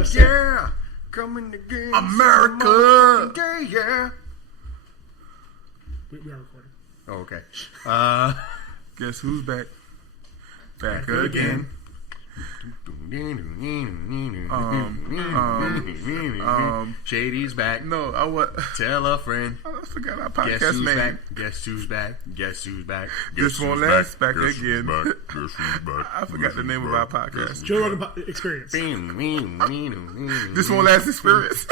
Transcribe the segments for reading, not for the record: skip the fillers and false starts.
Yes, yeah. Coming again. America. Yeah. We are recording. Oh, okay. Guess who's back? Back again. Shady's back. No, I what? Tell a friend. I forgot our Guess podcast who's name. back? Guess who's back? Guess who's back? This Guess won't who's last. Back Guess again. who's back? Guess who's back? I forgot the name of our podcast. Joe Rogan Experience. This won't last experience.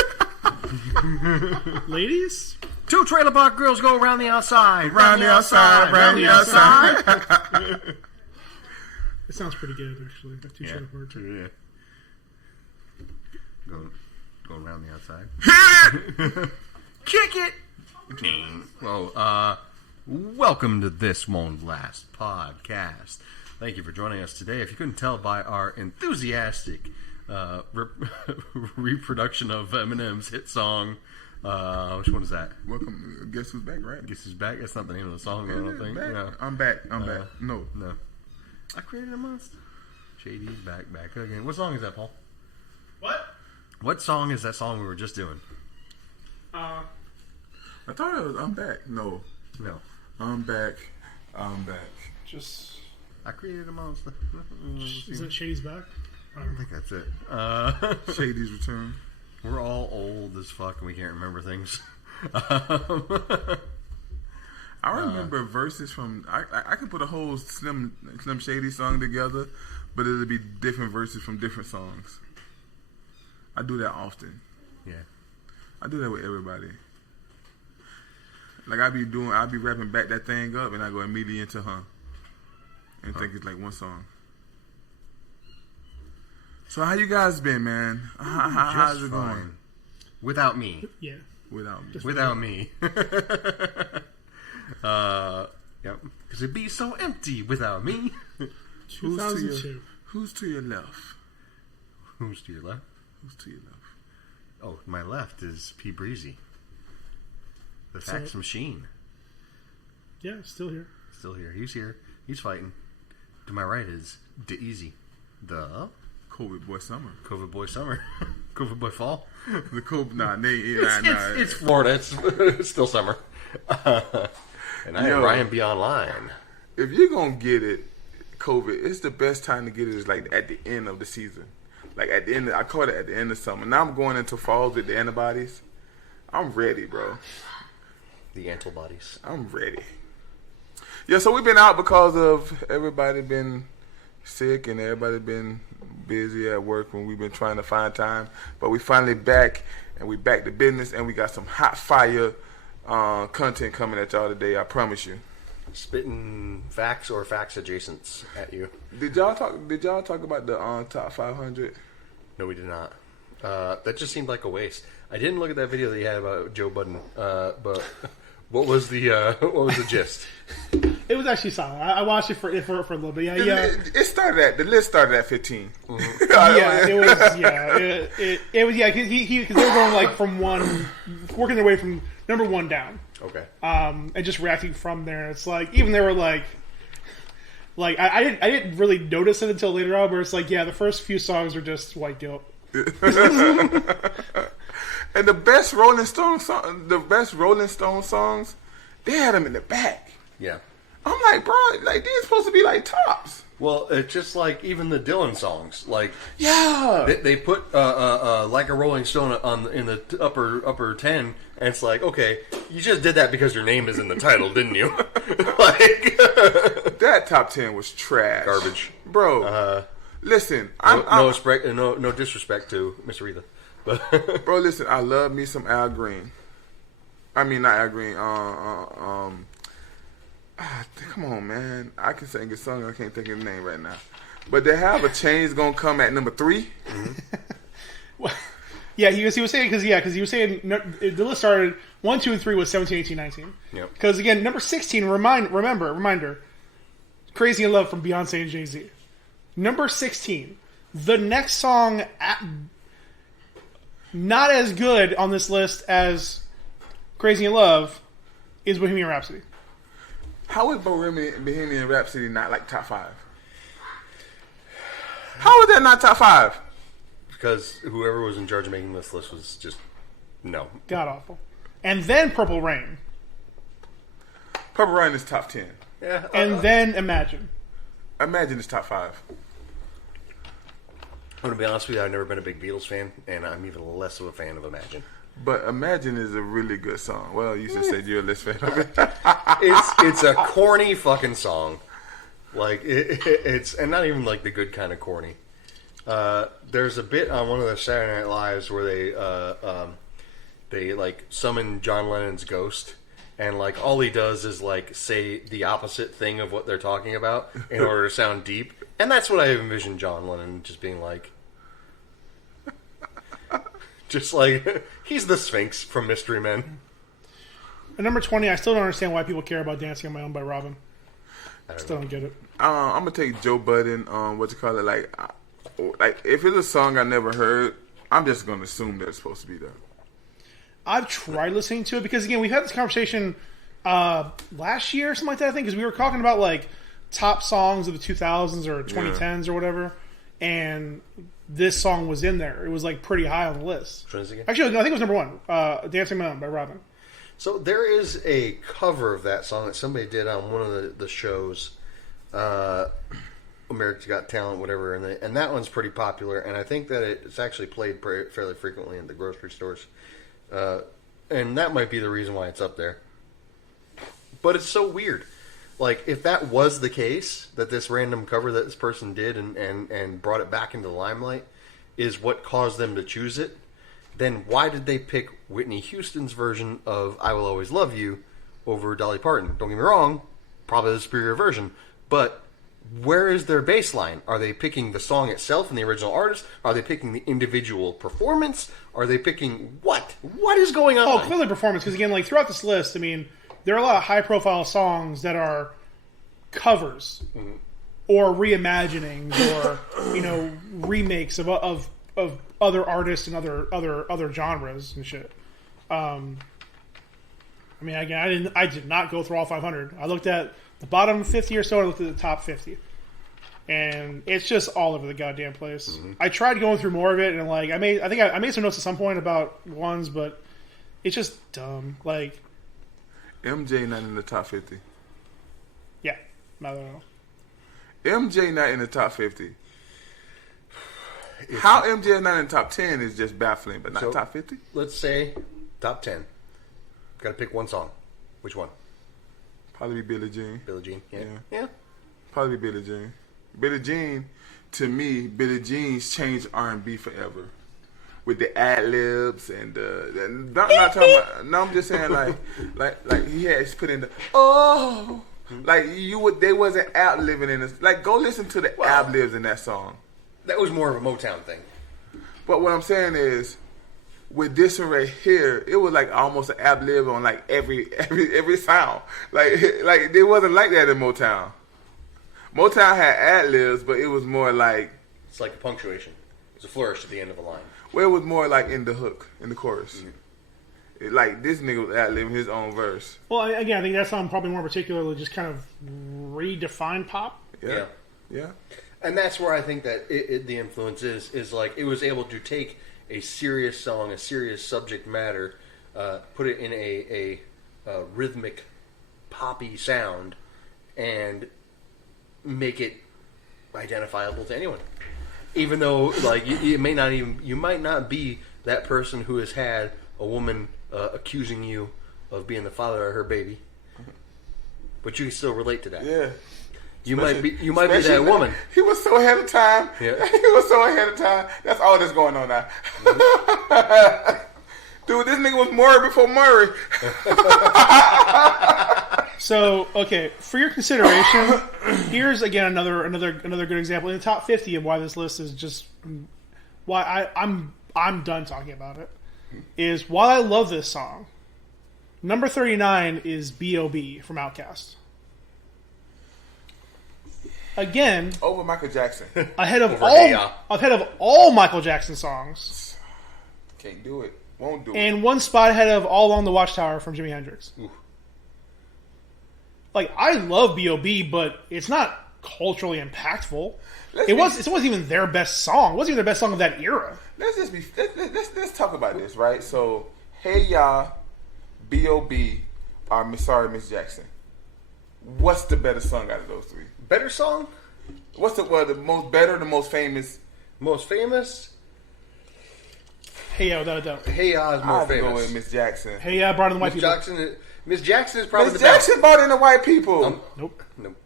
Ladies? Two trailer park girls go around the outside. Round the outside, round the outside. It sounds pretty good, actually. Like two trailer parks. Yeah. Go around the outside. Kick it! Well, welcome to This Won't Last podcast. Thank you for joining us today. If you couldn't tell by our enthusiastic reproduction of Eminem's hit song, which one is that? Welcome. Guess who's back, right? Guess Who's Back? That's not the name of the song, I don't think. Back. No. I'm back. I'm back. No. I created a monster. Shady's back again. What song is that, Paul? What song is that song we were just doing? I thought it was I'm back. No. I'm back. Just... I created a monster. Is it Shady's back? I don't think that's it. Shady's return. We're all old as fuck and we can't remember things. I remember verses from. I could put a whole Slim Shady song together, but it'll be different verses from different songs. I do that often. Yeah. I do that with everybody. Like I be rapping back that thing up, and I go immediately into and think it's like one song. So how you guys been, man? How's it going? Without me. Yeah. Without me. Without me. Yep. Because it'd be so empty without me. 2002. Who's to your left? Who's to your left? Who's to your left? Oh, my left is P. Breezy. The fax machine. Yeah, still here. Still here. He's here. He's fighting. To my right is DeEasy. The COVID boy summer. COVID boy summer. COVID boy fall. The COVID. It's Florida. It's still summer. And I am Ryan Be Online. If you're gonna get it, COVID, it's the best time to get it is like at the end of the season. Like at the end, I call it at the end of summer. Now I'm going into fall with the antibodies. I'm ready, bro. The antibodies. I'm ready. Yeah, so we've been out because of everybody been sick and everybody been busy at work when we've been trying to find time. But we finally back and we back to business and we got some hot fire content coming at y'all today. I promise you. Spitting facts or facts adjacents at you. Did y'all talk about the top 500? No, we did not. That just seemed like a waste. I didn't look at that video that you had about Joe Budden, but what was the gist? It was actually solid. I watched it for a little bit. Yeah. The list started at 15. Mm-hmm. It was because they were going like from working their way from number one down. Okay. And just reacting from there. It's like even they were like I didn't really notice it until later on, where it's like the first few songs are just white guilt. And the best Rolling Stone songs, they had them in the back. Yeah. I'm like, bro, like these supposed to be like tops. Well, it's just like even the Dylan songs, like they put like a Rolling Stone in the upper 10, and it's like, okay, you just did that because your name is in the title, didn't you? Like that top 10 was trash, garbage, bro. Listen, no disrespect to Miss Aretha, but bro, listen, I love me some Al Green. I mean, not Al Green. Come on, man. I can sing a song. I can't think of the name right now. But they have a change gonna come at number 3. Mm-hmm. Well, yeah, he was saying because he was saying the list started 1, 2, and 3 was 17, 18, 19. Yep. Because again, number 16. Reminder. Crazy in Love from Beyonce and Jay-Z. Number 16. The next song, not as good on this list as Crazy in Love, is Bohemian Rhapsody. How is Bohemian Rhapsody not like top 5? How is that not top 5? because whoever was in charge of making this list was just no. God awful. And then Purple Rain. Purple Rain is top 10. Yeah. And then Imagine. Imagine is top 5. I'm going to be honest with you, I've never been a big Beatles fan, and I'm even less of a fan of Imagine. But Imagine is a really good song. Well, you just said you're a less fan of it. It's a corny fucking song. Like, it's... And not even, like, the good kind of corny. There's a bit on one of the Saturday Night Lives where they like, summon John Lennon's ghost, and, like, all he does is, like, say the opposite thing of what they're talking about in order to sound deep. And that's what I envision John Lennon just being like. Just like, he's the Sphinx from Mystery Men. At number 20, I still don't understand why people care about Dancing on My Own by Robin. I still don't get it. I'm going to take Joe Budden, what you call it, like, if it's a song I never heard, I'm just going to assume that it's supposed to be there. I've tried listening to it because, again, we've had this conversation last year or something like that, I think, because we were talking about, like, top songs of the 2000s or 2010s or whatever, and this song was in there. It was, like, pretty high on the list. Actually, no, I think it was number 1, Dancing Man by Robin. So there is a cover of that song that somebody did on one of the shows, America's Got Talent, whatever, and that one's pretty popular, and I think that it's actually played fairly frequently in the grocery stores. And that might be the reason why it's up there. But it's so weird. Like, if that was the case, that this random cover that this person did and brought it back into the limelight is what caused them to choose it, then why did they pick Whitney Houston's version of I Will Always Love You over Dolly Parton? Don't get me wrong, probably the superior version, but where is their baseline? Are they picking the song itself and the original artist? Are they picking the individual performance? Are they picking what? What is going on? Oh, clearly performance, because again, like, throughout this list, I mean, there are a lot of high-profile songs that are covers or reimaginings or, you know, remakes of other artists and other genres and shit. I mean, again, I did not go through all 500. I looked at the bottom 50 or so. I looked at the top 50, and it's just all over the goddamn place. Mm-hmm. I tried going through more of it, and like I made some notes at some point about ones, but it's just dumb. Like MJ not in the top 50. Yeah, not at all. MJ not in the top 50. How MJ is not in the top 10 is just baffling, but not top 50? Let's say top 10. Got to pick one song. Which one? Probably Billie Jean. Billie Jean, yeah. Probably Billie Jean. Billie Jean, to me, Billie Jean's changed R&B forever. With the ad-libs and not talking about, no, I'm just saying like he has put in the, like they wasn't ad-libbing in this. Like, go listen to the ad-libs in that song. That was more of a Motown thing. But what I'm saying is, with this one right here, it was like almost an ad-lib on like every sound. Like it wasn't like that in Motown. Motown had ad-libs, but it was more like, it's like a punctuation. It's a flourish at the end of a line. Well, it was more like in the hook, in the chorus. Mm-hmm. Like, this nigga was ad-libbing his own verse. Well, again, I think that song probably more particularly just kind of redefined pop. Yeah. And that's where I think that the influence is like, it was able to take a serious song, a serious subject matter, put it in a rhythmic, poppy sound, and make it identifiable to anyone. Even though, like, you might not be that person who has had a woman accusing you of being the father of her baby, but you can still relate to that. Yeah. You might be that woman. He was so ahead of time. Yeah. He was so ahead of time. That's all that's going on now. Dude, this nigga was Murray before Murray. So, okay, for your consideration, here's again another good example in the top 50 of why this list is just why I'm done talking about it. Is while I love this song, number 39 is B.O.B. from Outkast. Again, over Michael Jackson. Ahead of all Michael Jackson songs. Can't do it. Won't do it. And one spot ahead of All Along the Watchtower from Jimi Hendrix. Ooh. Like, I love B.O.B., but it's not culturally impactful. Let's It wasn't even their best song. It wasn't even their best song of that era. Let's talk about this, right? So, Hey Ya, B.O.B. or Sorry Miss Jackson. What's the better song out of those three? Better song? What's the most better, the most famous? Most famous? Hey Ya, without a doubt. Hey Ya is more I'll go famous. with Miss Jackson. Hey Ya brought in the white people. Miss Jackson is probably Miss the best. Jackson brought in the white people. Nope. Nope.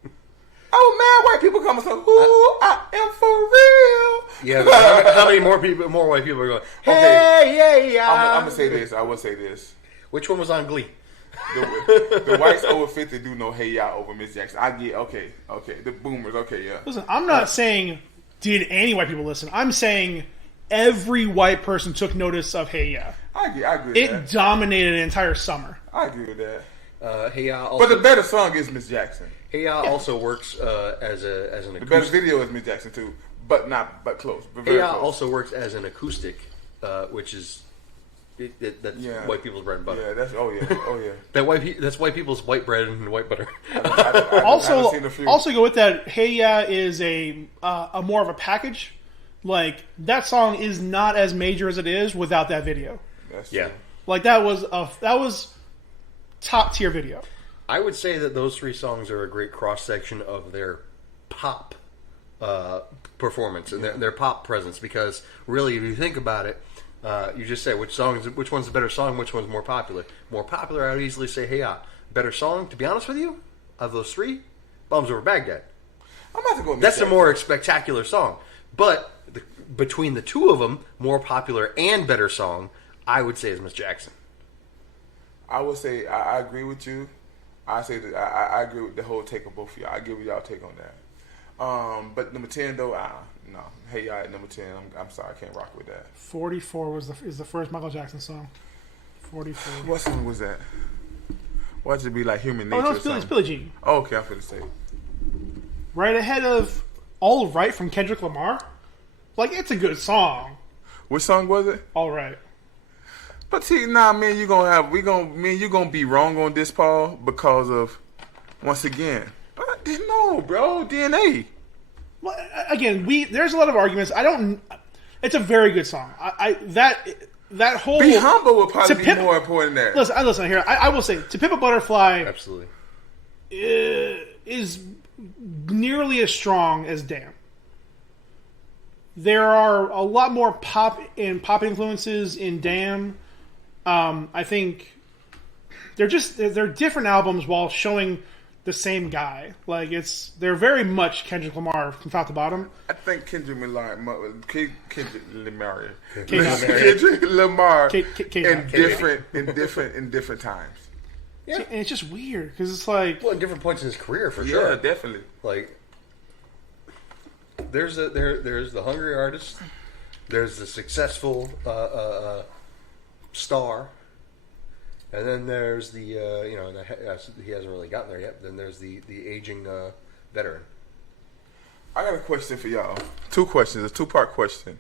Oh man, white people come and say, "Ooh, I am for real." Yeah, but how many more white people are going? Hey, yeah. I'm gonna say this. I will say this. Which one was on Glee? The whites over 50 do know Hey Ya over Miss Jackson. I get okay. The boomers, okay, yeah. Listen, I'm not saying did any white people listen. I'm saying every white person took notice of Hey Ya. I agree with It that. dominated an entire summer. I agree with that. Hey Ya also, But the better song is Miss Jackson. Hey Ya also works as an The acoustic. better video is Miss Jackson too, but close. But Hey very Ya close. also works as an acoustic, which is that's white people's bread and butter. Yeah, that's oh yeah. That's white people's white bread and white butter. I've seen a few. Also go with that. Hey Ya is a more of a package. Like that song is not as major as it is without that video. That's Yeah. true. Like that was top tier video. I would say that those three songs are a great cross section of their pop performance and their pop presence. Because really, if you think about it, you just say which one's the better song, which one's more popular. More popular, I would easily say Hey Ya. Better song, to be honest with you, of those three, Bombs Over Baghdad. I'm about to go with Miss That's a Jackson. more spectacular song. But between the two of them, more popular and better song, I would say is Miss Jackson. I would say I agree with you. I say that I agree with the whole take of both of y'all. I give y'all take on that. But number 10 though, no. Hey Ya at number 10. I'm sorry, I can't rock with that. 44 is the first Michael Jackson song. 44. What song was that? Watch it be like Human Oh Nature no, or it's something. Billie Jean. Oh, okay, I'm finna say. Right ahead of All Right from Kendrick Lamar. Like it's a good song. Which song was it? All Right. But see, me and you gonna be wrong on this, Paul, because of once again. But I didn't know, bro. DNA. Well, again, there's a lot of arguments. It's a very good song. That whole Be Humble would probably To be Pimp- more important than that. Listen here. I will say, To Pimp a Butterfly Absolutely. is nearly as strong as Damn. There are a lot more pop influences in Damn. I think they're different albums while showing the same guy. Like they're very much Kendrick Lamar from top to bottom. I think Kendrick Lamar in different times. Yeah. And it's just weird because it's like Well, at different points in his career, for Yeah, sure. definitely. Like, there's the hungry artist. There's the successful star. And then there's the he hasn't really gotten there yet. Then there's the aging veteran. I got a question for y'all. Two questions, a two-part question.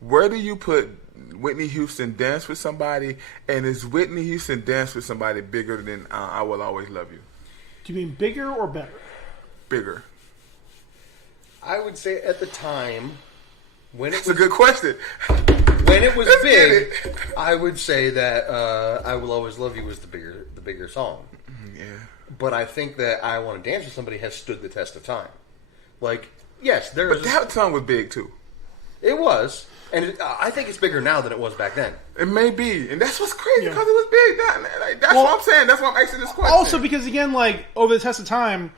Where do you put Whitney Houston Dance with Somebody, and is Whitney Houston Dance with Somebody bigger than I Will Always Love You? do you mean bigger or better? Bigger. I would say at the time when it That's a was good question. when it was Let's big, get it. I would say that "I Will Always Love You" was the bigger song. Yeah. But I think that "I Want to Dance with Somebody" has stood the test of time. Like, yes, there But is. that song was big too. It was, and I think it's bigger now than it was back then. It may be, and that's what's crazy Yeah. because it was big. That's Well, what I'm saying. That's why I'm asking this question. Also, because again, like over the test of time,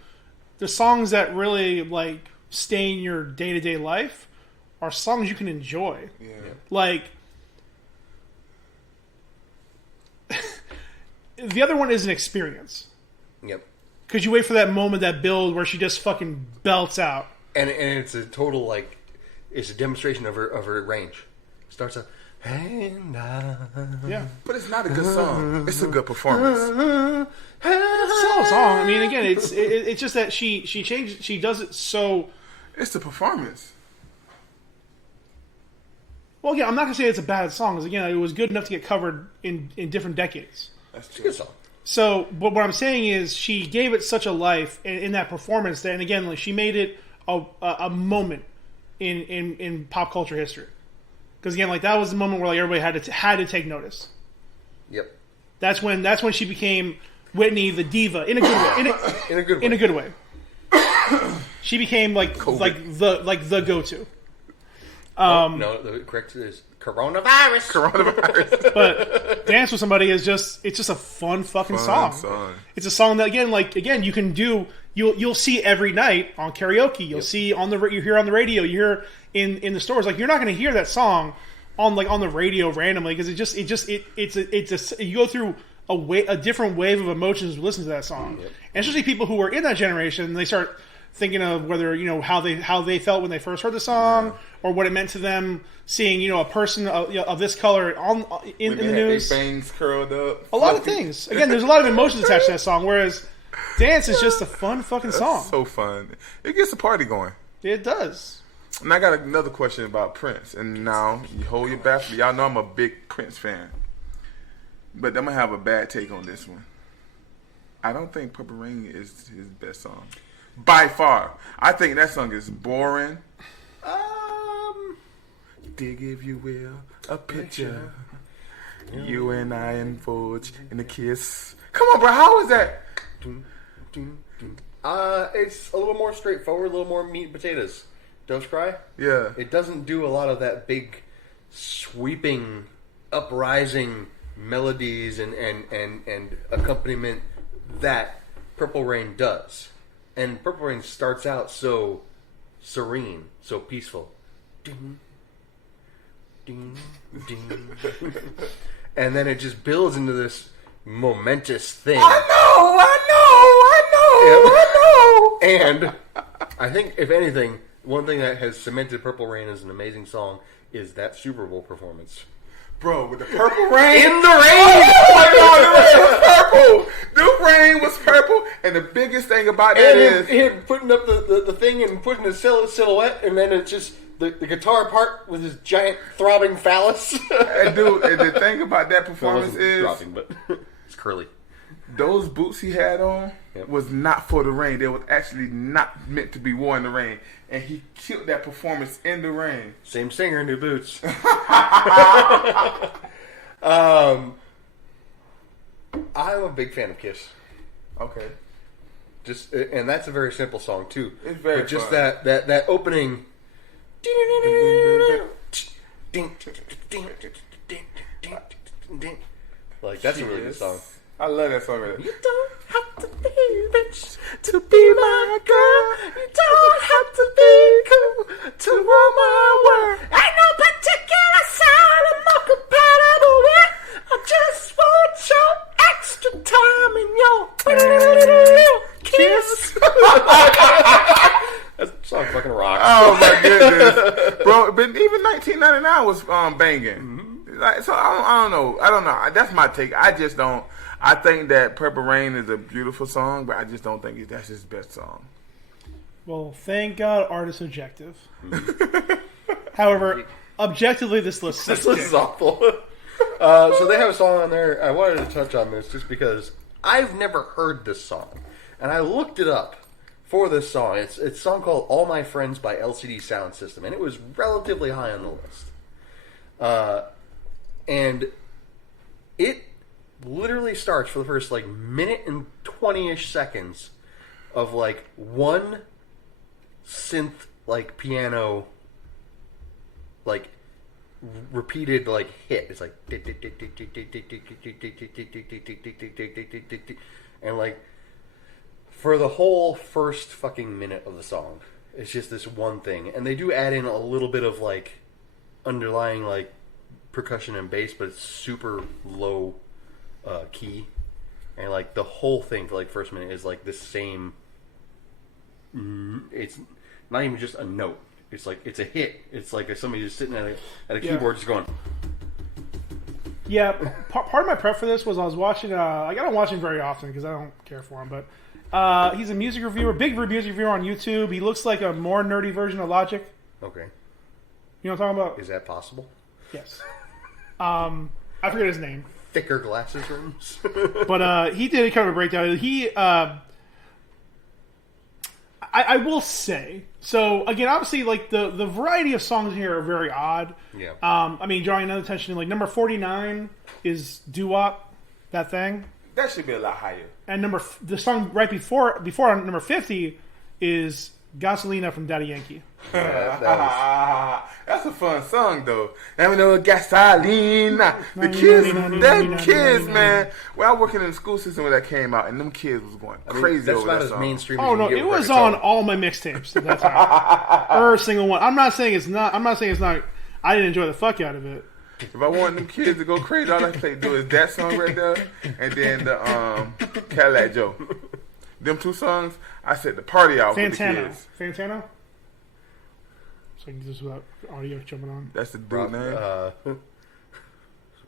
the songs that really like stay in your day to day life are songs you can enjoy. yeah. Like the other one is an experience Yep. because you wait for that moment, that build where she just fucking belts out. And it's a total like it's a demonstration of her range. Starts out and Yeah, But it's not a good song. It's a good performance. it's a solid song. I mean, again, it's just that she changes. She does it so. It's the performance. Well, again, I'm not gonna say it's a bad song because again, it was good enough to get covered in different decades. That's It's a true. good song. So, but what I'm saying is, she gave it such a life in that performance that, and again, like she made it a moment in pop culture history. Because again, like that was the moment where like everybody had to take notice. Yep. That's when she became Whitney the diva in a good way. In a good way. She became like the go-to. No, the correct is coronavirus. But Dance with Somebody is just a fun fucking song. It's a song that again you can do. You'll see every night on karaoke. You'll see you hear on the radio. You hear in the stores. Like you're not going to hear that song on the radio randomly because you go through a different wave of emotions to listen to that song. Yep. And especially people who were in that generation, they start thinking of whether how they felt when they first heard the song or what it meant to them seeing a person of this color in the news. Their bangs curled up. A lot of things. Again, there's a lot of emotions attached to that song. Whereas Dance is just a fun fucking song. So fun. It gets the party going. It does. And I got another question about Prince. And now you hold your breath. Y'all know I'm a big Prince fan, but I'm gonna have a bad take on this one. I don't think Purple Rain is his best song. By far. I think that song is boring. Dig, if you will, a picture. You and I in Forge in a kiss. Come on, bro. How is that? It's a little more straightforward, a little more meat and potatoes. Don't cry? Yeah. It doesn't do a lot of that big, sweeping, uprising melodies and accompaniment that Purple Rain does. And Purple Rain starts out so serene, so peaceful. Ding, ding, ding. And then it just builds into this momentous thing. I know. And I think, if anything, one thing that has cemented Purple Rain as an amazing song is that Super Bowl performance. Bro, with the purple rain. In the rain! Oh my God, the rain was purple! The rain was purple, and the biggest thing about that is him putting up the thing and putting the silhouette, and then it's just the guitar part with his giant throbbing phallus. And dude, and the thing about that performance is throbbing, but it's curly. Those boots he had on was not for the rain. They were actually not meant to be worn in the rain. And he killed that performance in the rain. Same singer, new boots. I'm a big fan of Kiss. Okay. And that's a very simple song too. It's very just fun. that opening. Like that's a really good song. I love that song right there. You don't have to be rich to be my girl. You don't have to be cool to rule my world. Ain't no particular sound I'm more compatible with. I just want your extra time and your kiss. That song fucking rocks. Oh my goodness, bro! But even 1999 was banging. Mm-hmm. So I don't know. That's my take. I just don't. I think that Purple Rain is a beautiful song, but I just don't think that's his best song. Well, thank God art is subjective. However, objectively, this list is awful. So they have a song on there. I wanted to touch on this just because I've never heard this song. And I looked it up for this song. It's a song called All My Friends by LCD Sound System. And it was relatively high on the list. And it literally starts for the first minute and 20-ish seconds of one synth piano repeated hit. It's and for the whole first fucking minute of the song, it's just this one thing. And they do add in a little bit of underlying percussion and bass, but it's super low key, and the whole thing for first minute is the same. It's not even just a note. It's it's a hit. It's like somebody just sitting at a keyboard just going. Yeah, part of my prep for this was I was watching. I don't watch him very often because I don't care for him, but he's a music reviewer, big music reviewer on YouTube. He looks like a more nerdy version of Logic. Okay. You know what I'm talking about? Is that possible? Yes. I forget his name. Thicker glasses rims. But he did kind of a breakdown. I will say, so again, obviously, like the variety of songs here are very odd. Yeah. I mean, drawing another attention, like number 49 is Doo-Wop, that thing, That should be a lot higher. and the song right before number 50 is Gasolina from Daddy Yankee. That's a fun song though. Let me know Gasolina. The kids, them kids, man. Well, I was working in the school system when that came out, and them kids was going crazy that's over about that as song. mainstream. Oh as you no, can get it with was reggaeton. on all my mixtapes at that time. Every single one. I'm not saying it's not. I didn't enjoy the fuck out of it. If I want them kids to go crazy, all I play do is that song right there, and then the Cadillac Joe. Them two songs, I set the party out with the kids. Fantano. So I can just without audio jumping on. That's the dude Rob, name.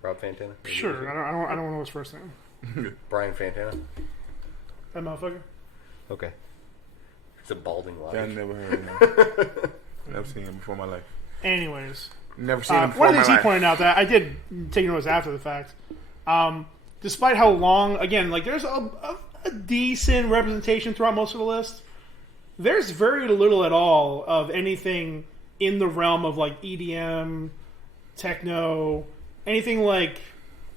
Rob Fantana. Sure, I don't know his first name. Brian Fantana. That motherfucker. Okay. It's a balding I live. never heard of him. Never seen him before in my life. Anyways, Never seen him before one in of my the things he life. pointed out that I did take notice after the fact. Despite how long, again, like there's a decent representation throughout most of the list. There's very little at all of anything in the realm of like EDM, techno, anything like.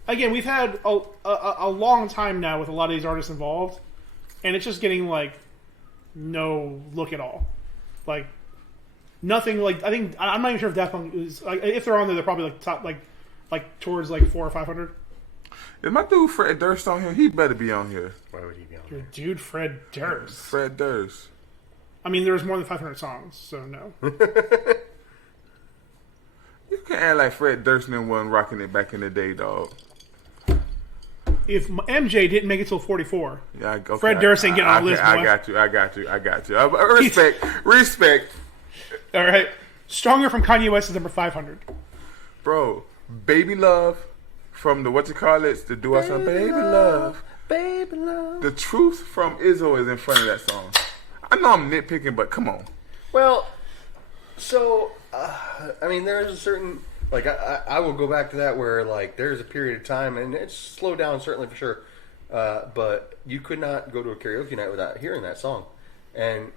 Again, we've had a long time now with a lot of these artists involved, and it's just getting like no look at all. Like nothing. Like I think I'm not even sure if Daft Punk is. Like, if they're on there, they're probably like top like towards like 400 or 500. Is my dude Fred Durst on here? He better be on here. Why would he be on Your there? dude Fred Durst. Fred Durst. I mean, there's more than 500 songs, so no. You can act like Fred Durst and them wasn't rocking it back in the day, dog. If MJ didn't make it till 44, Yeah, okay, Fred Durst ain't getting on the list, boy. I got you. Respect. All right. Stronger from Kanye West is number 500. Bro, Baby Love from the the Do Us Some Baby Love. Baby love. The Truth from Izzo is in front of that song. I know I'm nitpicking, but come on. Well, so I mean, there's a certain like I will go back to that where like there's a period of time and it's slowed down certainly for sure, but you could not go to a karaoke night without hearing that song, and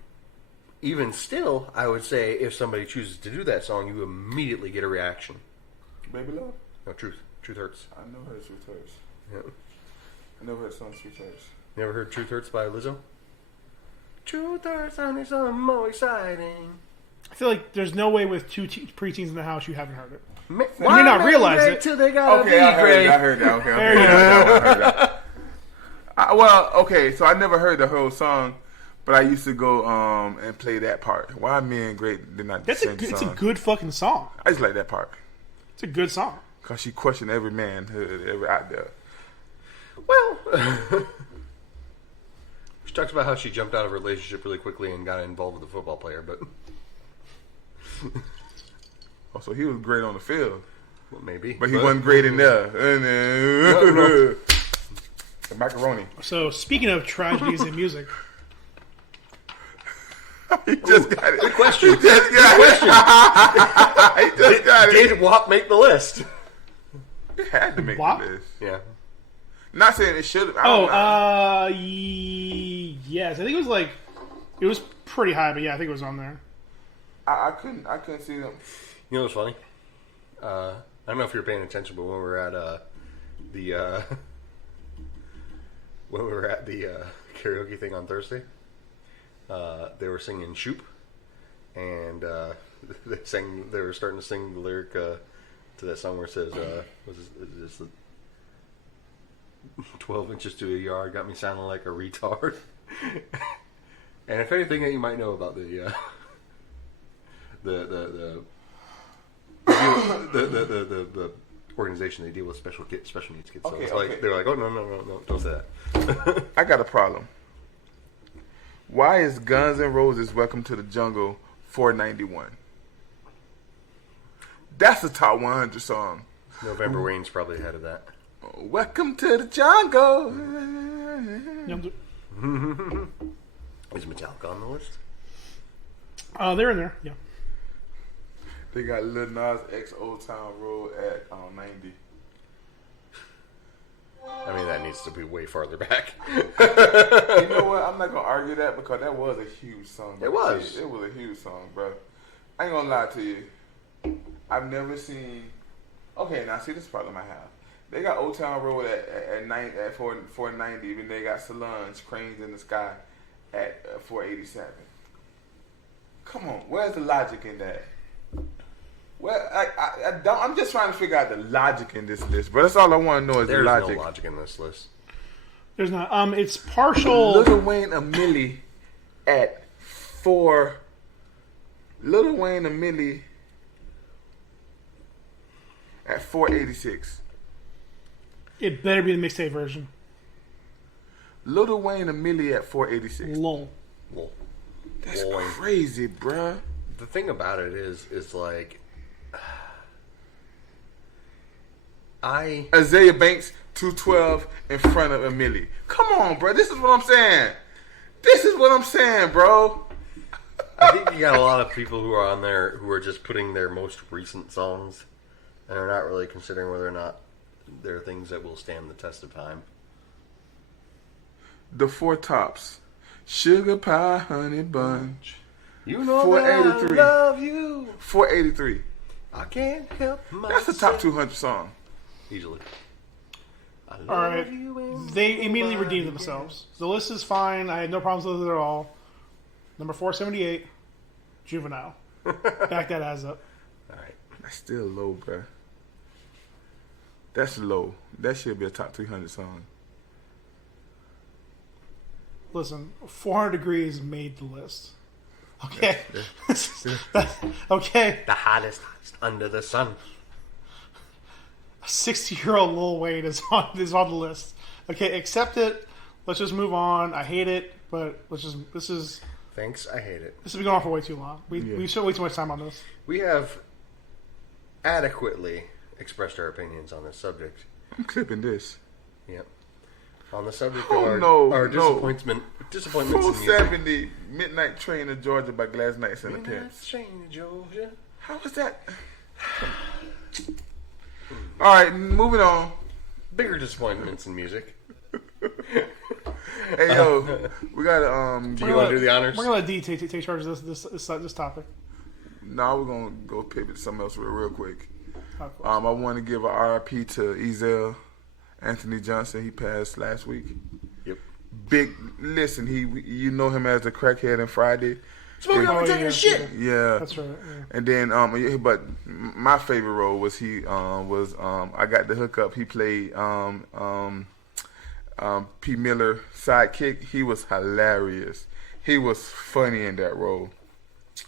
even still, I would say if somebody chooses to do that song, you immediately get a reaction. Baby Love? No, Truth hurts. I know her Truth Hurts. Yeah. I never heard song Truth Hurts. You ever heard Truth Hurts by Lizzo? Truth hurts, only something more exciting. I feel like there's no way with two preteens in the house you haven't heard it. Why may not make realize great it. Till they gotta Okay, be I great. heard that. Okay, There you I heard that. Well, okay, so I never heard the whole song, but I used to go and play that part. Why Men Great did not That's sing a the good, it's song. a good fucking song. I just like that part. It's a good song. Because she questioned every manhood ever out there. Well, she talks about how she jumped out of a relationship really quickly and got involved with a football player, but Oh, so he was great on the field. well, maybe. But he wasn't great in there. The macaroni. So speaking of tragedies in music, He just got it. Good question. He just got it. He just got it. Did WAP make the list? It had to make WAP? the list. Yeah. Not saying it should have. yes, I think it was pretty high, but yeah, I think it was on there. I couldn't see them. You know what's funny? I don't know if you're paying attention, but when we were at the karaoke thing on Thursday, they were singing "Shoop," and they were starting to sing the lyric to that song where it says, "Was this 12 inches to a yard got me sounding like a retard." And if anything that you might know about the organization, they deal with special needs kids. So Okay, it's like okay. they're like, "Oh no, don't say that." I got a problem. Why is Guns N' Roses "Welcome to the Jungle" 491? That's a top 100 song. November Rain's probably ahead of that. Welcome to the jungle. Is Metallica on the list? They're in there. Yeah. They got Lil Nas X Old Town Road at 90. I mean, that needs to be way farther back. You know what? I'm not gonna argue that because that was a huge song. Bro. It was. It was a huge song, bro. I ain't gonna lie to you. I've never seen. Okay, now see this problem I have. They got Old Town Road at 490, and they got Solange, Cranes in the Sky at 487. Come on, where's the logic in that? Well, I don't. I'm just trying to figure out the logic in this list, but that's all I want to know is There's the logic. no logic in this list. There's not. It's partial. Lil Wayne a Millie at 4. Lil Wayne a Millie at 486. It better be the mixtape version. Lil Wayne a Millie at 486. Lol. Well, That's Boy. crazy, bruh. the thing about it is like, Isaiah Banks 212 in front of a Millie. Come on, bro. This is what I'm saying. This is what I'm saying, bro. I think you got a lot of people who are on there who are just putting their most recent songs and are not really considering whether or not they're things that will stand the test of time. The 4 tops. Sugar Pie Honey Bunch. You know that I 483. love you. 483. I can't help myself. That's the top 200 song. Easily. I love All right. you and They immediately nobody redeemed themselves. The list is fine. I had no problems with it at all. Number 478, Juvenile. Back that ass up. All right. That's still low, bruh. That's low. That should be a top 300 song. Listen, 400 Degrees made the list. Okay. Okay. The hottest under the sun. A 60-year-old Lil Wayne is on the list. Okay, accept it. Let's just move on. I hate it, but this is Thanks, I hate it. been going on for way too long. We spent way too much time on this. We have adequately expressed our opinions on this subject. I'm clipping this. Yep. On the subject Oh, of our, no, our no. disappointments in music. 470 Midnight Train to Georgia by Glass Knights and the Pimps. Georgia. How was that? All right, moving on. Bigger disappointments in music. Hey yo, we got Do you want to do the honors? We're gonna let D take charge of this topic. Now we're gonna go pivot to something else real quick. Of course. I want to give a RIP to Ezel Anthony Johnson. He passed last week. Yep. Big listen. You know him as the crackhead in Friday. Smoking Then- on taking yeah, shit. Yeah. That's right. Yeah. And then, but my favorite role was I got the hookup. He played P. Miller sidekick. He was hilarious. He was funny in that role.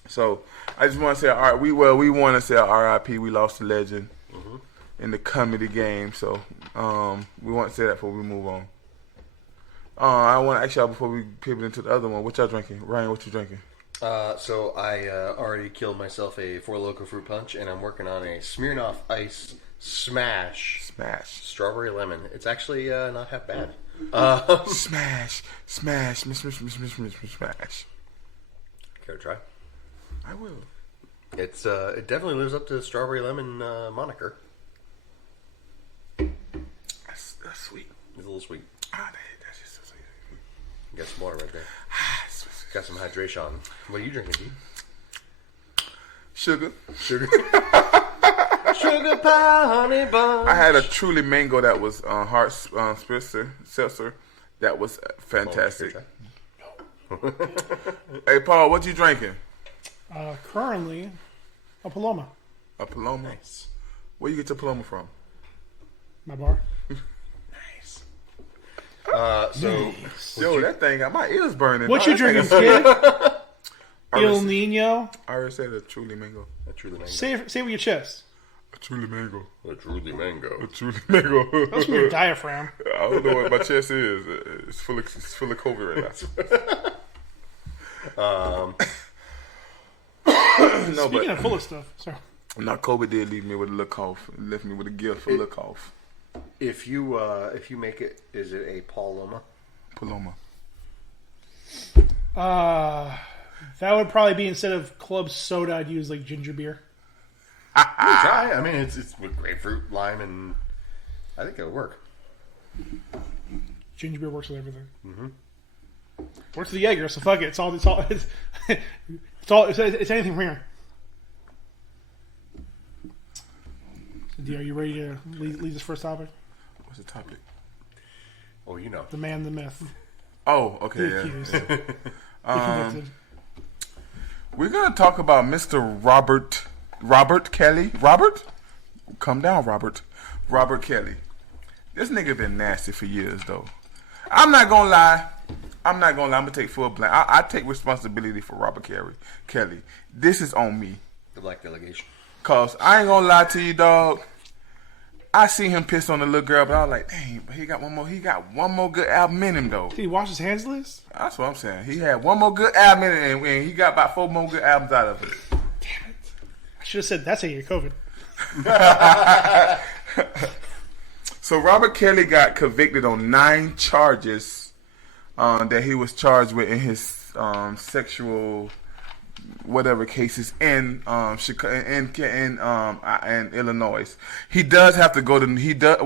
So I just want to say, all right, we want to say R.I.P. We lost a legend in the comedy game. So we want to say that before we move on. I want to ask y'all before we pivot into the other one. What y'all drinking, Ryan? What you drinking? So I already killed myself a Four Loko fruit punch, and I'm working on a Smirnoff Ice Smash Strawberry Lemon. It's actually not half bad. Smash. Care to try? I will. It's it definitely lives up to the Strawberry Lemon moniker. That's sweet. It's a little sweet. That's just so sweet. Got some water right there. Sweet. Got some hydration. What are you drinking, D? Sugar. Sugar pie, honey bun. I had a truly mango that was hard seltzer. That was fantastic. Hey, Paul, what you drinking? Currently, a Paloma. A Paloma. Nice. Where you get your Paloma from? My bar. Nice. So Yo, that thing got my ears burning. What Oh, you that thing drinking, is- kid? I Il already- Nino. I already said a truly mango. a truly mango. Say it with your chest. A truly mango. A truly mango. A truly mango. That's from your diaphragm. I don't know what my chest is. It's full of COVID right now. No, Speaking but of full of stuff, sorry. no, COVID did leave me with a little cough. It left me with a gift for a little cough. If you make it, is it a Paloma? Paloma. That would probably be instead of club soda, I'd use like ginger beer. Try. I mean, it's with grapefruit, lime, and I think it'll work. Ginger beer works with everything. Mm-hmm. Works with the Jaeger, so fuck it. It's anything from here. So, D, are you ready to lead this first topic? What's the topic? Oh, you know. The man, the myth. Oh, okay. The accused. The convicted. We're gonna talk about Mr. Robert Kelly. Robert, come down, Robert. Robert Kelly. This nigga been nasty for years, though. I'm not gonna lie. I'm gonna take full blame. I take responsibility for Robert Kelly. This is on me. The black delegation. Cause I ain't gonna lie to you, dog. I seen him piss on the little girl, but I was like, dang, but he got one more. He got one more good album in him, though. Did he wash his hands, Liz? That's what I'm saying. He had one more good album in it, and he got about 4 more good albums out of it. Damn it! I should have said that's how you get COVID. So Robert Kelly got convicted on 9 charges that he was charged with in his sexual whatever cases in Illinois. He does have to go to he does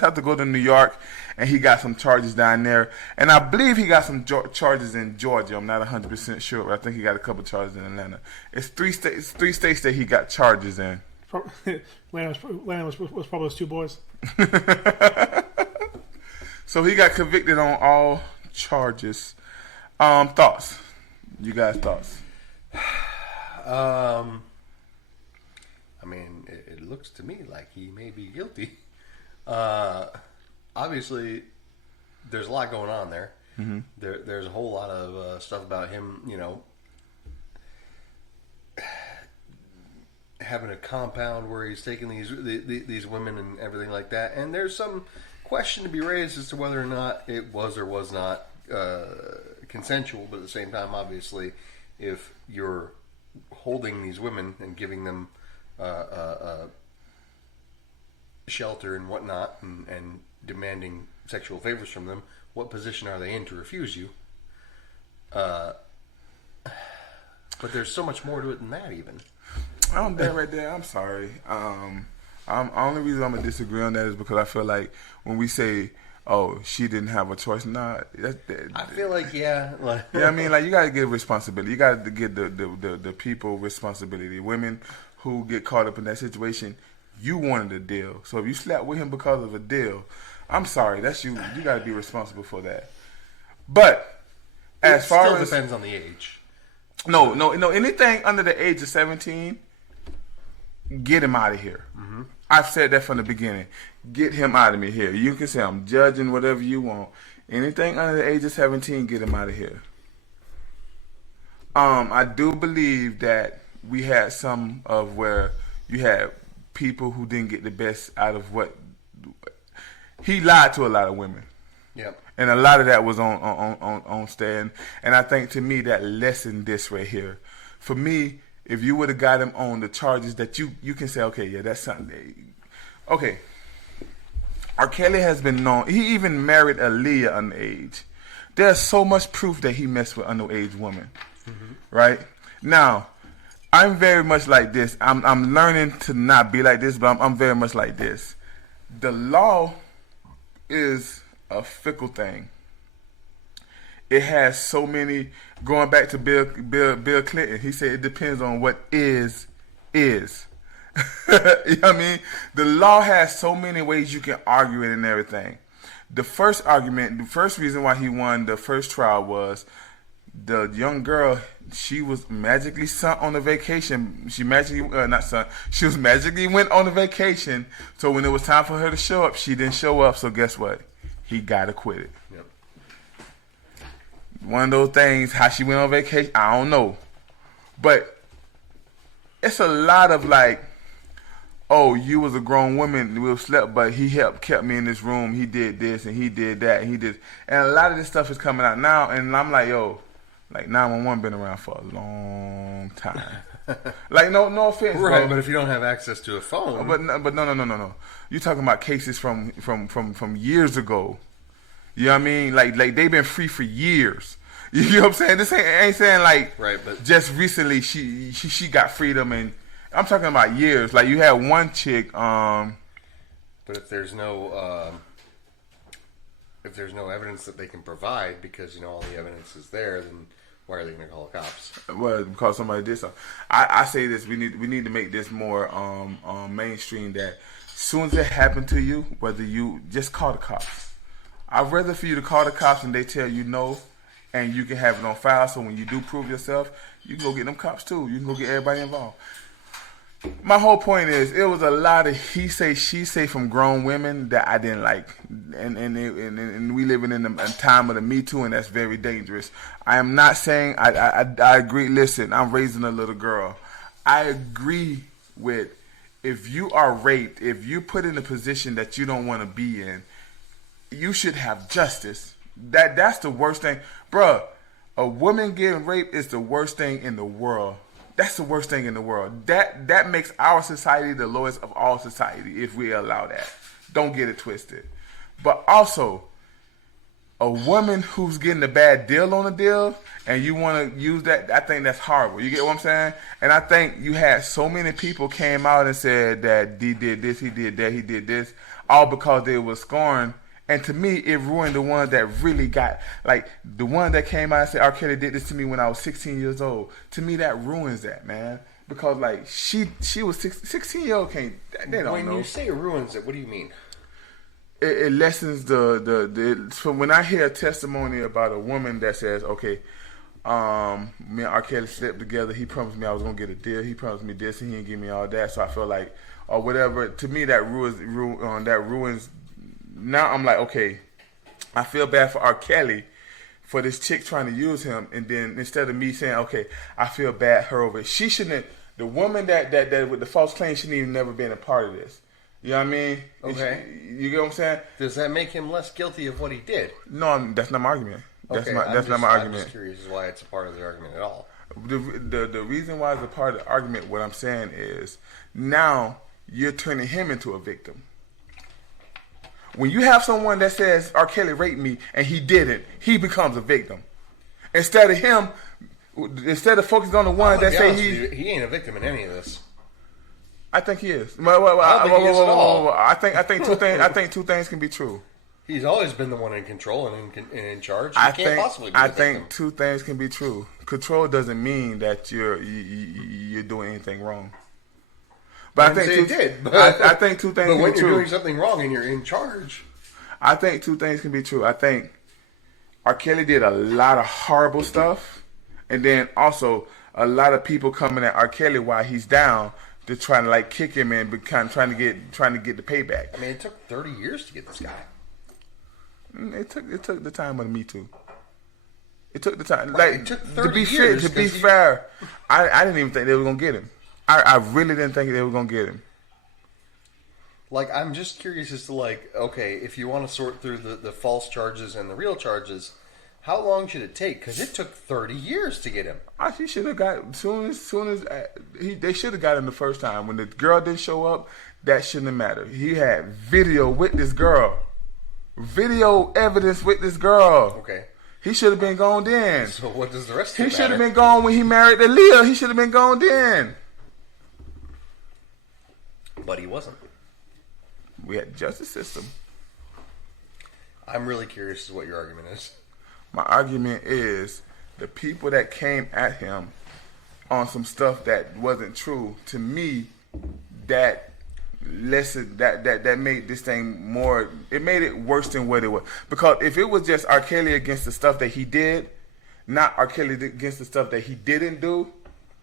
have to go to New York, and he got some charges down there, and I believe he got some charges in Georgia. I'm not 100% sure, but I think he got a couple charges in Atlanta. It's three states that he got charges in. Atlanta was probably those 2 boys. So he got convicted on all charges. Thoughts? You guys' thoughts? I mean, it looks to me like he may be guilty. Obviously, there's a lot going on there. Mm-hmm. There's a whole lot of stuff about him, having a compound where he's taking these women and everything like that. And there's some question to be raised as to whether or not it was or was not consensual, but at the same time, obviously, if you're holding these women and giving them shelter and whatnot, and demanding sexual favors from them, what position are they in to refuse you? But there's so much more to it than that, even. I'm there right there. I'm sorry. Only reason I'm gonna disagree on that is because I feel like when we say, "Oh, she didn't have a choice," I feel like yeah. I mean, like you gotta give responsibility. You gotta give the people responsibility. Women who get caught up in that situation, you wanted a deal. So if you slept with him because of a deal, I'm sorry. That's you. You gotta be responsible for that. But as far still as depends on the age. No. Anything under the age of 17, get him out of here. Mm-hmm. I've said that from the beginning. Get him out of me here. You can say I'm judging whatever you want. Anything under the age of 17, get him out of here. I do believe that we had some of where you had people who didn't get the best out of what he lied to a lot of women. Yep. And a lot of that was on stand. And I think to me that lessened this right here. For me, if you would have got him on the charges that you can say, okay, yeah, that's something. Okay. R. Kelly has been known. He even married Aaliyah underage. There's so much proof that he messed with underage women. Mm-hmm. Right? Now, I'm very much like this. I'm learning to not be like this, but I'm very much like this. The law is a fickle thing. It has so many. Going back to Bill Clinton, he said it depends on what is. You know what I mean? The law has so many ways you can argue it and everything. The first reason why he won the first trial was the young girl. She was magically sent on a vacation. She magically She was magically went on a vacation. So when it was time for her to show up, she didn't show up. So guess what? He got acquitted. Yep. One of those things, how she went on vacation, I don't know. But it's a lot of like, oh, you was a grown woman, we slept, but he kept me in this room, he did this, and he did that, and he did. And a lot of this stuff is coming out now, and I'm like, yo, like 911 been around for a long time. Like, no offense, right? bro. But if you don't have access to a phone, but no. You talking about cases from years ago? You know what I mean? Like they've been free for years. You know what I'm saying? This ain't saying like right, but just recently she got freedom, and I'm talking about years. Like you had one chick, But if there's no evidence that they can provide, because all the evidence is there, then why are they going to call the cops? Well, because somebody did something. I say this: we need to make this more mainstream. That as soon as it happened to you, whether you just call the cops. I'd rather for you to call the cops and they tell you no, and you can have it on file. So when you do prove yourself, you can go get them cops too. You can go get everybody involved. My whole point is, it was a lot of he say, she say from grown women that I didn't like, and we living in a time of the Me Too, and that's very dangerous. I am not saying I agree. Listen, I'm raising a little girl. I agree with, if you are raped, if you put in a position that you don't want to be in, you should have justice. That's the worst thing, bruh. A woman getting raped is the worst thing in the world. That's the worst thing in the world. That makes our society the lowest of all society if we allow that. Don't get it twisted. But also, a woman who's getting a bad deal on a deal and you want to use that, I think that's horrible. You get what I'm saying? And I think you had so many people came out and said that he did this, he did that, he did this, all because they were scorned. And to me, it ruined the ones that really got, like, the one that came out and said, R. Kelly did this to me when I was 16 years old. To me, that ruins that, man. Because, like, she was 16-year-old can't, they don't know. When you say it ruins it, what do you mean? It lessens so when I hear a testimony about a woman that says, okay, me and R. Kelly slept together, he promised me I was going to get a deal, he promised me this, and he didn't give me all that, so I feel like, or whatever, to me, that ruins. Now I'm like, okay, I feel bad for R. Kelly for this chick trying to use him, and then instead of me saying, okay, I feel bad her over it, she shouldn't. The woman that with the false claim shouldn't even never been a part of this. You know what I mean? Okay. You get what I'm saying? Does that make him less guilty of what he did? No, that's not my argument. That's not my argument. I'm just curious as why it's a part of the argument at all. The reason why it's a part of the argument, what I'm saying is, now you're turning him into a victim. When you have someone that says R. Kelly raped me and he didn't, he becomes a victim. Instead of focusing on the one that say he ain't a victim in any of this. I think he is. I think two things can be true. He's always been the one in control and in charge. He can't possibly be a victim. think two things can be true. Control doesn't mean that you're doing anything wrong. But I think I think two things can be true. But when you're doing something wrong and you're in charge, I think two things can be true. I think R. Kelly did a lot of horrible stuff, and then also a lot of people coming at R. Kelly while he's down to try to like kick him and kind of trying to get the payback. I mean, it took 30 years to get this guy. It took the time of the Me Too. It took the time. Right, like it took 30 to be fair, I didn't even think they were gonna get him. I really didn't think they were gonna get him. Like, I'm just curious as to, like, okay, if you want to sort through the false charges and the real charges, how long should it take? Because it took 30 years to get him. He should have got soon as they should have got him the first time. When the girl didn't show up, that shouldn't have mattered. He had video with this girl, video evidence with this girl. Okay. He should have been gone then. So what does the rest of it He matter? should have been gone when he married Aaliyah. He should have been gone then. But he wasn't. We had the justice system. I'm really curious as to what your argument is. My argument is the people that came at him on some stuff that wasn't true, to me, that made this thing more, it made it worse than what it was. Because if it was just R. Kelly against the stuff that he did, not R. Kelly against the stuff that he didn't do.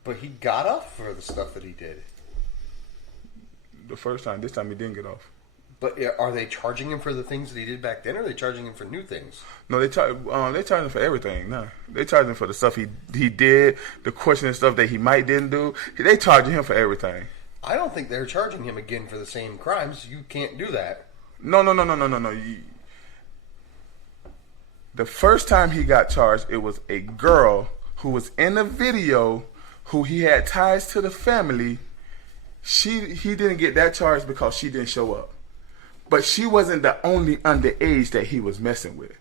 But he got off for the stuff that he did. The first time, this time he didn't get off. But are they charging him for the things that he did back then, or are they charging him for new things? No, they charge him for everything. No, they charge him for the stuff he did, the questioning stuff that he might didn't do. They charging him for everything. I don't think they're charging him again for the same crimes. You can't do that. No. The first time he got charged, it was a girl who was in the video, who he had ties to the family. He didn't get that charge because she didn't show up. But she wasn't the only underage that he was messing with.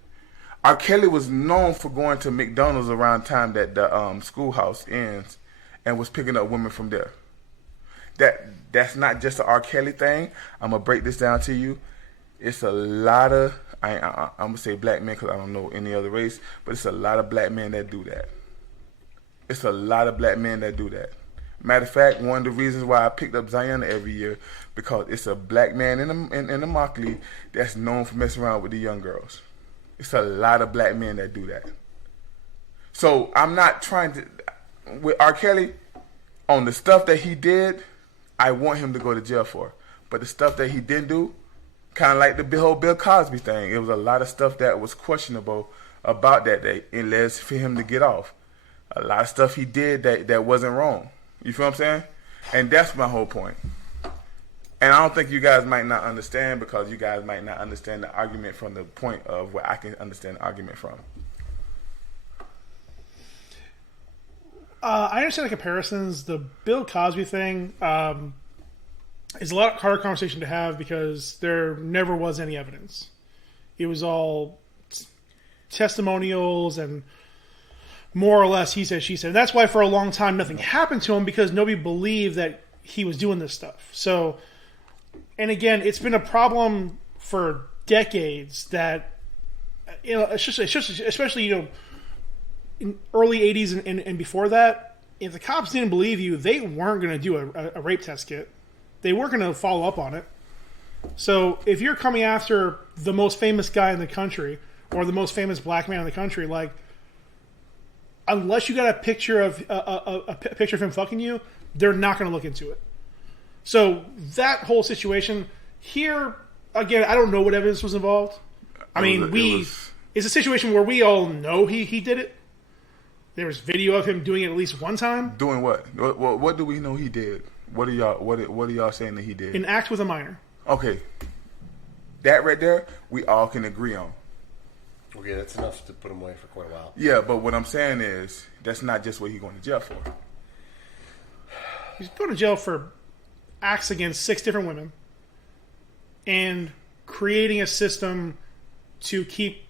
R. Kelly was known for going to McDonald's around the time that the schoolhouse ends and was picking up women from there. that's not just an R. Kelly thing. I'm gonna break this down to you. It's a lot of I'm gonna say black men because I don't know any other race, but it's a lot of black men that do that. It's a lot of black men that do that. Matter of fact, one of the reasons why I picked up Zion every year because it's a black man in the mock league that's known for messing around with the young girls. It's a lot of black men that do that. So I'm not trying to with R. Kelly on the stuff that he did. I want him to go to jail for, but the stuff that he didn't do, kind of like the whole Bill Cosby thing, it was a lot of stuff that was questionable about that day, and led for him to get off. A lot of stuff he did that wasn't wrong. You feel what I'm saying? And that's my whole point. And I don't think you guys might not understand because you guys might not understand the argument from the point of where I can understand the argument from. I understand the comparisons. The Bill Cosby thing is a lot harder conversation to have because there never was any evidence. It was all testimonials and more or less he said, she said. And that's why for a long time nothing happened to him because nobody believed that he was doing this stuff. So, and again, it's been a problem for decades that, you know, especially you know, in early 80s and before that, if the cops didn't believe you, they weren't going to do a rape test kit. They weren't going to follow up on it. So if you're coming after the most famous guy in the country or the most famous black man in the country, like, unless you got a picture of a picture of him fucking you, they're not going to look into it. So that whole situation here, again, I don't know what evidence was involved. I mean, it's a situation where we all know he did it. There was video of him doing it at least one time. Doing what? What do we know he did? What are y'all saying that he did? An act with a minor. Okay, that right there, we all can agree on. Okay, that's enough to put him away for quite a while. Yeah, but what I'm saying is that's not just what he's going to jail for. He's going to jail for acts against 6 different women and creating a system to keep.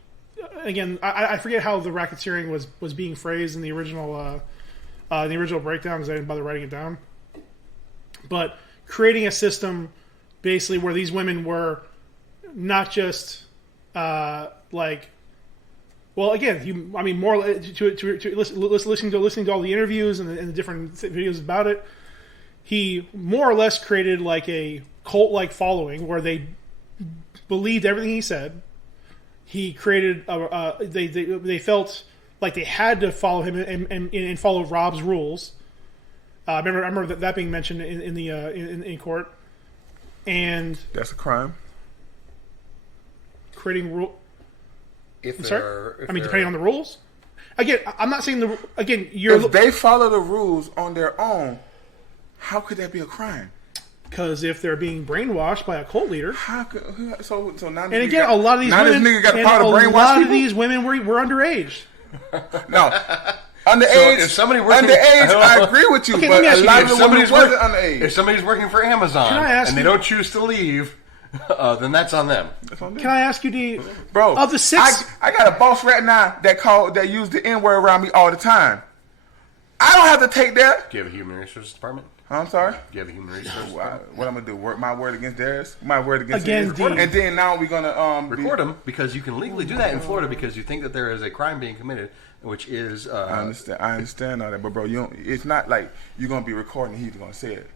Again, I forget how the racketeering was being phrased in the original breakdown because I didn't bother writing it down. But creating a system basically where these women were not just like, well, again, more to listening to all the interviews and the different videos about it. He more or less created like a cult-like following where they believed everything he said. He created they felt like they had to follow him and follow Rob's rules. I remember that being mentioned in court, and that's a crime. Creating rule. Depending on the rules. Again, I'm not saying if they follow the rules on their own, how could that be a crime? Because if they're being brainwashed by a cult leader, so now and again, a lot of these women were underage. No, underage. So if somebody working, I agree with you. Okay, but a lot of the women wasn't underage. If somebody's working for Amazon and they don't choose to leave, then that's on them. Can I ask you, D? Bro, of the 6, I got a boss right now that used the N-word around me all the time. I don't have to take that. Do you have a human resources department? I'm sorry? Do you have a human resources department? What I'm going to do? Work my word against theirs? My word against theirs? And then now we're going to... record them, because you can legally do that in Florida because you think that there is a crime being committed, which is... I understand all that, but bro, it's not like you're going to be recording and he's going to say it.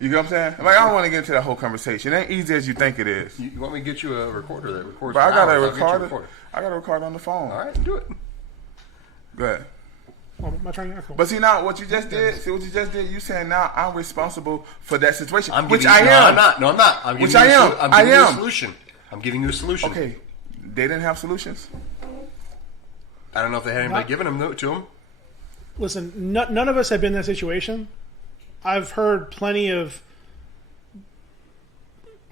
You get what I'm saying? Like, I don't want to get into that whole conversation. It ain't easy as you think it is. You want me to get you a recorder that records? But I got a recorder. I got a recorder on the phone. All right, do it. Go ahead. My turn. Cool. But see now, what you just did. You saying now I'm responsible for that situation, I'm which I am. No, I'm not. I'm which I am. I'm giving you a solution. I'm giving you a solution. Okay, they didn't have solutions. I don't know if they had anybody giving them to them. Listen, none of us have been in that situation. I've heard plenty of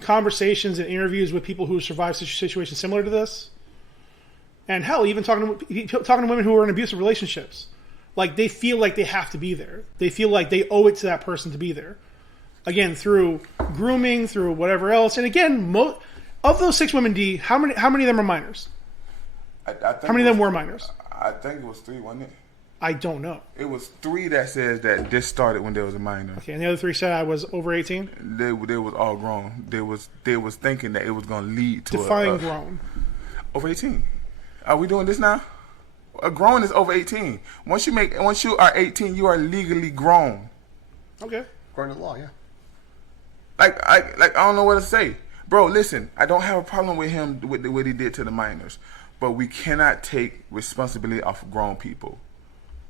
conversations and interviews with people who survived situations similar to this, and hell, even talking to women who are in abusive relationships. Like, they feel like they have to be there. They feel like they owe it to that person to be there. Again, through grooming, through whatever else. And again, of those 6 women, D, how many of them are minors? I think how many of them were minors? I think it was 3, wasn't it? I don't know. It was 3 that says that this started when there was a minor. Okay, and the other 3 said I was over 18? They was all grown. They was thinking that it was going to lead to Define grown. Over 18. Are we doing this now? A grown is over 18. Once you are 18, you are legally grown. Okay. According to the law, yeah. I don't know what to say. Bro, listen, I don't have a problem with him with what he did to the minors, but we cannot take responsibility off of grown people.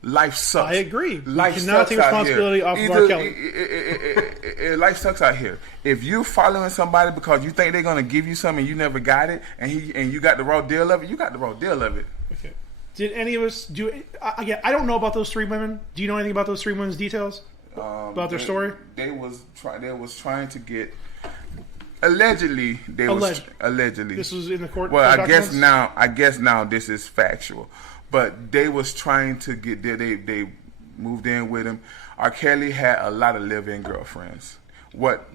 Life sucks. I agree. Life you cannot take responsibility off of R. Kelly. Life sucks out here. If you following somebody because you think they're gonna give you something and you never got it, and you got the raw deal of it, you got the raw deal of it. Okay. Did any of us do? Again, I don't know about those 3 women. Do you know anything about those 3 women's details about their story? They was trying to get. Allegedly. This was in the court. Well, I guess now this is factual. But they was trying to get there. They moved in with him. R. Kelly had a lot of live-in girlfriends. What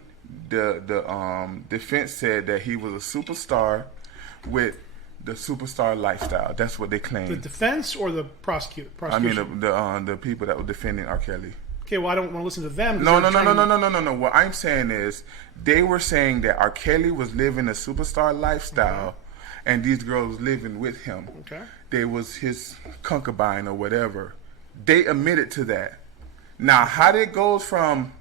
the defense said that he was a superstar with the superstar lifestyle. That's what they claimed. The defense or the prosecution? I mean the people that were defending R. Kelly. Okay, well I don't want to listen to them. No. What I'm saying is they were saying that R. Kelly was living a superstar lifestyle, and these girls living with him. Okay. They was his concubine or whatever. They admitted to that. Now, how that goes from,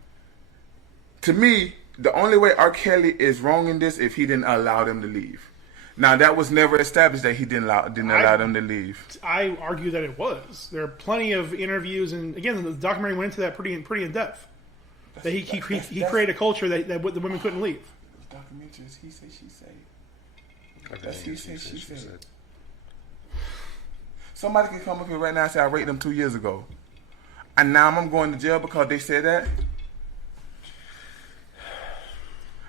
to me, the only way R. Kelly is wrong in this if he didn't allow them to leave. Now, that was never established that he didn't allow them to leave. I argue that it was. There are plenty of interviews, and again, the documentary went into that pretty in depth. That he created a culture that the women couldn't leave. Documentaries, he say, she say. That's he say, she said. Somebody can come up here right now and say I raped them 2 years ago, and now I'm going to jail because they said that.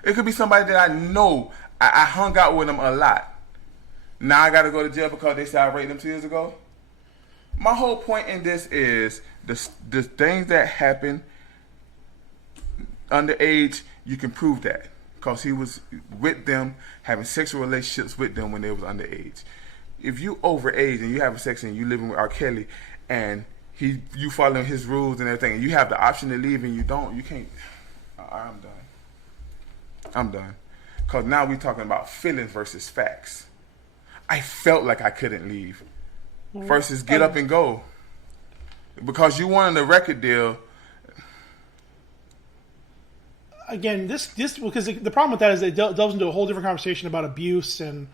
It could be somebody that I know. I hung out with them a lot. Now I got to go to jail because they said I raped them 2 years ago. My whole point in this is the things that happen underage. You can prove that because he was with them, having sexual relationships with them when they was underage. If you overage and you having sex and you living with R. Kelly and you following his rules and everything, and you have the option to leave and you don't, you can't. I'm done. Because now we're talking about feelings versus facts. I felt like I couldn't leave versus get up and go. Because you wanted a record deal. Again, this because the problem with that is it delves into a whole different conversation about abuse and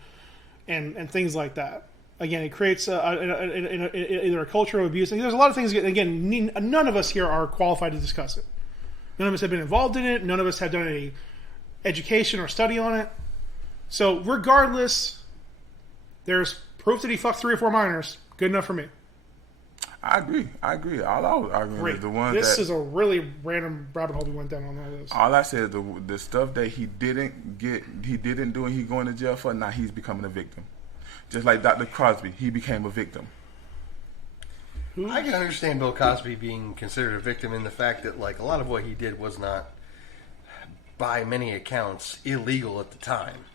things like that. Again, it creates either a culture of abuse. There's a lot of things. Again, none of us here are qualified to discuss it. None of us have been involved in it. None of us have done any education or study on it. So regardless, there's proof that he fucked 3 or 4 minors. Good enough for me. I agree. All I was arguing is the ones this is a really random rabbit hole we went down on all this. All I said is the stuff that he didn't do, and he's going to jail for. Now he's becoming a victim, just like Dr. Crosby. He became a victim. I can understand Bill Cosby being considered a victim in the fact that, like, a lot of what he did was not, by many accounts, illegal at the time.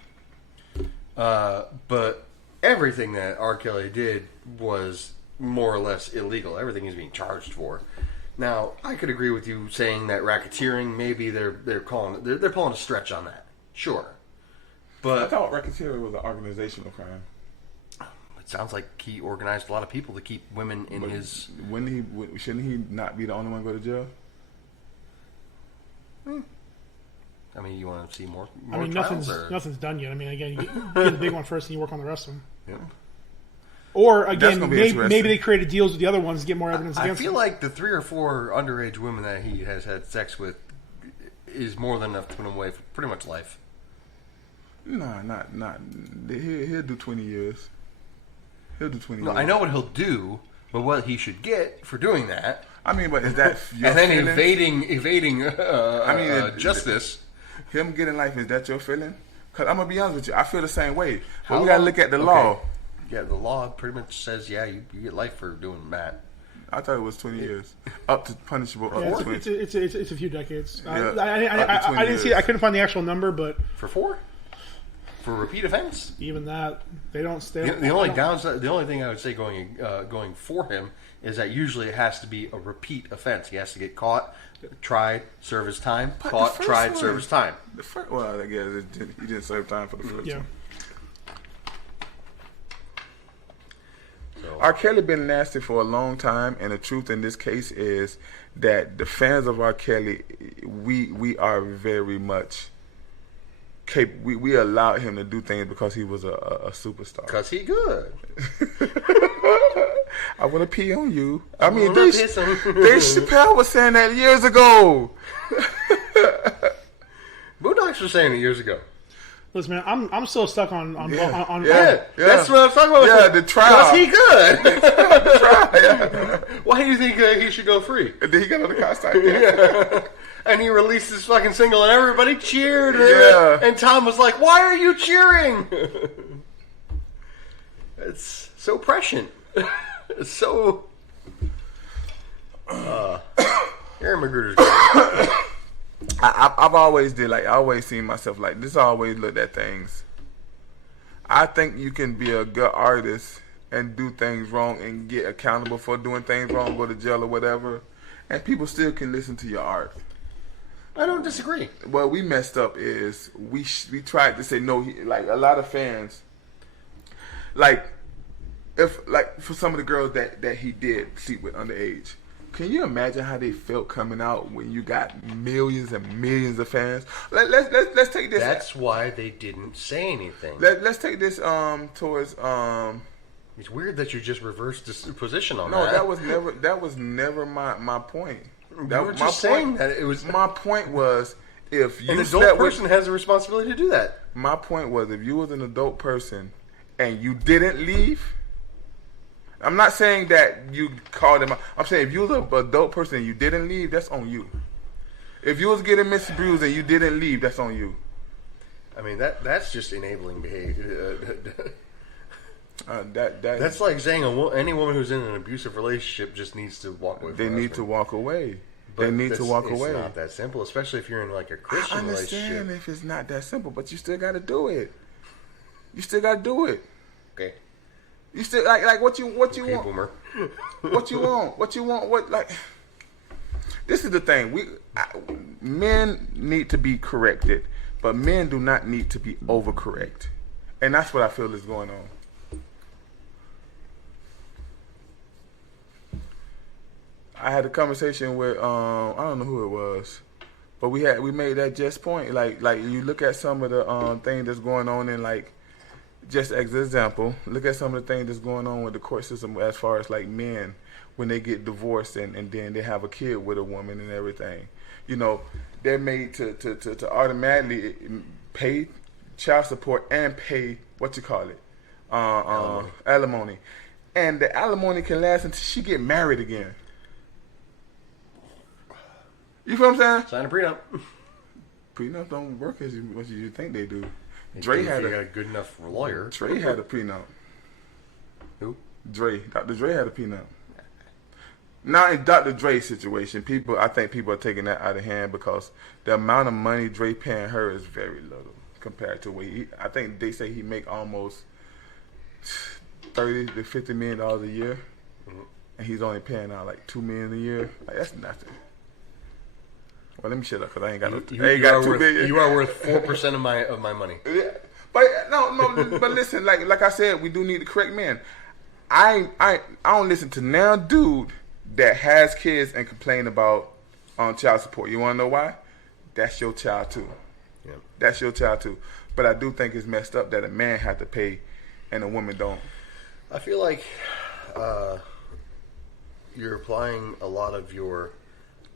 But everything that R. Kelly did was more or less illegal. Everything he's being charged for. Now, I could agree with you saying that racketeering, maybe they're pulling a stretch on that. Sure. But I thought racketeering was an organizational crime. It sounds like he organized a lot of people to keep women in his... Shouldn't he not be the only one to go to jail? I mean, you want to see more I mean, trials, nothing's done yet. I mean, again, you get the big one first and you work on the rest of them. Yeah. Or, again, maybe they created deals with the other ones to get more evidence against them. I feel like the 3 or 4 underage women that he has had sex with is more than enough to put him away for pretty much life. No, not. He'll do 20 years. He'll do 20 years. I know what he'll do, but what he should get for doing that... I mean, but is that your and then feeling? evading justice... Him getting life, is that your feeling? Because I'm going to be honest with you, I feel the same way. But we got to look at the law. Yeah, the law pretty much says, you get life for doing that. I thought it was 20 years. Up to punishable up to 20. It's a few decades. Yeah, I didn't see it. I couldn't find the actual number, but... For 4? For repeat offense? Even that, they don't stay. The only downside, the only thing I would say going for him is that usually it has to be a repeat offense. He has to get caught, tried, serve his time, caught, tried, serve his time. The first, well, I guess he didn't serve time for the first one. So. R. Kelly been nasty for a long time, and the truth in this case is that the fans of R. Kelly, we are very much capable. We allowed him to do things because he was a superstar. Because he good. I want to pee on you. I mean, Dave Chappelle was saying that years ago. Boondocks was saying it years ago. Listen, man, I'm still stuck on Yeah, that's what I'm talking about. Yeah, the trial. Because he good. The trial, yeah. Why do you think he should go free? And then he got on the costume. Yeah. And he released his fucking single, and everybody cheered. Yeah. And Tom was like, "Why are you cheering?" It's so prescient. It's so. Aaron Magruder's good. I've always did, like, I always seen myself like this. I always looked at things. I think you can be a good artist and do things wrong and get accountable for doing things wrong, go to jail or whatever, and people still can listen to your art. I don't disagree. What we messed up is we tried to say no. Like a lot of fans, like for some of the girls that he did sleep with underage. Can you imagine how they felt coming out when you got millions and millions of fans? Let's take this. That's why they didn't say anything. Let's take this towards. It's weird that you just reversed this position on No, that. that was never my point. You were just saying that it was. My point was if you an adult person has a responsibility to do that. My point was if you was an adult person and you didn't leave. I'm not saying that you called him out. I'm saying if you was an adult person and you didn't leave, that's on you. If you was getting misabused and you didn't leave, that's on you. I mean that's just enabling behavior. That's like saying any woman who's in an abusive relationship just needs to walk away. They need to walk away. They need to walk away. It's not that simple, especially if you're in like a Christian relationship. I understand if it's not that simple, but you still got to do it. You still got to do it. Okay. You still like what you want. Boomer. What you want. What like. This is the thing. Men need to be corrected, but men do not need to be overcorrect, and that's what I feel is going on. I had a conversation with I don't know who it was, but we made that just point. Like you look at some of the things that's going on in like. Just as an example, look at some of the things that's going on with the court system as far as like men when they get divorced and then they have a kid with a woman and everything. You know, they're made to automatically pay child support and pay alimony. And the alimony can last until she get married again. You feel what I'm saying? Sign a prenup. Prenups don't work as much as you think they do. Dre had a good enough lawyer. Dre had a prenup. Who? Dre. Dr. Dre had a prenup. Now in Dr. Dre's situation, I think people are taking that out of hand because the amount of money Dre paying her is very little compared to what I think they say he make almost $30 to $50 million a year, and he's only paying out like $2 million a year. Like that's nothing. Well, let me shut up because I ain't got no. You are worth 4% of my money. Yeah, but no. But listen, like I said, we do need the correct men. I don't listen to now dude that has kids and complain about child support. You want to know why? That's your child too. Yeah, that's your child too. But I do think it's messed up that a man had to pay and a woman don't. I feel like you're applying a lot of your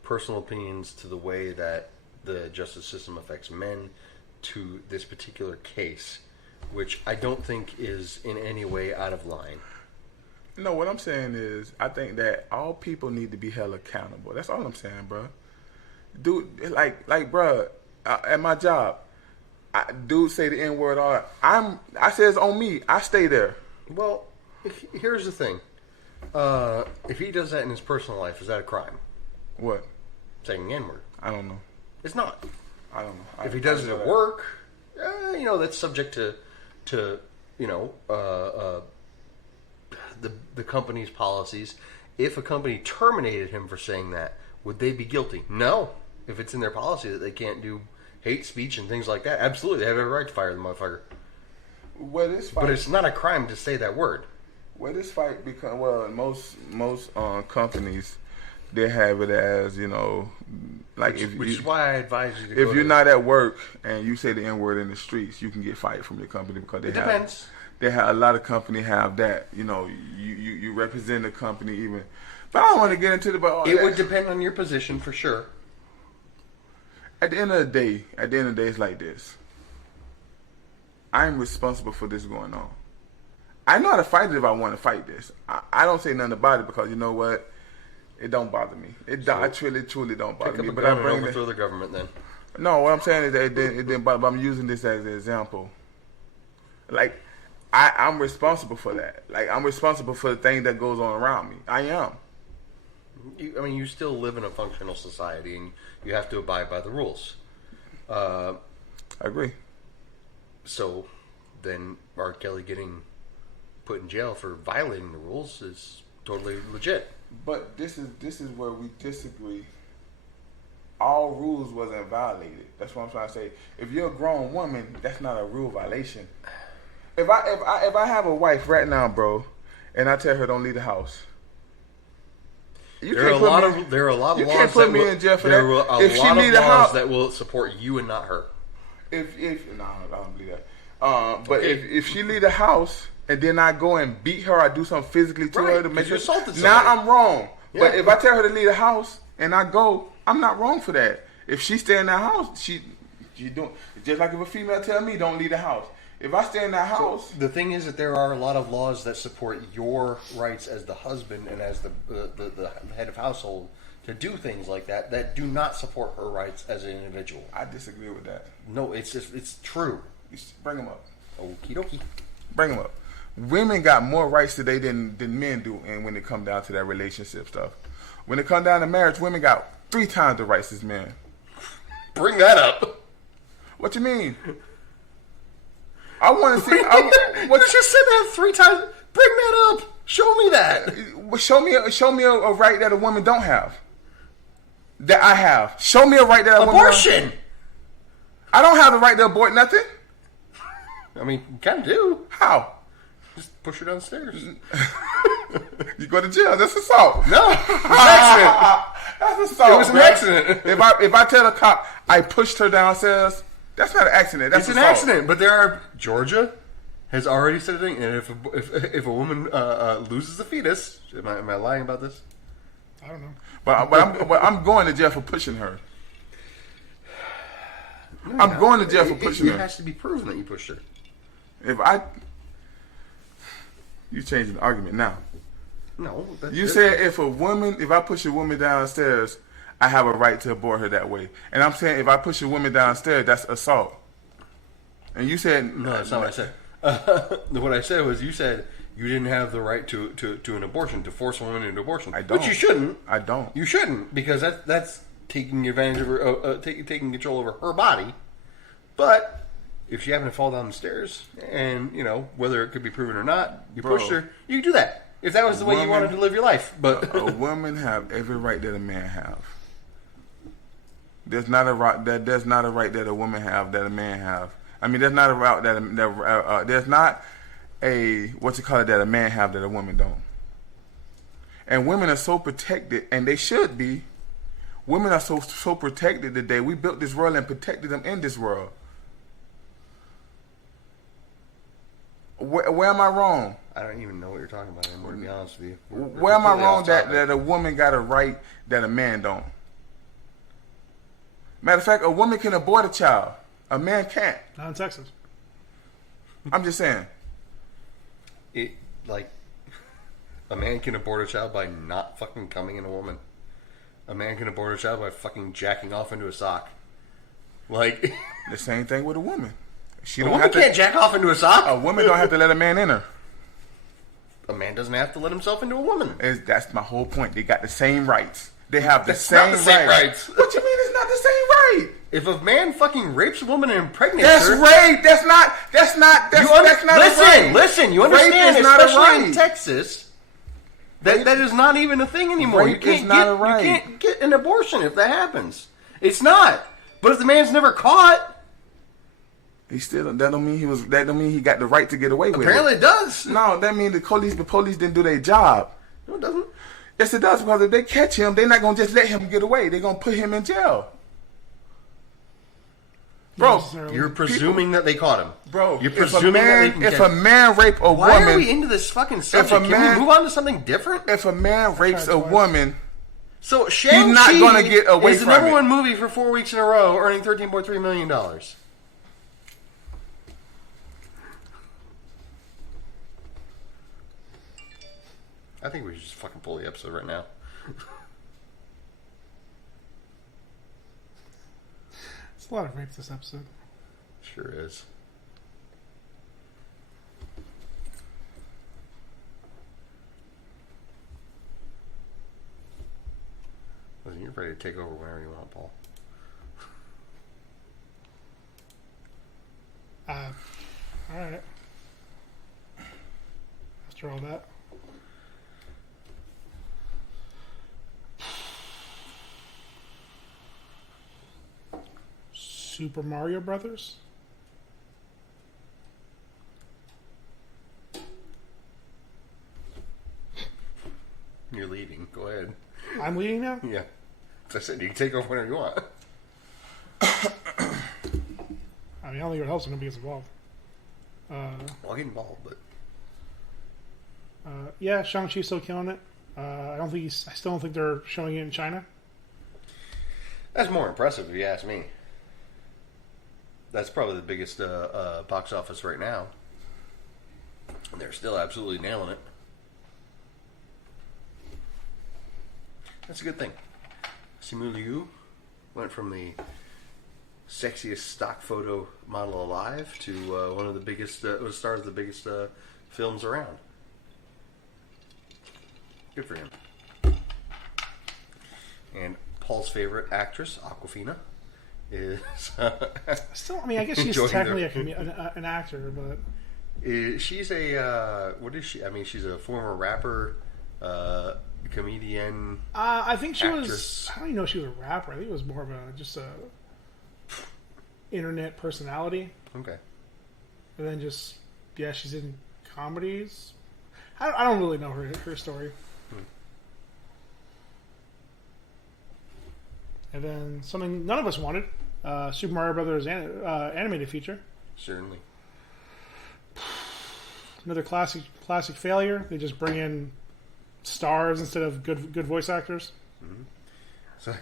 personal opinions to the way that the justice system affects men to this particular case, which I don't think is in any way out of line. No, what I'm saying is I think that all people need to be held accountable. That's all I'm saying, bro. Dude, like, bro, at my job, dude say the N-word all. I say it's on me. I stay there. Well, here's the thing. If he does that in his personal life, is that a crime? What? Saying the N-word. I don't know. It's not. I don't know. If he does it at work, that's subject to the company's policies. If a company terminated him for saying that, would they be guilty? No. If it's in their policy that they can't do hate speech and things like that, absolutely, they have every right to fire the motherfucker. But it's not a crime to say that word. Where this fight become most companies, they have it as which is why I advise you to. If you're not at work and you say the N word in the streets, you can get fired from your company because depends. They have a lot of companies have that. You represent the company even. But I don't want to get into it would depend on your position for sure. At the end of the day, it's like this. I'm responsible for this going on. I know how to fight it if I want to fight this. I don't say nothing about it because you know what? It don't bother me. I truly don't bother me. But I bring overthrow the government then. No, what I'm saying is that it didn't bother. But I'm using this as an example. Like I'm responsible for that. Like I'm responsible for the thing that goes on around me. I am. You still live in a functional society, and you have to abide by the rules. I agree. So, then R. Kelly getting put in jail for violating the rules is totally legit. But this is where we disagree. All rules wasn't violated. That's what I'm trying to say. If you're a grown woman, that's not a rule violation. If I have a wife right now, bro, and I tell her don't leave the house. There are a lot of laws in jail for there that. are a lot of laws that will support you and not her. I don't believe that. But okay. if she leave the house and then I go and beat her or do something physically to her to make her assaulted somebody. Now I'm wrong. Yeah. But if I tell her to leave the house and I go, I'm not wrong for that. If she stay in that house, she doing just like if a female tell me don't leave the house. If I stay in that house, so the thing is that there are a lot of laws that support your rights as the husband and as the head of household to do things like that do not support her rights as an individual. I disagree with that. No, it's true. Bring them up. Okie dokie. Bring them up. Women got more rights today than men do, and when it come down to that relationship stuff. When it come down to marriage, women got 3 times the rights as men. Bring that up. What you mean? I want to see. What you just said that 3 times. Bring that up. Show me that. Show me a right that a woman don't have. That I have. Show me a right that a woman. Abortion. I don't have the right to abort nothing. You kind of do. How? Just push her downstairs. You go to jail. That's assault. No, it was an accident. That's assault. It was an accident. If I tell a cop I pushed her downstairs, that's not an accident. That's it's an accident. But Georgia has already said a thing, and if a woman loses a fetus, am I lying about this? I don't know. But I'm going to jail for pushing her. No, I'm going to jail for pushing her. It has to be proven that you pushed her. You changing the argument now. No. You said if I push a woman downstairs, I have a right to abort her that way. And I'm saying if I push a woman downstairs, that's assault. And you said... No, that's not what I said. What I said was you said you didn't have the right to an abortion, to force a woman into abortion. I don't. But you shouldn't. I don't. You shouldn't, because that's taking advantage of her, taking control over her body. But... if she happened to fall down the stairs, and whether it could be proven or not, you pushed her. You could do that if that was the way you wanted to live your life. But a woman have every right that a man have. There's not a right that a woman have that a man have. There's not a right there's not a that a man have that a woman don't. And women are so protected, and they should be. Women are so protected today. We built this world and protected them in this world. Where am I wrong? I don't even know what you're talking about anymore, to be honest with you. Where am I wrong that a woman got a right that a man don't? Matter of fact, a woman can abort a child. A man can't. Not in Texas. I'm just saying. A man can abort a child by not fucking coming in a woman. A man can abort a child by fucking jacking off into a sock. The same thing with a woman. A woman can't jack off into a sock. A woman don't have to let a man in her. A man doesn't have to let himself into a woman. That's my whole point. They got the same rights. They have the same rights. What you mean it's not the same right? If a man fucking rapes a woman and impregnates That's her... rape! That's not that's not a rape. Listen, you understand, Rape is not a especially in right. Texas, that is not even a thing anymore. Rape is not a right. You can't get an abortion if that happens. It's not. But if the man's never caught... He still that don't mean he got the right to get away with it. Apparently it does. No, that means the police didn't do their job. No, it doesn't. Yes, it does, because if they catch him, they're not gonna just let him get away. They're gonna put him in jail. Bro, you're presuming that they caught him. Bro, you're presuming that they can if a man rape a woman... Why are we into this fucking subject? Can we move on to something different? If a man rapes a woman... So Shang he's not Chi going to get away is the from number it. one movie for 4 weeks in a row, earning $13.3 million. I think we should just fucking pull the episode right now. It's a lot of rape this episode. Sure is. Listen, you're ready to take over whenever you want, Paul. Alright. After all that. Super Mario Brothers? You're leading. Go ahead. I'm leading now? Yeah. As I said, you can take over whenever you want. I mean, I don't think it helps when nobody gets involved. I'll get involved, but... yeah, Shang Chi's still killing it. I still don't think they're showing it in China. That's more impressive, if you ask me. That's probably the biggest box office right now. And they're still absolutely nailing it. That's a good thing. Simu Liu went from the sexiest stock photo model alive to one of the biggest stars of the biggest films around. Good for him. And Paul's favorite actress, Awkwafina, is Still, I mean, I guess she's technically an actor, but she's a what is she? I mean, she's a former rapper, comedian. I think she actress. was. I don't even know if she was a rapper. I think it was more of just a internet personality. Okay. And then she's in comedies. I don't really know her story. And then something none of us wanted, Super Mario Brothers animated feature. Certainly. Another classic failure. They just bring in stars instead of good voice actors. Mm-hmm. So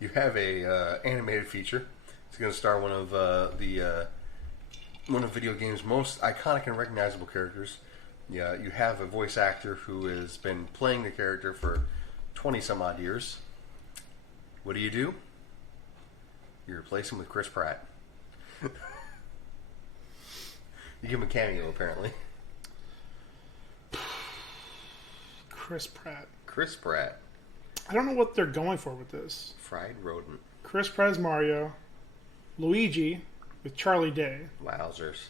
you have a animated feature. It's going to star one of video game's most iconic and recognizable characters. Yeah, you have a voice actor who has been playing the character for 20 some odd years. What do? You replace him with Chris Pratt. You give him a cameo, apparently. Chris Pratt. Chris Pratt. I don't know what they're going for with this. Fried rodent. Chris Pratt as Mario. Luigi with Charlie Day. Wowzers.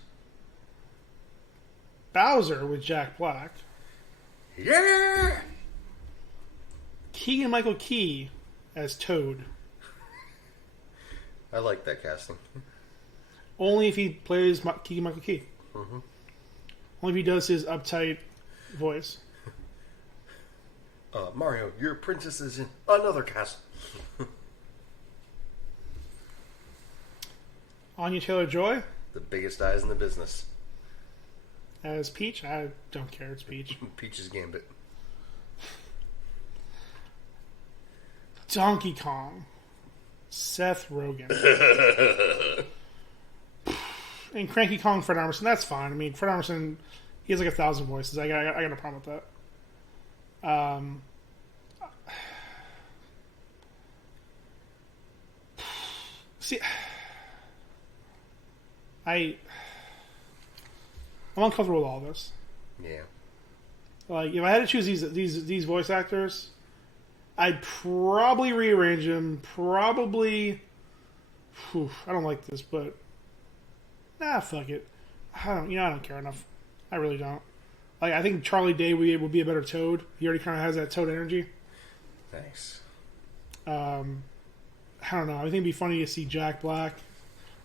Bowser with Jack Black. Yeah! Keegan-Michael Key as Toad. I like that casting. Only if he plays Keegan-Michael Key. Mm-hmm. Only if he does his uptight voice. Mario, your princess is in another castle. Anya Taylor-Joy The biggest eyes in the business. as Peach. I don't care. It's Peach. Peach's Gambit. Donkey Kong. Seth Rogen. And Cranky Kong, Fred Armisen. That's fine. I mean, Fred Armisen, he has like 1,000 voices. I got no problem with that. See, I'm uncomfortable with all this. Yeah. Like, if I had to choose these voice actors, I'd probably rearrange them. Probably I don't like this, but fuck it. I don't care enough. I really don't. Like, I think Charlie Day would be a better Toad. He already kind of has that Toad energy. Nice. I don't know. I think it'd be funny to see Jack Black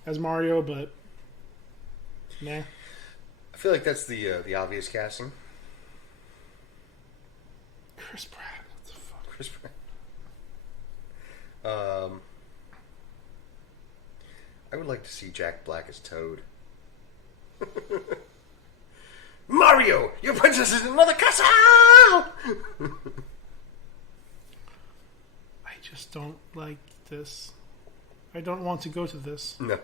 as Mario, but nah. I feel like that's the obvious casting. Chris Pratt. What the fuck? Chris Pratt. I would like to see Jack Black as Toad. Mario, your princess is in another castle! I just don't like this. I don't want to go to this. No.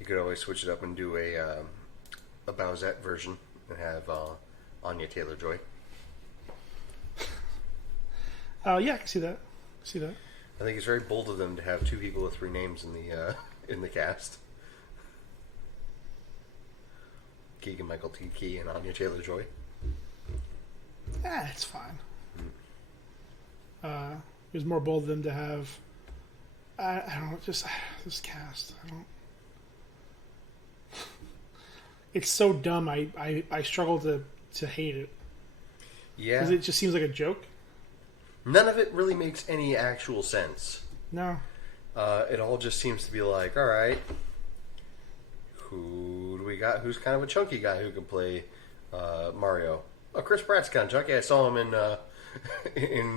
You could always switch it up and do a Bowsette version and have Anya Taylor-Joy. Yeah, I can see that. I think it's very bold of them to have two people with three names in the cast. Keegan-Michael Key and Anya Taylor-Joy. It's fine. It was more bold of them to have. I don't know, just this cast. I don't. It's so dumb. I struggle to hate it. Yeah, because it just seems like a joke. None of it really makes any actual sense. No. It all just seems to be like, all right, who do we got? Who's kind of a chunky guy who can play Mario? Oh, Chris Pratt's kind of chunky. I saw him in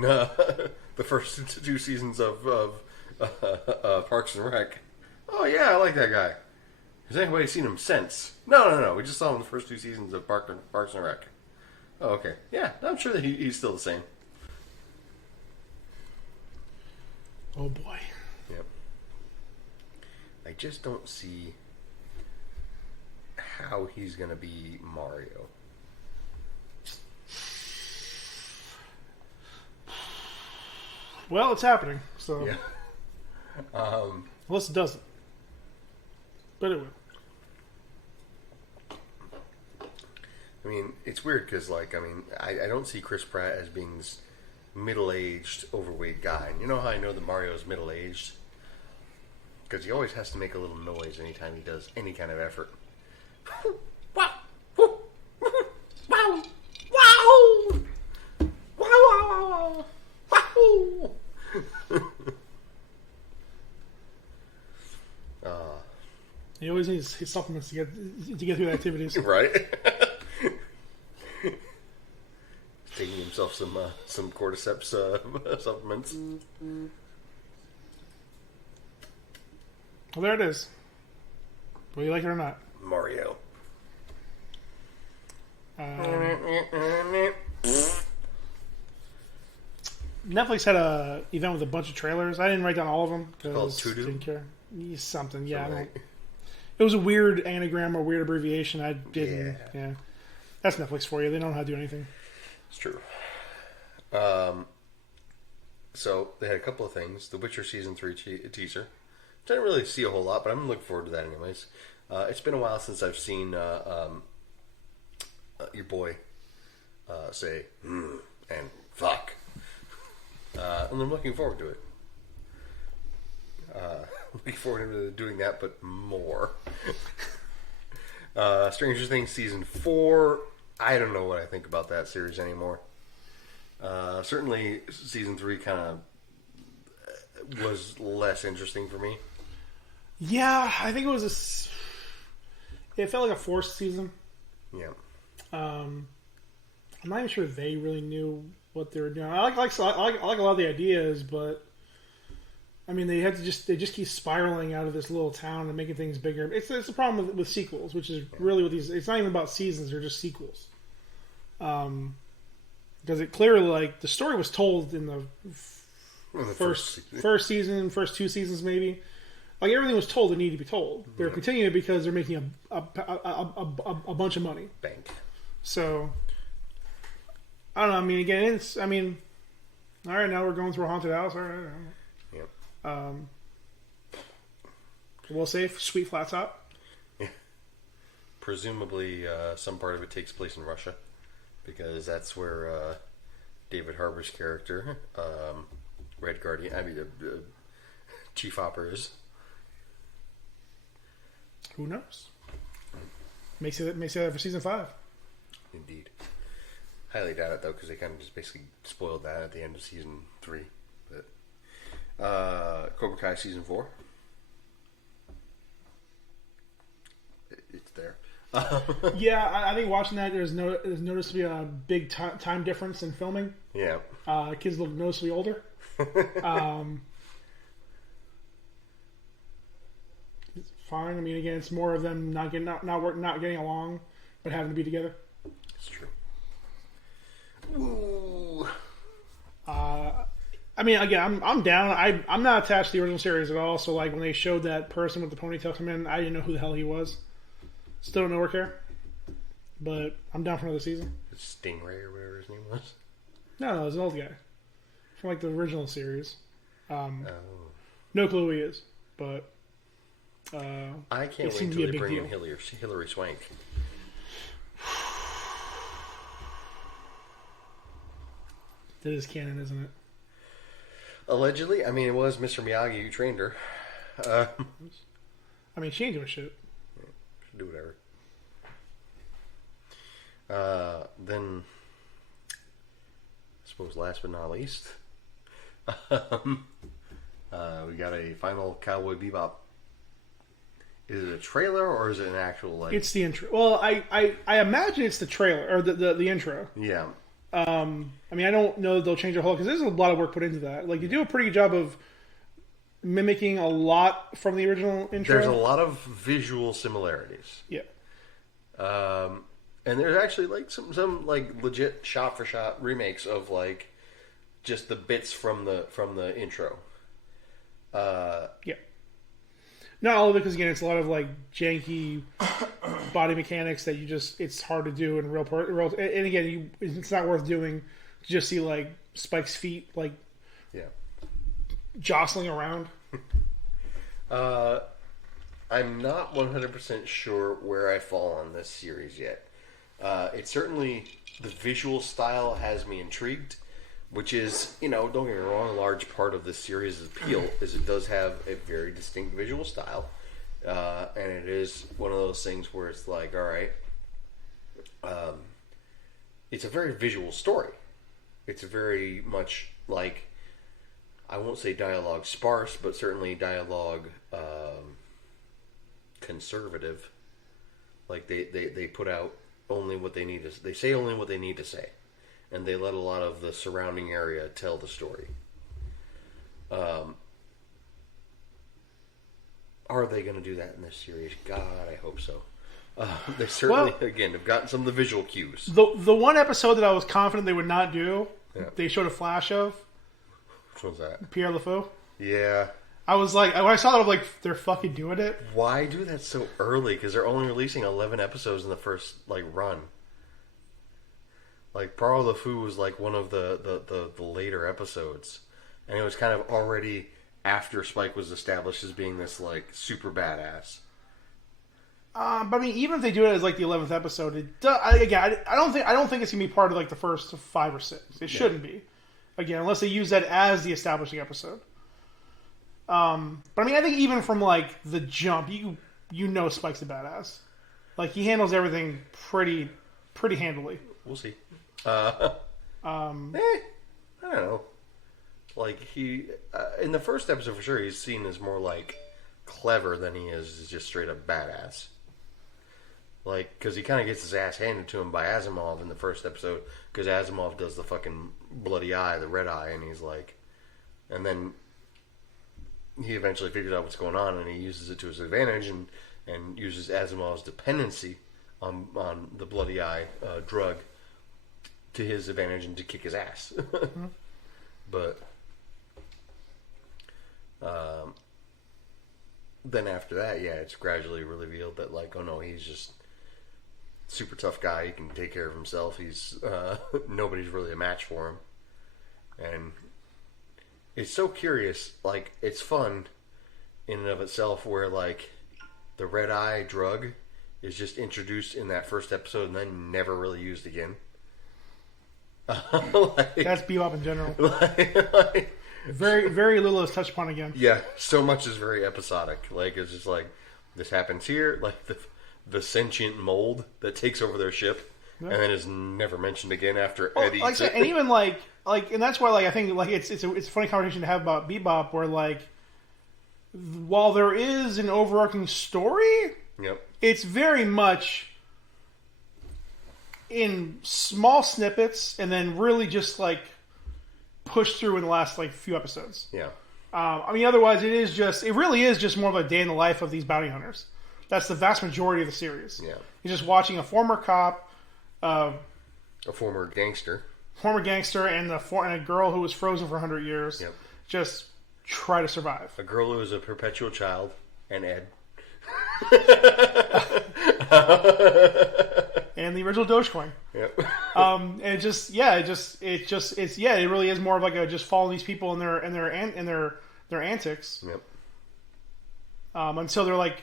the first two seasons of Parks and Rec. Oh yeah, I like that guy. Has anybody seen him since? No. We just saw him in the first two seasons of Parks and Rec. Oh, okay. Yeah, I'm sure that he's still the same. Oh boy. Yep. I just don't see how he's going to be Mario. Well, it's happening, so. Yeah. Unless it doesn't. But it will. I mean, it's weird because, I don't see Chris Pratt as being this middle-aged, overweight guy. And you know how I know that Mario's middle-aged? Because he always has to make a little noise anytime he does any kind of effort. Wow! Wow! Wow! Wow! Wow! He always needs his supplements to get through the activities. Right? Taking himself some cordyceps supplements. Well, there it is. Whether you like it or not. Mario. Netflix had a event with a bunch of trailers. I didn't write down all of them because I To-Do? didn't care. Something, yeah. Right. It was a weird anagram or weird abbreviation. I didn't. Yeah. That's Netflix for you. They don't know how to do anything. It's true. So they had a couple of things. The Witcher Season 3 teaser. Didn't really see a whole lot, but I'm looking forward to that anyways. It's been a while since I've seen your boy say and fuck. And I'm looking forward to it. Looking forward to doing that, but more. Stranger Things Season 4. I don't know what I think about that series anymore. Certainly, Season 3 kind of was less interesting for me. Yeah, I think it was it felt like a forced season. Yeah. I'm not even sure they really knew what they were doing. I like a lot of the ideas, but I mean, they just keep spiraling out of this little town and making things bigger. It's a problem with sequels, which is really what these. It's not even about seasons; they're just sequels. Because it clearly, the story was told in the first season, first two seasons, maybe. Everything was told that needed to be told. They're continuing it because they're making a bunch of money. Bank. So I don't know. I mean, again, all right. Now we're going through a haunted house. All right. Yep. We'll say sweet flat top. Yeah. Presumably, some part of it takes place in Russia. because that's where David Harbour's character, Red Guardian, Chief Hopper is. Who knows? May say that for season 5. Indeed. Highly doubt it though, because they kind of just basically spoiled that at the end of season 3. But Cobra Kai season 4. It's there. Yeah, I think watching that, there's noticed to be a big time difference in filming. Yeah. Kids look noticeably older. It's fine. I mean, again, it's more of them not getting along, but having to be together. It's true. Ooh. I mean, again, I'm down. I'm not attached to the original series at all. So, like, when they showed that person with the ponytail come in, I didn't know who the hell he was. Still don't know or care. But I'm down for another season. Stingray or whatever his name was. No, it was an old guy from like the original series. Oh. No clue who he is, but I can't wait until they bring in Hillary Swank. That is canon, isn't it? Allegedly, I mean, it was Mr. Miyagi who trained her. I mean, she ain't doing shit. Should do whatever. Then, I suppose last but not least, we got a final Cowboy Bebop. Is it a trailer or is it an actual like? It's the intro. Well, I imagine it's the trailer or the intro. Yeah. I mean, I don't know that they'll change the whole because there's a lot of work put into that. Like, you do a pretty good job of mimicking a lot from the original intro. There's a lot of visual similarities. Yeah. And there's actually like some like legit shot for shot remakes of like just the bits from the intro. Yeah. Not all of it, because again, it's a lot of like janky body mechanics that it's hard to do in real. And again, it's not worth doing to just see like Spike's feet like jostling around. I'm not 100% sure where I fall on this series yet. It certainly, the visual style has me intrigued, which is, don't get me wrong, a large part of this series' appeal is it does have a very distinct visual style. And it is one of those things where it's like, all right, it's a very visual story. It's very much like, I won't say dialogue sparse, but certainly dialogue conservative. Like they put out only what they need to. They say only what they need to say, and they let a lot of the surrounding area tell the story. Are they going to do that in this series? God, I hope so. They certainly, again, have gotten some of the visual cues. The one episode that I was confident they would not do, they showed a flash of. Which one's that? Pierre LaFou. Yeah. I was like, when I saw that, I'm like, they're fucking doing it. Why do that so early? Because they're only releasing 11 episodes in the first run. Like, Pierre LaFou was like one of the later episodes, and it was kind of already after Spike was established as being this like super badass. But I mean, even if they do it as like the 11th episode, I don't think it's gonna be part of like the first 5 or 6. It shouldn't be. Again, unless they use that as the establishing episode. But I mean, I think even from like the jump, you know Spike's a badass. Like, he handles everything pretty handily. We'll see. I don't know. Like, he in the first episode for sure, he's seen as more like clever than he is just straight up badass. Like, because he kind of gets his ass handed to him by Asimov in the first episode, because Asimov does the fucking bloody eye, the red eye, and he's like, and then he eventually figures out what's going on, and he uses it to his advantage, and uses Asimov's dependency on the bloody eye drug to his advantage and to kick his ass. Mm-hmm. But then after that, it's gradually revealed that, like, oh no, he's just super tough guy. He can take care of himself. He's nobody's really a match for him, and it's so curious. Like, it's fun in and of itself, where like the red eye drug is just introduced in that first episode and then never really used again. That's Bebop in general. Very, very little is touched upon again. Yeah, so much is very episodic. Like, it's just like, this happens here, like the sentient mold that takes over their ship, and then is never mentioned again after Eddie. Like I said, and even like, and that's why, like, I think, like, it's a funny conversation to have about Bebop, where, like, while there is an overarching story, it's very much in small snippets, and then really just, like, pushed through in the last, like, few episodes. Yeah. I mean, otherwise, it really is just more of a day in the life of these bounty hunters. That's the vast majority of the series. Yeah. You're just watching a former cop, a former gangster, and a girl who was frozen for 100 years, just try to survive. A girl who was a perpetual child, and Ed. And the original Dogecoin. Yep. And it really is more of like just following these people in their antics. Yep. Until they're like,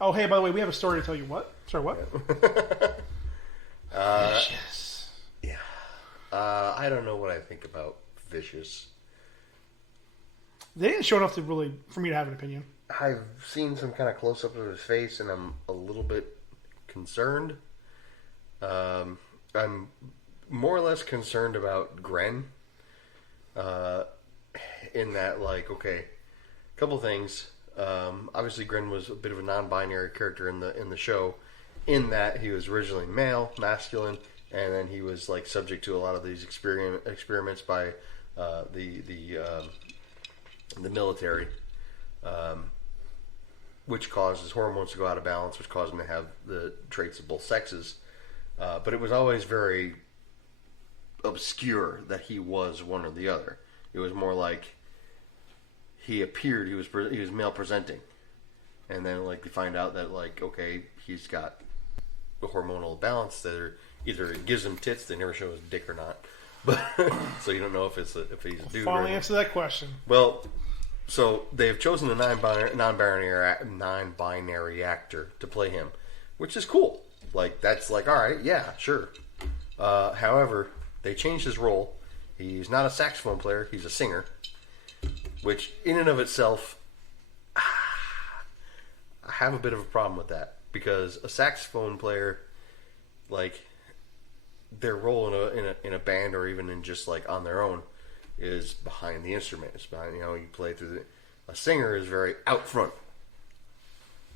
oh, hey, by the way, we have a story to tell you. What? Sorry, what? Vicious. Yeah. I don't know what I think about Vicious. They didn't show enough for me to have an opinion. I've seen some kind of close up of his face, and I'm a little bit concerned. I'm more or less concerned about Gren. In that, like, okay, a couple things. Obviously, Gren was a bit of a non-binary character in the show, in that he was originally male, masculine, and then he was like subject to a lot of these experiments by the military, which caused his hormones to go out of balance, which caused him to have the traits of both sexes. But it was always very obscure that he was one or the other. It was more like he appeared, he was male presenting, and then like you find out that like, okay, he's got a hormonal balance that either it gives him tits, they never show his dick or not, but so you don't know if he's a dude. Finally answer that question. Well, so they've chosen a non-binary actor to play him, which is cool. Like, that's like, all right, yeah, sure. However, they changed his role. He's not a saxophone player; he's a singer. Which, in and of itself, I have a bit of a problem with that, because a saxophone player, like, their role in a band, or even in just like on their own, is behind the instrument. It's behind, you play through a singer is very out front,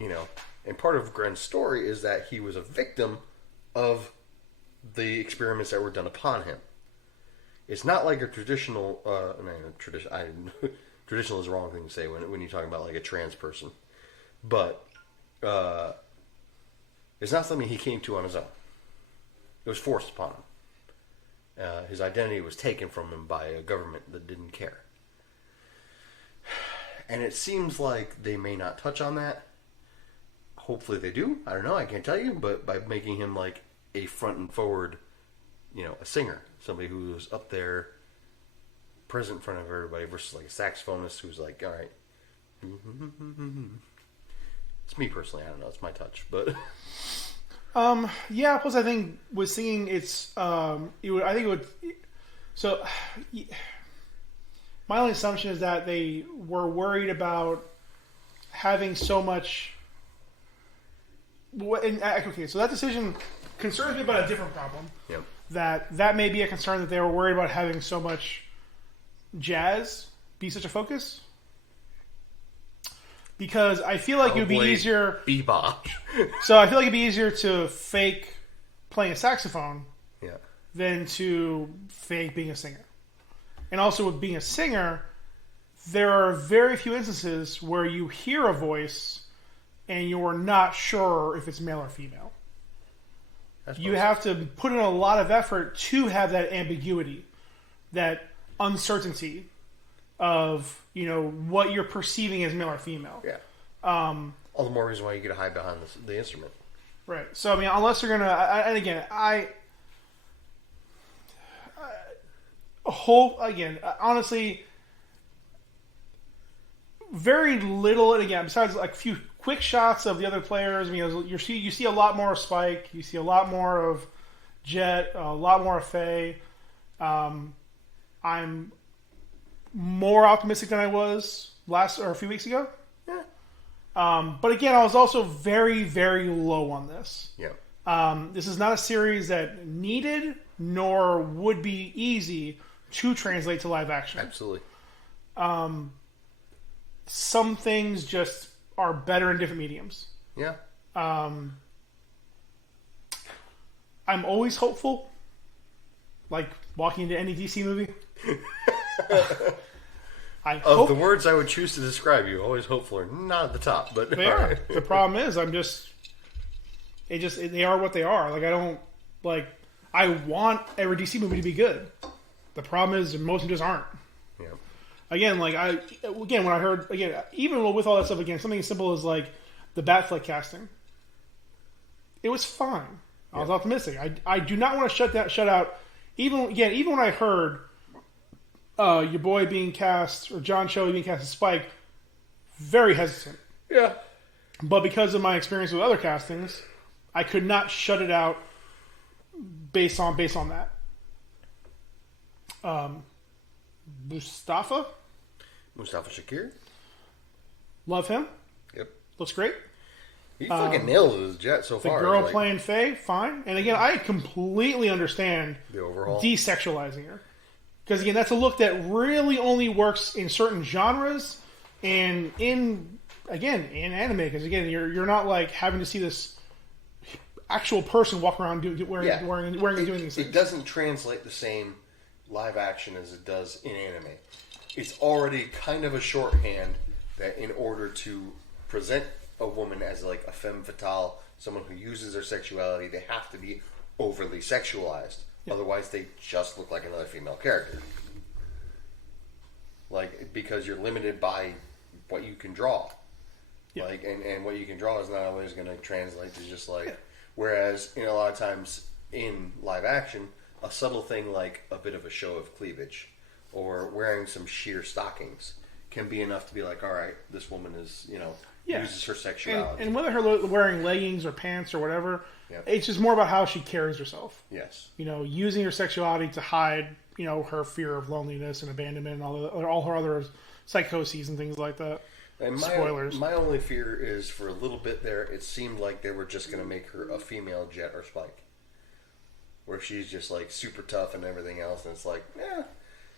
and part of Gren's story is that he was a victim of the experiments that were done upon him. It's not like a traditional, traditional is the wrong thing to say when you're talking about like a trans person, but it's not something he came to on his own. It was forced upon him. His identity was taken from him by a government that didn't care. And it seems like they may not touch on that. Hopefully they do. I don't know. I can't tell you. But by making him like a front and forward, a singer, somebody who's up there, present in front of everybody, versus like a saxophonist who's like, all right. It's me personally. I don't know. It's my touch, but. Yeah. Plus, I think with singing, So, my only assumption is that they were worried about having so much. Okay, so that decision concerns me about a different problem. Yep. That may be a concern, that they were worried about having so much jazz be such a focus. Because I feel like it would be easier. Bebop. So I feel like it'd be easier to fake playing a saxophone than to fake being a singer. And also with being a singer, there are very few instances where you hear a voice and you're not sure if it's male or female. You have to put in a lot of effort to have that ambiguity, that uncertainty of, what you're perceiving as male or female. Yeah. All the more reason why you get to hide behind the instrument. Right. So, I mean, unless you're going to... And again, honestly, very little, and again, besides like a few quick shots of the other players, you see a lot more of Spike, you see a lot more of Jet, a lot more of Faye. I'm more optimistic than I was a few weeks ago. But again, I was also very, very low on this. Yeah. This is not a series that needed nor would be easy to translate to live action. Absolutely. Some things just are better in different mediums. Yeah. I'm always hopeful. Like walking into any DC movie. Of the words I would choose to describe you, always hopeful are not at the top, but they are. The problem is, they are what they are. Like I want every DC movie to be good. The problem is most of them just aren't. Yeah. Again, when I heard even with all that stuff, something as simple as like the Batfleck casting, it was fine. I was optimistic. I do not want to shut out. Even when I heard your boy being cast or John Cho being cast as Spike, very hesitant. Yeah. But because of my experience with other castings, I could not shut it out based on that. Mustafa Shakir. Love him. Yep. Looks great. He fucking nailed his Jet so far. The girl playing Faye, fine. And again, I completely understand the overall desexualizing her. Because again, that's a look that really only works in certain genres and in anime. Because again, you're not like having to see this actual person walk around wearing and doing these things. It doesn't translate the same live action as it does in anime. It's already kind of a shorthand that in order to present a woman as like a femme fatale, someone who uses their sexuality, they have to be overly sexualized. Yeah. Otherwise, they just look like another female character. Like, because you're limited by what you can draw. Yeah. Like, and what you can draw is not always going to translate to just like. Yeah. Whereas, a lot of times in live action, a subtle thing like a bit of a show of cleavage or wearing some sheer stockings can be enough to be like, all right, this woman is, uses her sexuality. And whether her wearing leggings or pants or whatever, it's just more about how she carries herself. Yes. Using her sexuality to hide, her fear of loneliness and abandonment and all her other psychoses and things like that. And Spoilers. My only fear is for a little bit there, it seemed like they were just going to make her a female Jet or Spike. Where she's just like super tough and everything else. And it's like,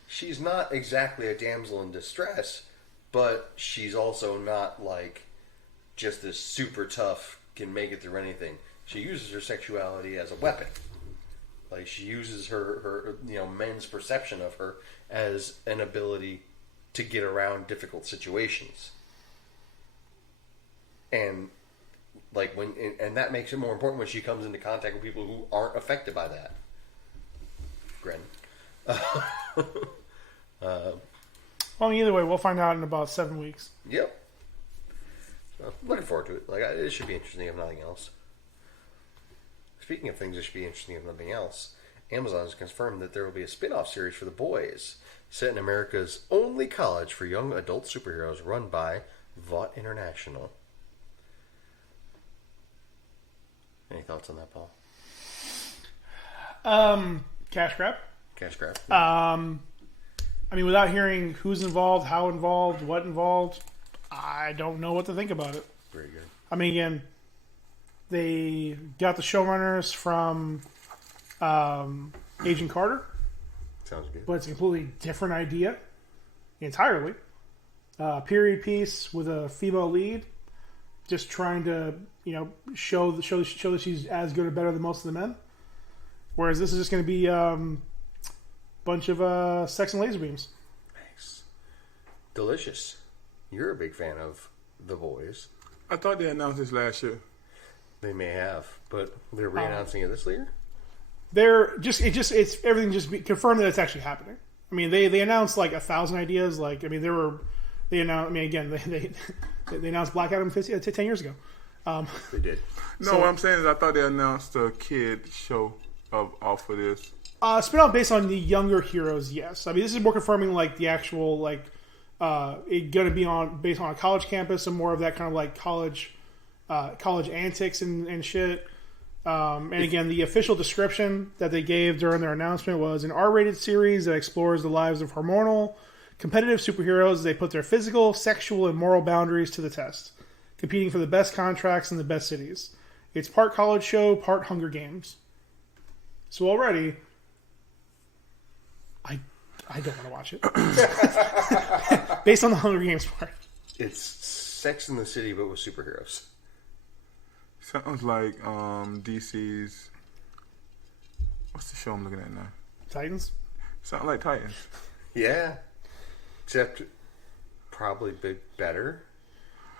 she's not exactly a damsel in distress, but she's also not like just this super tough, can make it through anything. She uses her sexuality as a weapon. Like she uses her men's perception of her as an ability to get around difficult situations. And like and that makes it more important when she comes into contact with people who aren't affected by that. Gren. Well, either way, we'll find out in about 7 weeks. Yep. So, looking forward to it. Like it should be interesting if nothing else. Speaking of things that should be interesting if nothing else, Amazon has confirmed that there will be a spin-off series for The Boys, set in America's only college for young adult superheroes, run by Vought International. Any thoughts on that, Paul? Cash grab. Cash grab. Without hearing who's involved, how involved, what involved, I don't know what to think about it. Very good. Again, they got the showrunners from Agent Carter. Sounds good. But it's a completely different idea entirely. Period piece with a female lead, just trying to show that she's as good or better than most of the men. Whereas this is just going to be a bunch of sex and laser beams. Nice, delicious. You're a big fan of The Boys. I thought they announced this last year. They may have, but they're re-announcing it this year. It's everything just confirmed that it's actually happening. They announced like 1,000 ideas. They announced Black Adam 10 years ago. They did. What I'm saying is I thought they announced a kid show off of this. Spin-off based on the younger heroes, yes. This is more confirming like the actual like it going to be based on a college campus and more of that kind of like college antics and shit. And again, the official description that they gave during their announcement was an R-rated series that explores the lives of hormonal, competitive superheroes as they put their physical, sexual, and moral boundaries to the test, competing for the best contracts in the best cities. It's part college show, part Hunger Games. So already, I don't want to watch it. Based on the Hunger Games part. It's Sex in the City, but with superheroes. Sounds like DC's. What's the show I'm looking at now? Titans? Sounds like Titans. Yeah. Except probably big better. Oh,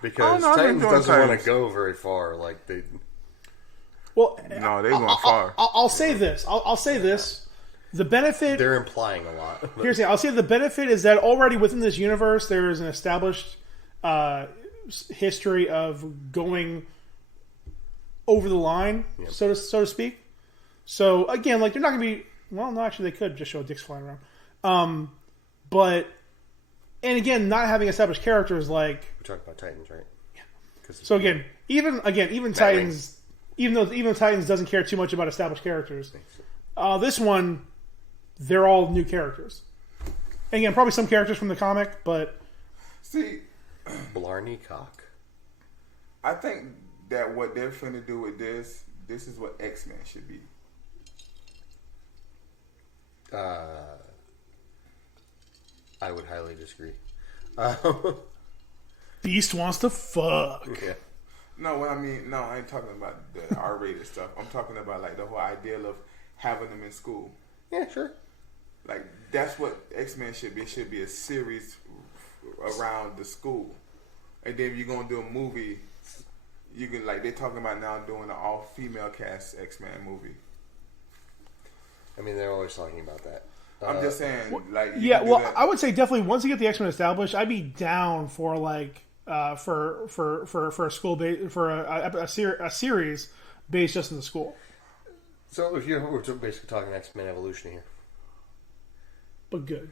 Because no, Titans doesn't want Titans. to go very far. Like they. Well, No, they going far. I'll say this. I'll say this. The benefit. They're implying a lot. Here's the thing. I'll say the benefit is that already within this universe, there is an established history of going over the line, so to speak. So again, like they're not going to be. Well, no, actually, they could just show dicks flying around. But and again, not having established characters like We're talking about Titans, right? Yeah. so. Even Titans, even though Titans doesn't care too much about established characters, this one they're all new characters. And again, probably some characters from the comic, but See, Blarney Cock. I think that what they're finna do with this is what X-Men should be. I would highly disagree. Beast wants to fuck. Yeah. No, what I mean, no, I ain't talking about the R-rated stuff. I'm talking about like the whole ideal of having them in school. Yeah, sure. Like that's what X-Men should be. It should be a series around the school. And then if you're gonna do a movie, you can like they're talking about now doing an all-female cast X-Men movie. I mean, they're always talking about that. I'm just saying, like Yeah, well, I would say definitely once you get the X-Men established, I'd be down for like for a school for a series based just in the school. So if we're basically talking X-Men Evolution here, But good.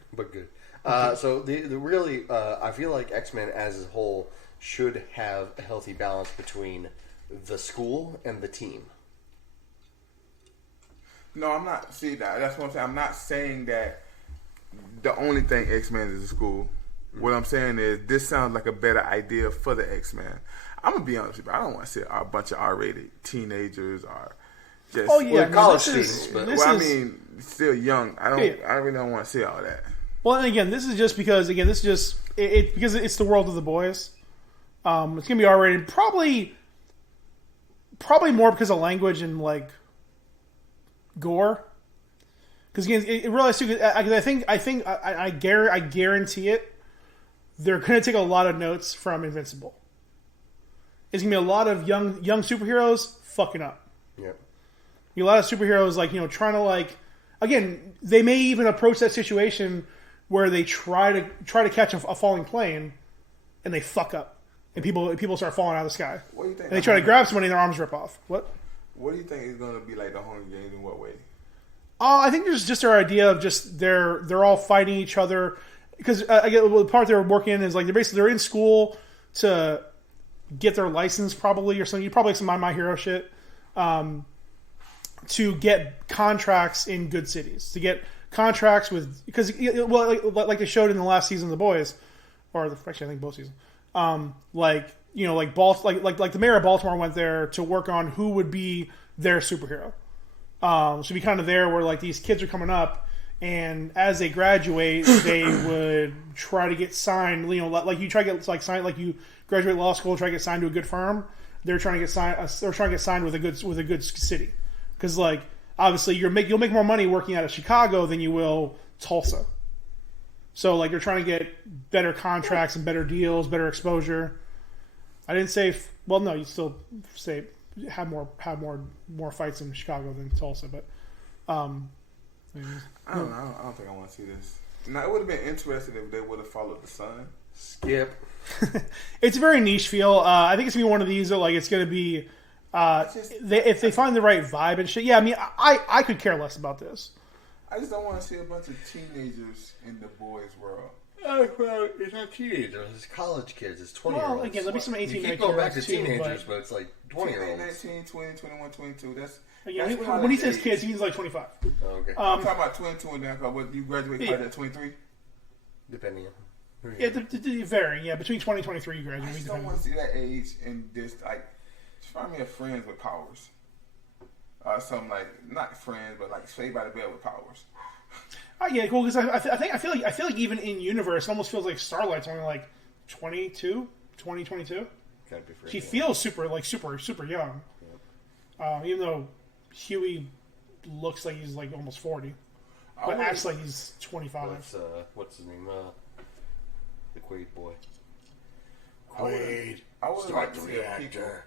So the really, I feel like X-Men as a whole should have a healthy balance between the school and the team. No, I'm not. See, that's what I'm saying. I'm not saying that the only thing X-Men is a school. What I'm saying is this sounds like a better idea for the X-Men. I'm gonna be honest with you. I don't want to see a bunch of R-rated teenagers or just college students. But I mean, still young. I really don't want to see all that. Well, and again, this is just because because it's the world of the boys. It's gonna be R-rated, probably more because of language and like gore. Because again, it realized too. I guarantee it. They're going to take a lot of notes from Invincible. It's going to be a lot of young superheroes fucking up. Yep. A lot of superheroes trying to again, they may even approach that situation where they try to catch a falling plane and they fuck up and people start falling out of the sky. What do you think? And they try to grab somebody and their arms rip off. What? What do you think is going to be like the Hunger Games in what way? I think there's just our idea of just they're all fighting each other. Because the part they're working in is like they're in school to get their license probably or something. Probably some My Hero shit to get contracts in good cities, to get contracts with like they showed in the last season of The Boys, or actually I think both seasons. Like the mayor of Baltimore went there to work on who would be their superhero. So be kind of there where like these kids are coming up. And as they graduate, they would try to get signed. Like you try to get signed, like you graduate law school, try to get signed to a good firm. They're trying to get signed. They're trying to get signed with a good city, because like obviously you'll make more money working out of Chicago than you will Tulsa. So like you're trying to get better contracts and better deals, better exposure. I didn't say. Well, no, you still say have more fights in Chicago than Tulsa, but. I don't know. I don't think I want to see this. Now, it would have been interesting if they would have followed the sun. Skip. It's a very niche feel. I think it's gonna be one of these that like it's gonna be if they find the right vibe and shit. Yeah, I mean, I could care less about this. I just don't want to see a bunch of teenagers in the boys' world. Well, it's not teenagers. It's college kids. It's 20-year-olds. Well, again, there'll be some 18, You 19 keep going back to year-olds too, teenagers, but it's like 20-year-olds. 19, 20, 21, 22. That's when he says age. kids, he means like 25. Oh, okay. I'm talking about 22 and down. What you graduate college at 23? Depending on who Yeah, they vary. Yeah, between 20 and 23 you I graduate. just don't want to see that age and just like just find me a friends with powers. Something like not friends, but like Saved by the Bell with powers. Yeah, cool. Because I feel like even in universe, it almost feels like Starlight's only like 22. She feels super young. Yep. Even though Huey looks like he's like almost 40, but acts like he's 25. That's, what's his name? The Quaid boy. Quaid. I would like to see a prequel.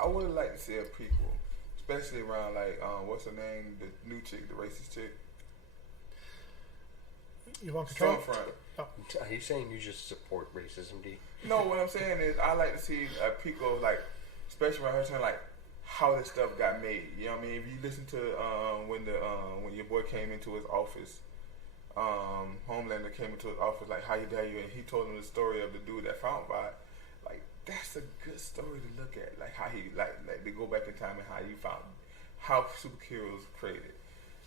I would like to see a prequel, especially around like what's her name, the new chick, the racist chick. You want control? Stormfront. Oh. Are you saying you just support racism, D? No, what I'm saying is I like to see a prequel, like especially around her turn, like how this stuff got made. You know what I mean? If you listen to when your boy came into his office, Homelander came into his office, like how you dare you, and he told him the story of the dude that found Bot. Like that's a good story to look at, like how he like they go back in time and how you found how superheroes created.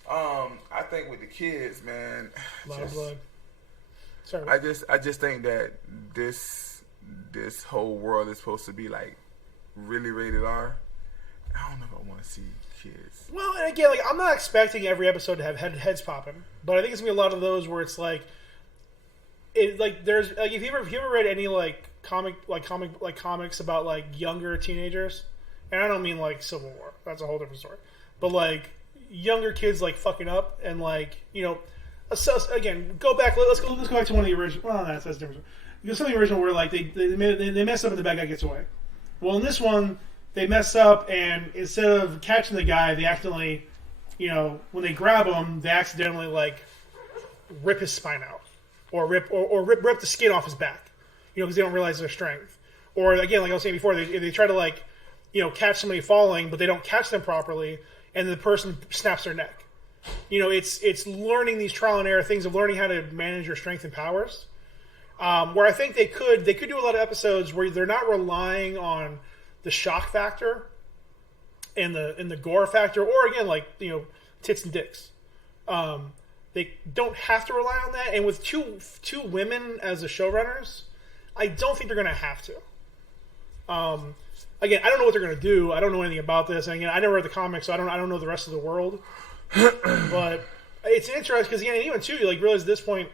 I think with the kids, man, a lot of blood. Sorry. I just think that this whole world is supposed to be like really rated R. I don't know if I want to see kids. Well, and again, like I'm not expecting every episode to have heads popping, but I think it's gonna be a lot of those where it's like, there's like if you ever read any comics about like younger teenagers, and I don't mean like Civil War, that's a whole different story, but like younger kids like fucking up and like so again go back. Let's go back to one of the original. Well, that's different. Some of the original where like they mess up and the bad guy gets away. Well, in this one, they mess up, and instead of catching the guy, they accidentally, when they grab him, they accidentally like rip his spine out, or rip the skin off his back, because they don't realize their strength. Or again, like I was saying before, they try to like, catch somebody falling, but they don't catch them properly, and the person snaps their neck. It's learning these trial and error things of learning how to manage your strength and powers. Where I think they could do a lot of episodes where they're not relying on the shock factor and the gore factor, or again like tits and dicks. They don't have to rely on that, and with two women as the showrunners, I don't think they're going to have to. Again, I don't know what they're going to do. I don't know anything about this. And again, I never read the comics, so I don't know the rest of the world. But it's interesting because again, even too, you like realize at this point,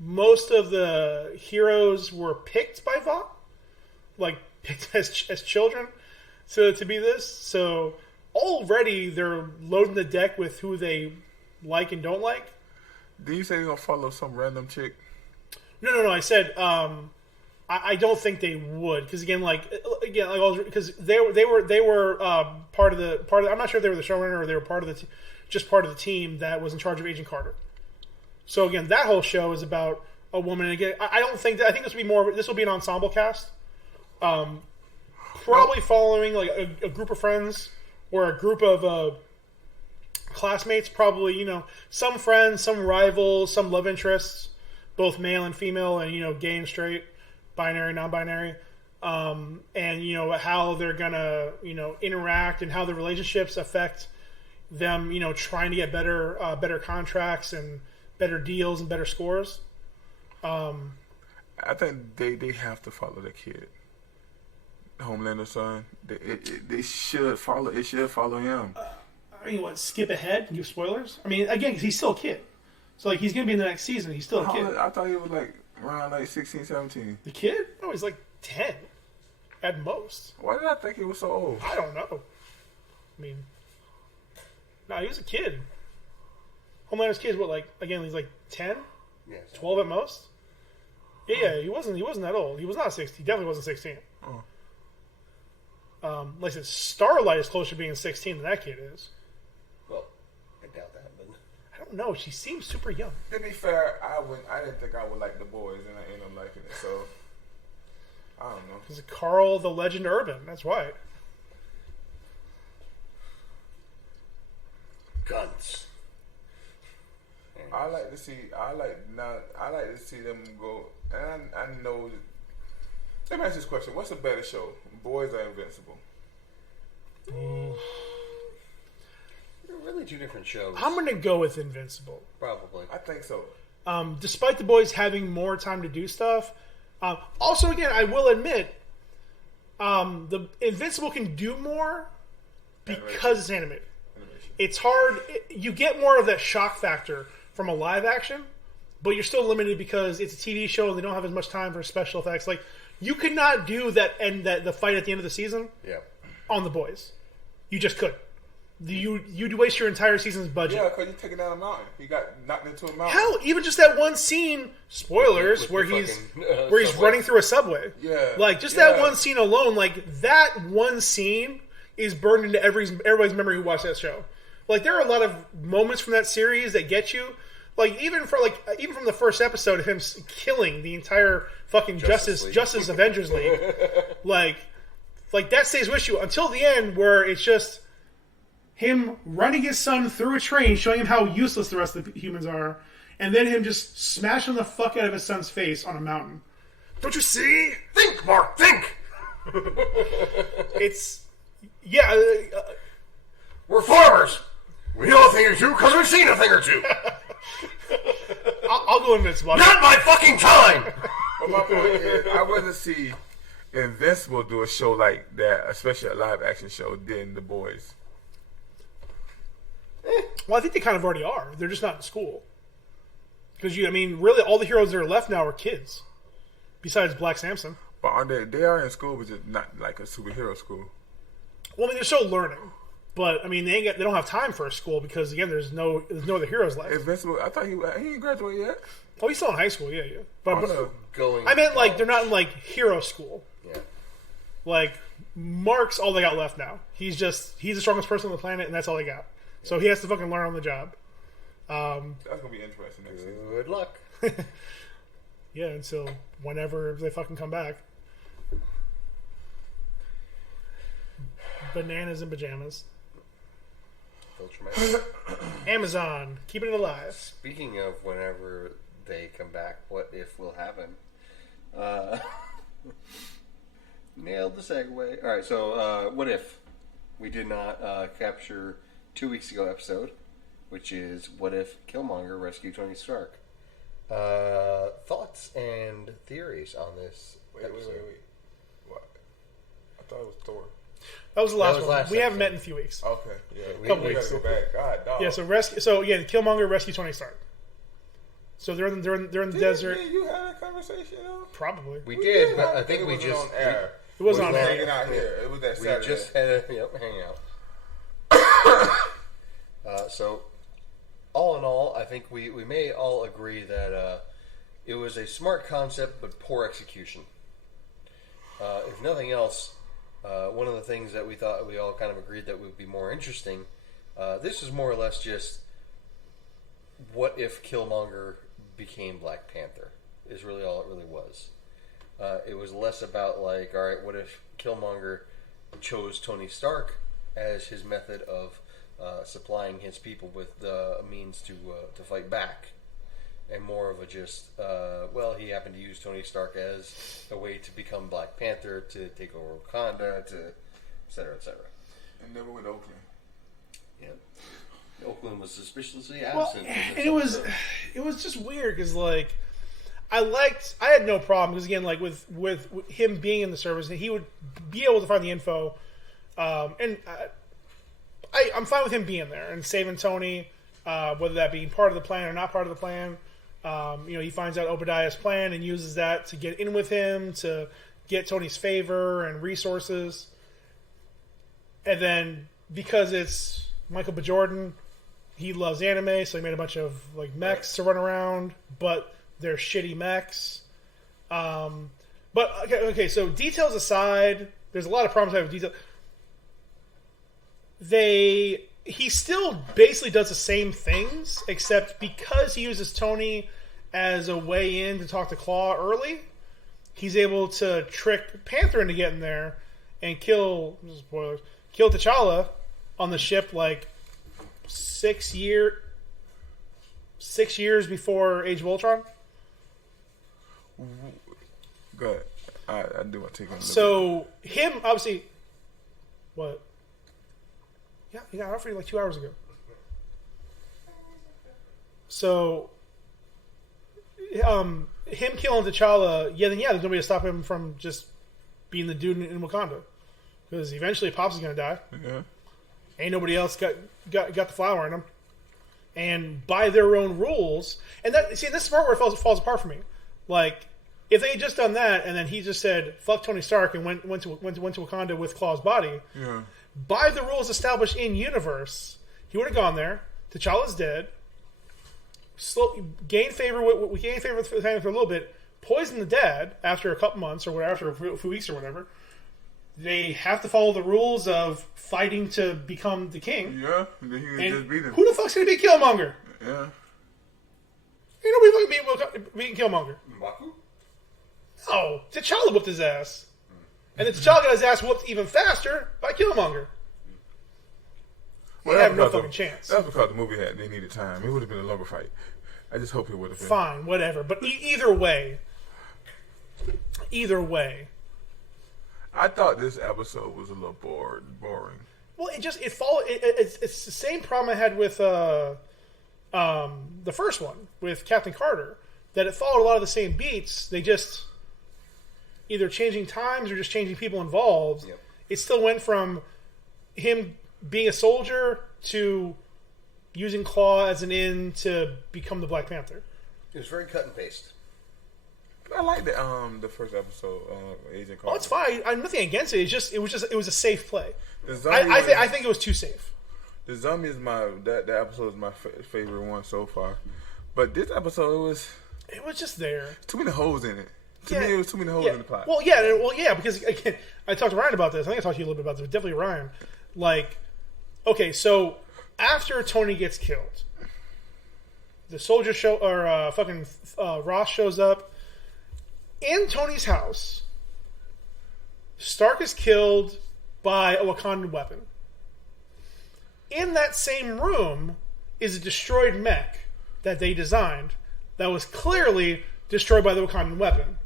most of the heroes were picked by Vought, like picked as children to be this. So already they're loading the deck with who they like and don't like. Did you say you're gonna follow some random chick? No. I said I don't think they would because because they were part of the. I'm not sure if they were the showrunner or they were part of the team that was in charge of Agent Carter. So again, that whole show is about a woman. And again, I think this will be an ensemble cast. Probably following like a group of friends or a group of classmates. Probably some friends, some rivals, some love interests, both male and female, and gay and straight, binary, non-binary, and how they're gonna interact and how the relationships affect them. Trying to get better contracts and better deals and better scores. I think they have to follow the kid. Homelander's son. They should follow. It should follow him. Skip ahead and give spoilers? I mean, again, 'cause he's still a kid. So, like, he's going to be in the next season. He's still a kid. I thought he was, like, around, like, 16, 17. The kid? No, he's, like, 10 at most. Why did I think he was so old? I don't know. I mean, no, he was a kid. Homelander's kid is what, like, again, he's, like, 10? Yes. 12 at most? Yeah, he wasn't that old. He was not 16. He definitely wasn't 16. Oh. Like I said, Starlight is closer to being 16 than that kid is. Well, I doubt that, but I don't know. She seems super young. To be fair, I didn't think I would like the boys, and I ended up liking it. So I don't know. Because Carl the Legend Urban. That's right. guns. I like to see I like to see them go. And I know. Let me ask this question: what's a better show, Boys or Invincible? They're really two different shows. I'm going to go with Invincible. Probably. I think so. Despite the Boys having more time to do stuff. Also, again, I will admit, the Invincible can do more because it's animated. It's hard. You get more of that shock factor from a live action, but you're still limited because it's a TV show and they don't have as much time for special effects. Like, you could not do the fight at the end of the season on the Boys. You just couldn't. You'd waste your entire season's budget. Yeah, because you're taking down a mountain. He got knocked into a mountain. Hell, even just that one scene, spoilers, where he's running through a subway. Yeah. Like, just that one scene alone, like, that one scene is burned into everybody's memory who watched that show. Like, there are a lot of moments from that series that get you. Like, even from the first episode of him killing the entire fucking Justice Avengers League. like that stays with you until the end, where it's just him running his son through a train, showing him how useless the rest of the humans are, and then him just smashing the fuck out of his son's face on a mountain. Don't you see? Think, Mark, think! It's... Yeah. We're farmers! We know a thing or two because we've seen a thing or two! I'll go Invincible. Not my fucking time! But my point is, I rather see Invincible do a show like that, especially a live action show, than The Boys. Well, I think they kind of already are. They're just not in school. Because, really, all the heroes that are left now are kids. Besides Black Samson. But aren't they are in school, but just not like a superhero school. Well, they're still learning. But, they don't have time for a school because, again, there's no other heroes left. Invincible, I thought he didn't graduate yet. Oh, he's still in high school, yeah. But Going I meant, they're not in, hero school. Yeah. Mark's all they got left now. He's the strongest person on the planet, and that's all they got. So he has to fucking learn on the job. That's going to be interesting next season. Good luck. Yeah, until whenever they fucking come back. Bananas and pajamas. Amazon, keeping it alive. Speaking of whenever they come back, what if will happen? Nailed the segue. Alright, so what if we did not capture 2 weeks ago episode, which is what if Killmonger rescued Tony Stark? Thoughts and theories on this episode? Wait. What? I thought it was Thor. That was the last one. Last we haven't episode. met in a few weeks. Okay, yeah. We Couple gotta weeks. go back. God, dog. Yeah, so again, Killmonger rescued Tony Stark. So they're in the desert. You had a conversation, though? Probably. We did, but I think we wasn't just... on air. It wasn't on We were air. hanging out here. It was that Saturday. We just had a hangout. So, all in all, I think we may all agree that it was a smart concept, but poor execution. If nothing else, one of the things that we all kind of agreed that would be more interesting, this is more or less just what if Killmonger became Black Panther, is really all it really was. It was less about like, all right, what if Killmonger chose Tony Stark as his method of supplying his people with the means to fight back, and more of a just, he happened to use Tony Stark as a way to become Black Panther, to take over Wakanda, to et cetera, et cetera. And never went to Oakland. Yeah. Oakland was suspiciously Well, absent. and it was just weird because I had no problem because again with him being in the service, he would be able to find the info, and I'm fine with him being there and saving Tony, whether that being part of the plan or not part of the plan. He finds out Obadiah's plan and uses that to get in with him to get Tony's favor and resources, and then because it's Michael B. Jordan, he loves anime, so he made a bunch of mechs to run around, but they're shitty mechs. But okay, so details aside, there's a lot of problems I have with detail. He still basically does the same things, except because he uses Tony as a way in to talk to Claw early, he's able to trick Panther into getting there and kill T'Challa on the ship 6 years 6 years before Age of Ultron. Go ahead. I do want to take on. So him obviously, what? Yeah, he got out for you like 2 hours ago. So, him killing T'Challa, there's nobody to stop him from just being the dude in Wakanda, because eventually Pops is gonna die. Yeah. Ain't nobody else got the flower in him, and by their own rules. And this is the part where it falls apart for me. Like, if they had just done that, and then he just said "fuck Tony Stark" and went to Wakanda with Claw's body, by the rules established in universe, he would have gone there. T'Challa's dead. Gain favor with the family for a little bit. Poison the dad after a couple months or whatever, after a few weeks or whatever. They have to follow the rules of fighting to become the king. Yeah, and then he can just beat him. Who the fuck's gonna be Killmonger? Yeah. Ain't nobody fucking beating Killmonger. M'Baku? No, T'Challa whooped his ass. And then T'Challa got his ass whooped even faster by Killmonger. They have no fucking chance. That's because the movie they needed time. It would have been a longer fight. I just hope it would have been. Fine, whatever. But either way. I thought this episode was a little boring. Well, it's the same problem I had with the first one, with Captain Carter. That it followed a lot of the same beats. They just either changing times or just changing people involved. Yep. It still went from him being a soldier to using Claw as an in to become the Black Panther. It was very cut and paste. I like the first episode of Agent Carter. Oh, it's fine. I'm nothing against it. It was a safe play. I think it was too safe. The zombie is that episode is my favorite one so far. But this episode it was just there. Too many holes in it. To me, it was too many holes in the plot. Well, yeah, because again, I talked to Ryan about this. I think I talked to you a little bit about this, but definitely Ryan. Like, okay, so after Tony gets killed, the soldier Ross shows up in Tony's house. Stark is killed by a Wakandan weapon. In that same room is a destroyed mech that they designed that was clearly destroyed by the Wakandan weapon.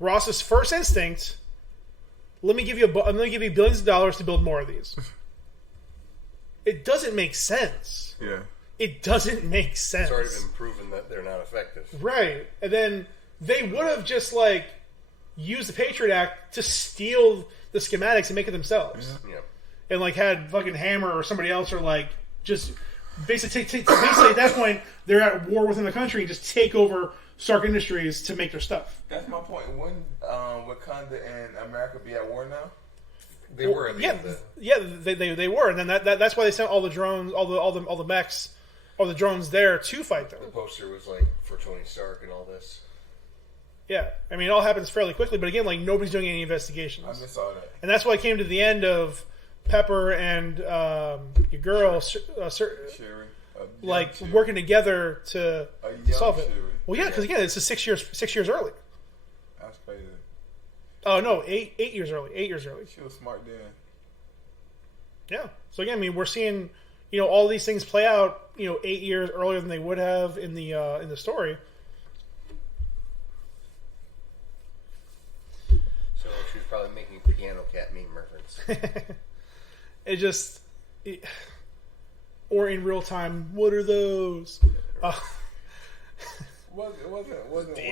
Ross's first instinct: let me give you billions of dollars to build more of these. It doesn't make sense. Yeah. It doesn't make sense. It's already been proven that they're not effective. Right. And then they would have just used the Patriot Act to steal the schematics and make it themselves. Yeah. And had fucking Hammer or somebody else or just basically at that point they're at war within the country and just take over Stark Industries to make their stuff. That's my point. Wouldn't Wakanda and America be at war now? They were at the end of they were, and then that's why they sent all the drones, all the mechs, all the drones there to fight them. the poster was for Tony Stark and all this. Yeah, I mean, it all happens fairly quickly, but again, nobody's doing any investigations. I just saw that, and that's why I came to the end of Pepper and your girl, Sherry, working together to solve it. Sherry. Well, yeah, because again, it's 6 years early. That's crazy. Oh no, 8 years early. 8 years early. She was smart then. Yeah. So again, I mean, we're seeing all these things play out 8 years earlier than they would have in the story. So she was probably making a Piano Cat meme reference. Or in real time, what are those? Wasn't one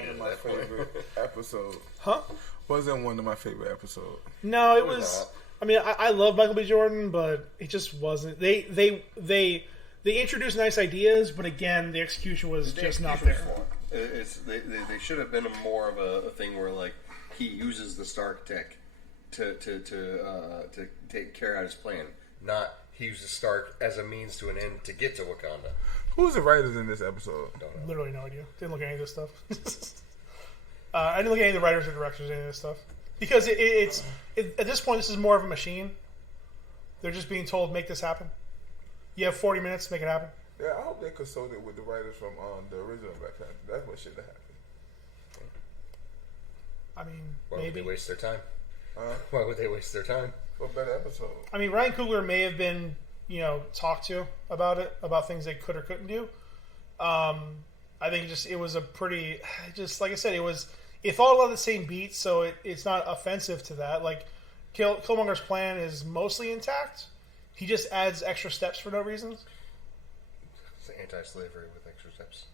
of my favorite episodes. Huh? Wasn't one of my favorite episodes. No, it was. I mean, I love Michael B. Jordan, but it just wasn't. They introduced nice ideas, but again, the execution was just not there. They should have been more of a thing where he uses the Stark tech to take carry out his plan, not he uses Stark as a means to an end to get to Wakanda. Who's the writers in this episode? Literally no idea. Didn't look at any of this stuff. I didn't look at any of the writers or directors or any of this stuff. Because it's at this point, this is more of a machine. They're just being told, make this happen. You have 40 minutes to make it happen. Yeah, I hope they consulted with the writers from the original Black Panther. That's what should have happened. I mean, Why maybe. would they waste their time? Why would they waste their time? For a better episode. I mean, Ryan Coogler may have been, talked to about it, about things they could or couldn't do. I think it was a pretty, just like I said, it followed a lot of the same beats, so it's not offensive to that. Like, Killmonger's plan is mostly intact. He just adds extra steps for no reason. It's anti-slavery with extra steps.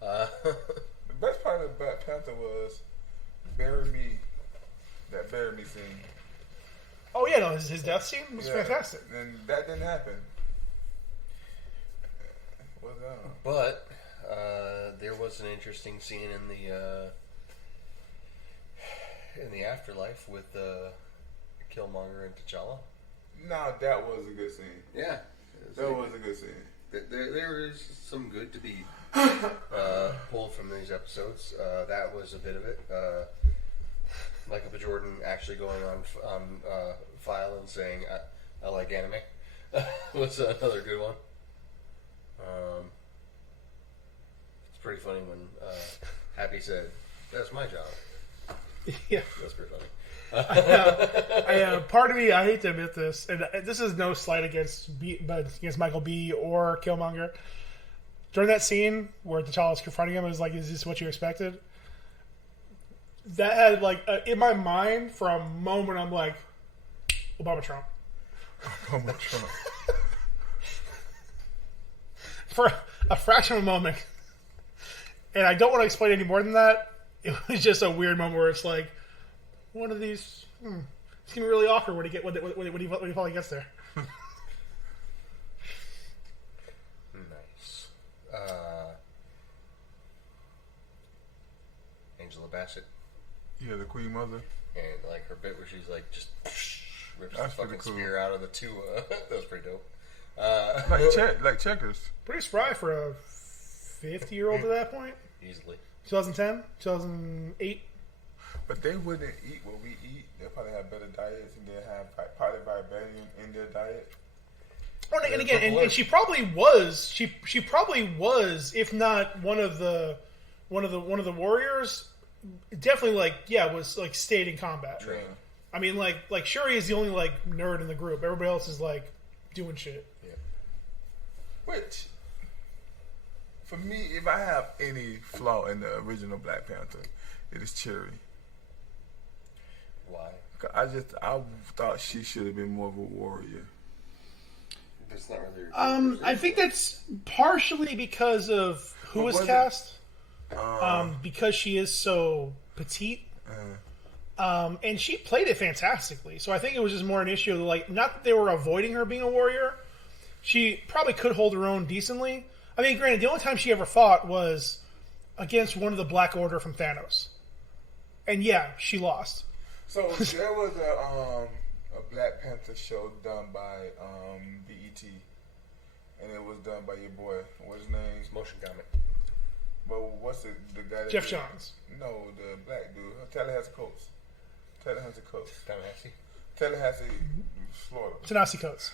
The best part of Black Panther was Bury Me, that Bury Me scene. Oh yeah, no, his death scene was fantastic. And that didn't happen. But there was an interesting scene in the afterlife with Killmonger and T'Challa. No, that was a good scene. Yeah, that was a good scene. There is some good to be pulled from these episodes. That was a bit of it. Michael B. Jordan actually going on file and saying I like anime was another good one. It's pretty funny when Happy said, "That's my job." Yeah, that's pretty funny. Part of me, I hate to admit this, and this is no slight against Michael B. or Killmonger. During that scene where T'Challa's confronting him, it was like, "Is this what you expected?" That had like in my mind for a moment, I'm like, Obama Trump. Obama Trump. For a fraction of a moment, and I don't want to explain any more than that. It was just a weird moment where it's like, one of these. It's gonna be really awkward when he finally gets there. Nice. Angela Bassett. Yeah, the Queen Mother. And like her bit where she's like just rips That's the fucking cool. spear out of the two. That was pretty dope. Like checkers. Pretty spry for a 50-year-old at that point. Easily. 2010, 2008. But they wouldn't eat what we eat. They probably have better diets, and they have probably vibranium in their diet. Oh, and again, and she probably was. She probably was, if not one of the warriors. Definitely, was stayed in combat. Yeah. I mean, like Shuri is the only nerd in the group. Everybody else is doing shit. Yeah. Which, for me, if I have any flaw in the original Black Panther, it is Shuri. Why? I thought she should have been more of a warrior. That's not really. I think that's partially because of who was cast. Because she is so petite. And she played it fantastically. So I think it was just more an issue of not that they were avoiding her being a warrior. She probably could hold her own decently. I mean, granted, the only time she ever fought was against one of the Black Order from Thanos. And yeah, she lost. So there was a Black Panther show done by BET, and it was done by your boy. What's his name? It's motion comic. But what's the guy? Jeff Johns. No, the black dude. Tallahassee Coates. Tallahassee, Florida. Ta-Nehisi Coates.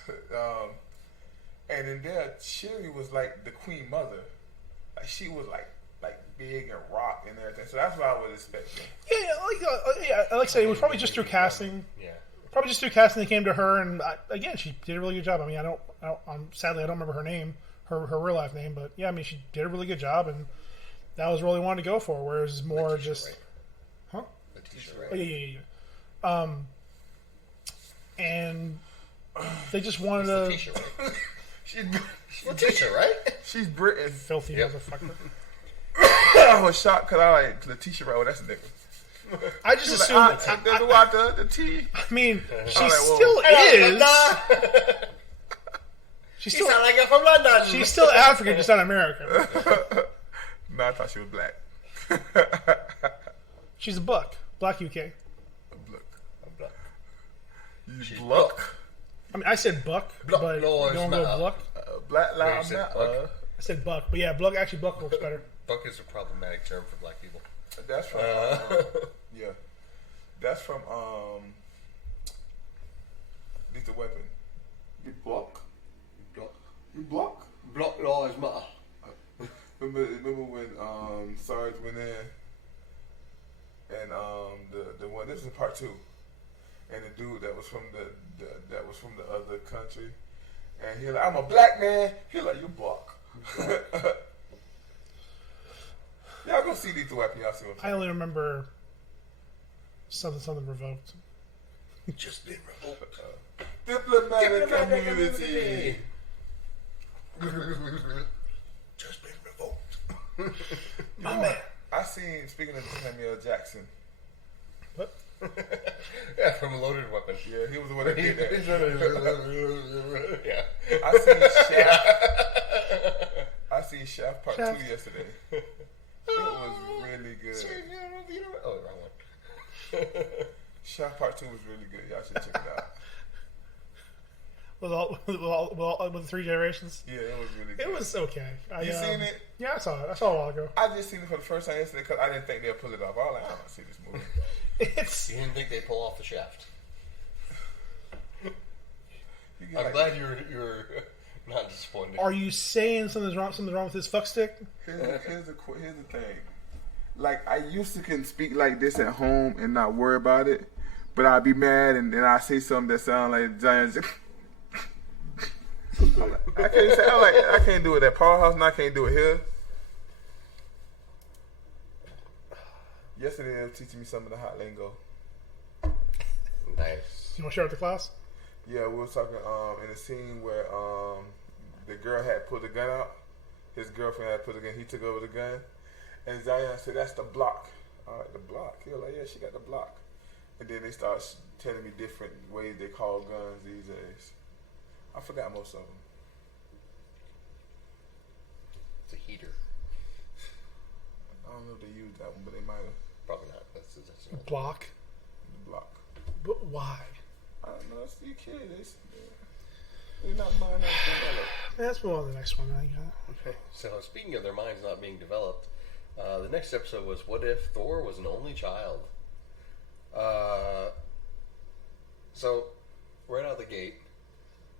And in there, Shuri was like the Queen Mother. Like she was like big and rock and everything. So that's what I was expecting. Yeah, like I said, it was probably just through casting. Yeah. Probably just through casting they came to her, and again, she did a really good job. I mean, sadly, I don't remember her name, her real life name, but yeah, I mean, she did a really good job, and that was really wanted to go for. Whereas more Letitia just, Wright. huh? Letitia Wright. Oh, yeah. And they just wanted to. Letitia, right? She's Letitia, right? She's British. Filthy motherfucker. I was shocked because I like Letitia Wright. That's a nigga. I just assumed the T. I mean, she like, still is. She's still sound like I'm from London. She's still African, just not American. No, I thought she was black. She's a black UK. A black. She's Bluck. I mean, I said buck, Bluck, but no, you don't it's go not. Bluck. Black Wait, you loud. said Buck? I said buck, but yeah, Bluck works better. Buck is a problematic term for black people. That's from yeah. That's from Lethal Weapon. You block. You block. Block lives matter. Remember when Sarge went in and the one, this is part 2, and the dude that was from the other country, and he like, I'm a black man. He like, you block. go see Lethal Weapon. Y'all see what I only remember something revoked. Just been revoked. Diplomatic community. Just been revoked. My man. I seen, speaking of Samuel Jackson. What? Yeah, from Loaded Weapon. Yeah, he was the one that did that. Yeah. I seen Shaft Part 2 yesterday. It was really good. Oh, wrong one. Shaft Part 2 was really good. Y'all should check it out. With the 3 generations? Yeah, it was really good. It was okay. You seen it? Yeah, I saw it. I saw it a while ago. I just seen it for the first time yesterday because I didn't think they'd pull it off. I was like, I don't see this movie. You didn't think they'd pull off the shaft? I'm glad you were not disappointed. Are you saying something's wrong with this fuck stick? Here's the thing. Like, I used to can speak like this at home and not worry about it, but I'd be mad and then I say something that sounds like Giants. I can't do it at Powerhouse and I can't do it here. Yesterday they were teaching me some of the hot lingo. Nice. You want to share with the class? Yeah, we were talking in a scene where the girl had pulled the gun out. His girlfriend had put the gun. He took over the gun, and Zion said, "That's the block." All right, the block. He was like, "Yeah, she got the block." And then they start telling me different ways they call guns these days. I forgot most of them. It's a heater. I don't know if they used that one, but they might have. Probably not. That's Block. The block. But why? I don't know. It's you kids. They're not mind not developed. Let's move on to the next one. Okay. So speaking of their minds not being developed, the next episode was "What If Thor Was an Only Child?" So right out the gate,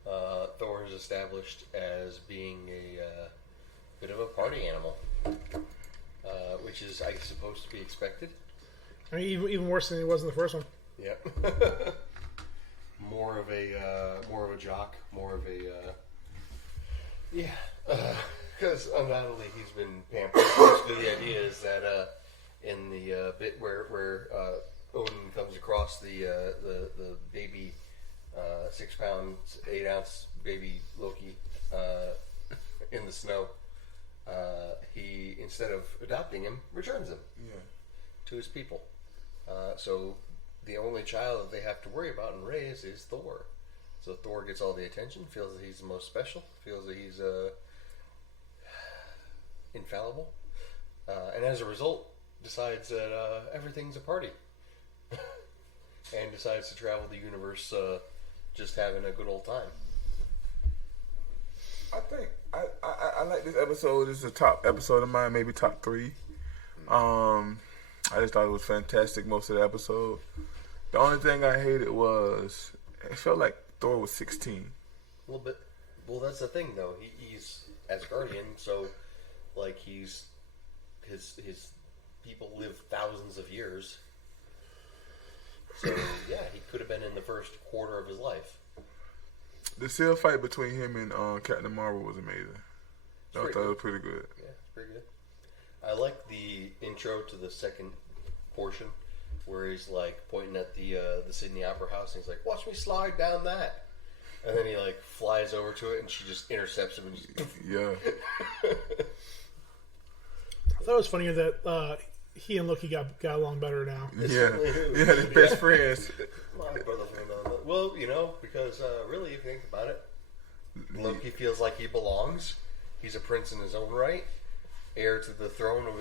Thor is established as being a bit of a party animal, which is, I guess, supposed to be expected. I mean, even worse than it was in the first one. Yep. more of a jock, more of a because undoubtedly he's been pampered. Basically, the idea is that in the bit where Odin comes across the baby 6 pound 8 ounce baby Loki in the snow, he, instead of adopting him, returns him to his people. So the only child that they have to worry about and raise is Thor. So Thor gets all the attention, feels that he's the most special, feels that he's infallible, and as a result decides that everything's a party. And decides to travel the universe just having a good old time. I think I like this episode. This is a top episode of mine, maybe top 3. I just thought it was fantastic most of the episode. The only thing I hated was it felt like Thor was 16. A little bit. Well, that's the thing, though. He's Asgardian, so like his people live thousands of years. So yeah, he could have been in the first quarter of his life. The seal fight between him and Captain Marvel was amazing. I thought it was pretty good. Yeah, it's pretty good. I like the intro to the second portion where he's like pointing at the Sydney Opera House and he's like, "Watch me slide down that," and then he like flies over to it and she just intercepts him and just yeah. I thought it was funnier that he and Loki got along better now. Yeah, they're best friends. Well, because really, if you think about it, Loki feels like he belongs. He's a prince in his own right, heir to the throne of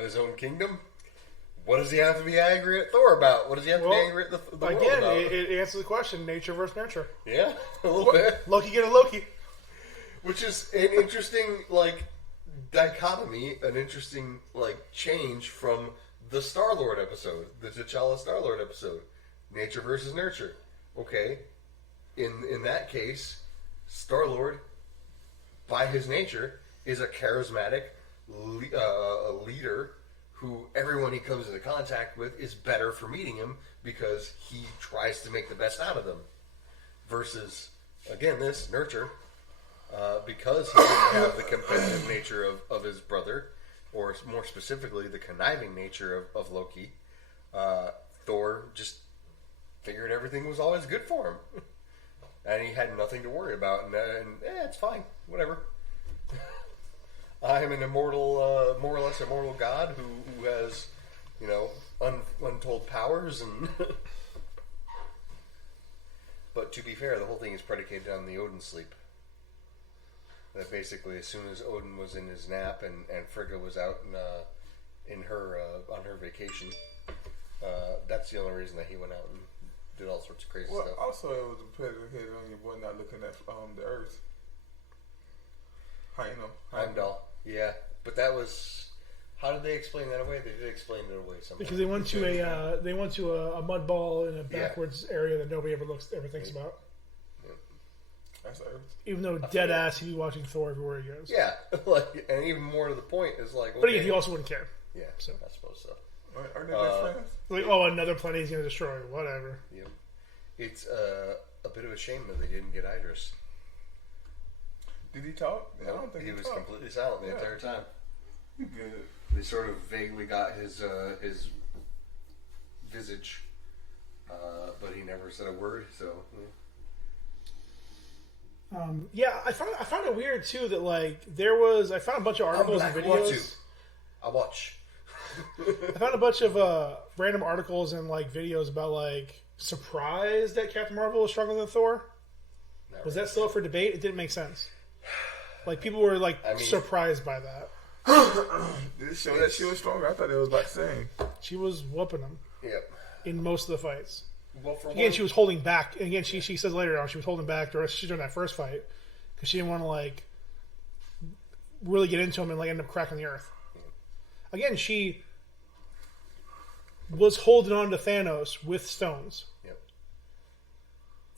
his own kingdom. What does he have to be angry at Thor about? What does he have to be angry at the world again, about? it answers the question: nature versus nurture. Yeah, a little bit. Loki get a Loki, which is an interesting dichotomy, an interesting change from the Star-Lord episode, the T'Challa Star-Lord episode, nature versus nurture. Okay, in that case, Star-Lord, by his nature, is a charismatic leader who everyone he comes into contact with is better for meeting him because he tries to make the best out of them. Versus, again, this nurture, because he didn't have the competitive nature of his brother, or more specifically, the conniving nature of Loki. Thor just figured everything was always good for him, and he had nothing to worry about. And it's fine, whatever. I'm an immortal, more or less immortal god who has, untold powers and. But to be fair, the whole thing is predicated on the Odin sleep. That basically, as soon as Odin was in his nap and Frigga was out in her on her vacation, that's the only reason that he went out and did all sorts of crazy stuff. Also, it was predicated on your boy not looking at the Earth. Heimdall. Yeah, but that was. How did they explain that away? They did explain it away somehow. Because they went to a mud ball in a backwards area that nobody ever thinks about. Yeah. That's Earth. Even though dead ass, he'd be watching Thor everywhere he goes. Yeah, and even more to the point is like. Okay, but again, he also wouldn't care. Yeah, so I suppose so. Are they best friends? Like, another planet he's going to destroy. Whatever. Yeah, it's a bit of a shame that they didn't get Idris. Did he talk? No, I don't think he was talked. completely silent the entire time. Good. They sort of vaguely got his visage, but he never said a word. So, I found it weird too that I found a bunch of articles and videos. I watch. I found a bunch of random articles and videos about surprised that Captain Marvel was stronger than Thor. Was that still up for debate? It didn't make sense. People were surprised by that. Did it show that she was stronger? I thought it was about the same. She was whooping them. Yep. In most of the fights. Well, she was holding back. And again, she says later on she was holding back during that first fight because she didn't want to really get into him and end up cracking the earth. Again, she was holding on to Thanos with stones. Yep.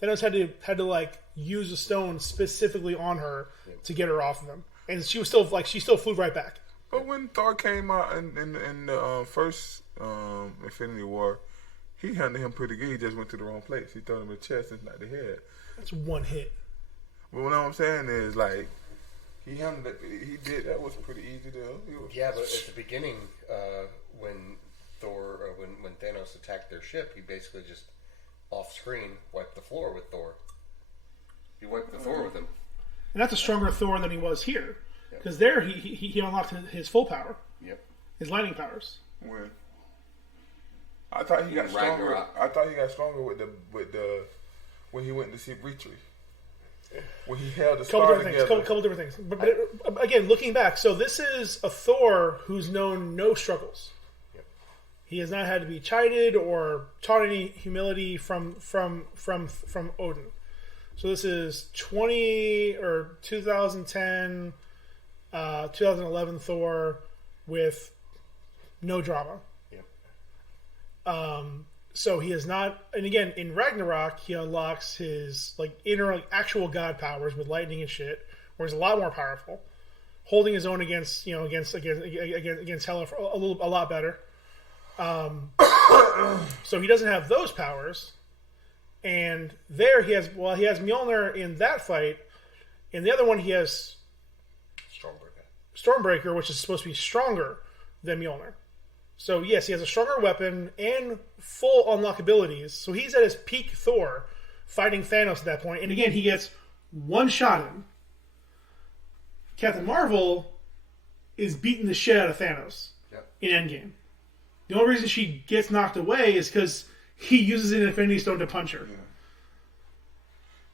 Thanos had to use the stone specifically on her to get her off of him. And she was still she still flew right back. But when Thor came out in the first Infinity War, he handled him pretty good. He just went to the wrong place. He threw him in the chest and not the head. That's one hit. But what I'm saying is he handled it. He did. That was pretty easy to. Yeah, but at the beginning, when when Thanos attacked their ship, he basically just off screen wiped the floor with Thor. He wiped the floor with him. And that's a stronger Thor than he was here. Because there he unlocked his full power. Yep. His lightning powers. When I thought he got stronger. Ragnarok. I thought he got stronger with the when he went to see Breachery. When he held the star together. Couple different things. But again, looking back, so this is a Thor who's known no struggles. Yep. He has not had to be chided or taught any humility from Odin. So this is 2010, 2011 Thor with no drama. Yep. So he is not, and again in Ragnarok he unlocks his inner actual god powers with lightning and shit, where he's a lot more powerful, holding his own against Hela a lot better. So he doesn't have those powers. And there he has Mjolnir in that fight. In the other one he has Stormbreaker, which is supposed to be stronger than Mjolnir. So yes, he has a stronger weapon and full unlock abilities. So he's at his peak Thor fighting Thanos at that point. And again, he gets one shot in. Captain Marvel is beating the shit out of Thanos in Endgame. The only reason she gets knocked away is because he uses an Infinity Stone to punch her.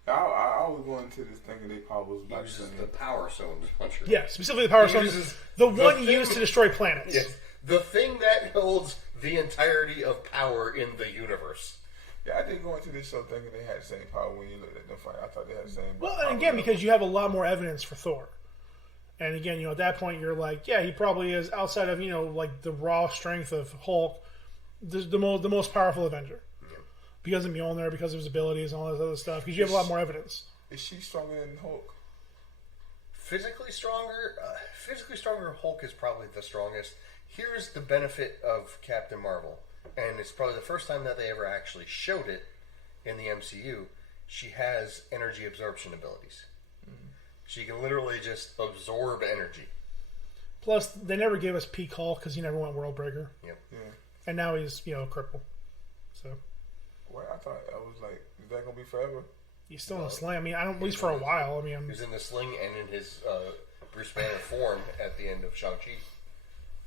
Yeah. I was going into this thinking they probably was about the Power Stone to punch her. Yeah, specifically the Power Stone. The one used to destroy planets. Yes, the thing that holds the entirety of power in the universe. Yeah, I did go into this show thinking they had the same power when you looked at them fight. I thought they had the same. Well, and again, because you have a lot more evidence for Thor. And again, at that point, you're he probably is, outside of, the raw strength of Hulk, the most powerful Avenger. Yeah. Because of Mjolnir, because of his abilities and all that other stuff. Because you have a lot more evidence. Is she stronger than Hulk? Physically stronger Hulk is probably the strongest. Here's the benefit of Captain Marvel. And it's probably the first time that they ever actually showed it in the MCU. She has energy absorption abilities. She can literally just absorb energy. Plus, they never gave us Peak Hulk because he never went World Breaker. Yep. Yeah. And now he's, a cripple. So. Well, I thought I was like, is that gonna be forever? He's still in a sling. I mean, I don't. At least for a while. I mean, he was in the sling and in his Bruce Banner form at the end of Shang Chi.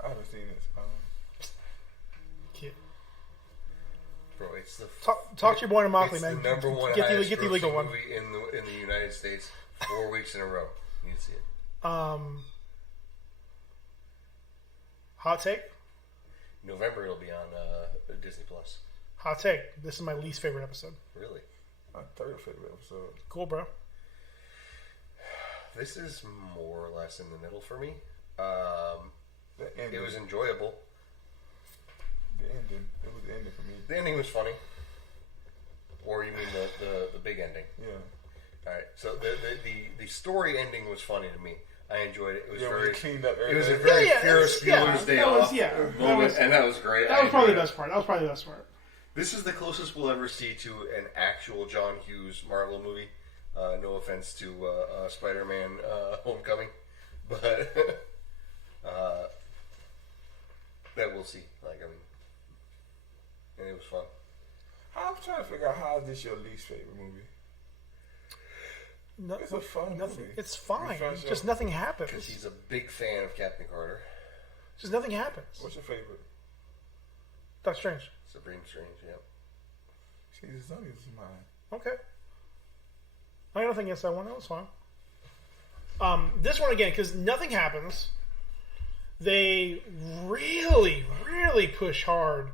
I haven't seen it. Kid. Bro, it's the talk to your boy in Mockley, man. The number one get highest the legal one movie in the United States 4 weeks in a row. You can see it. Hot take. November it'll be on Disney Plus. Hot take. This is my least favorite episode. Really? My third favorite episode. Cool, bro. This is more or less in the middle for me. It was enjoyable. The ending. It was the ending for me. The ending was funny. Or you mean the big ending? Yeah. All right. So the story ending was funny to me. I enjoyed it. It was very cleaned up. It was a very Ferris Bueller's Day Off moment, and that was great. That was probably the best part. This is the closest we'll ever see to an actual John Hughes Marvel movie. No offense to Spider-Man Homecoming, but that we'll see. And it was fun. I'm trying to figure out how is this your least favorite movie. It's a fun movie. It's fine. Just nothing happens. Because he's a big fan of Captain Carter. Just nothing happens. What's your favorite? Doctor Strange. Supreme Strange, yep. See, this is mine. Okay. I got nothing against that one. That was fine. This one again, because nothing happens. They really, really push hard.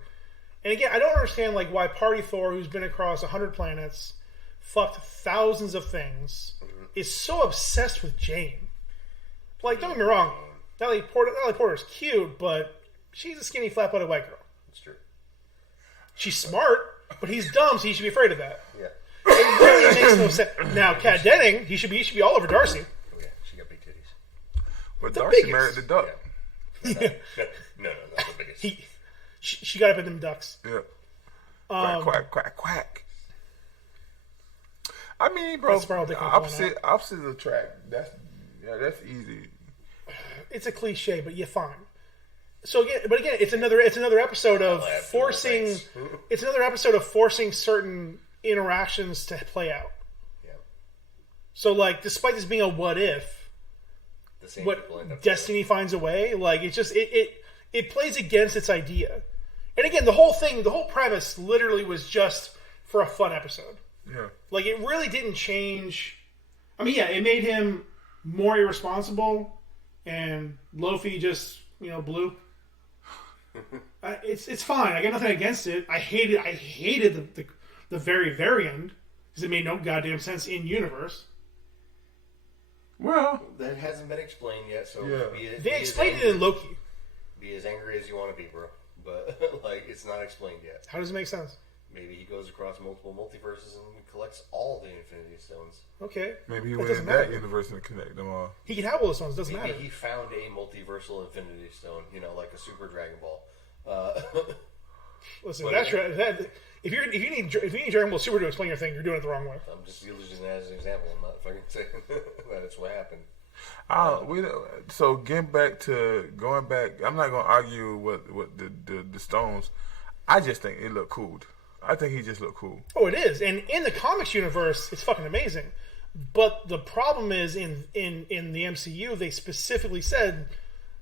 And again, I don't understand why Party Thor, who's been across 100 planets, fucked thousands of things, is so obsessed with Jane. Don't get me wrong. Natalie Porter's cute, but she's a skinny, flat-butted white girl. That's true. She's smart, but he's dumb, so he should be afraid of that. Yeah. It really makes no sense. Now, Kat Denning, he should be all over Darcy. Oh yeah, she got big titties. But Darcy biggest. married the duck. Yeah. No, not the biggest. She got up in them ducks. Yeah. Quack, quack, quack, quack. I mean, bro, opposite attract. That's easy. It's a cliche, but you're fine. So again, it's another episode of forcing. It's another episode of forcing certain interactions to play out. Yeah. So despite this being a what if, destiny finds a way. It's just it plays against its idea. And again, the whole premise literally was just for a fun episode. Yeah. It really didn't change. I mean, yeah, it made him more irresponsible, and Lofi just blew. It's fine. I got nothing against it. I hated the very end because it made no goddamn sense in universe. Well, that hasn't been explained yet. So yeah. They explained it in Loki. Be as angry as you want to be, bro. But it's not explained yet. How does it make sense? Maybe he goes across multiple multiverses and collects all the Infinity Stones. Okay. Maybe he went in that universe and connect them all. He can have all the stones. Doesn't Maybe matter. He found a multiversal Infinity Stone. Like a Super Dragon Ball. Listen, if you need Dragon Ball Super to explain your thing, you're doing it the wrong way. I'm just using that as an example. I'm not fucking saying that it's what happened. So going back, I'm not gonna argue what the stones. I just think it looked cool. I think he just looked cool. Oh, it is, and in the comics universe, it's fucking amazing. But the problem is in the MCU, they specifically said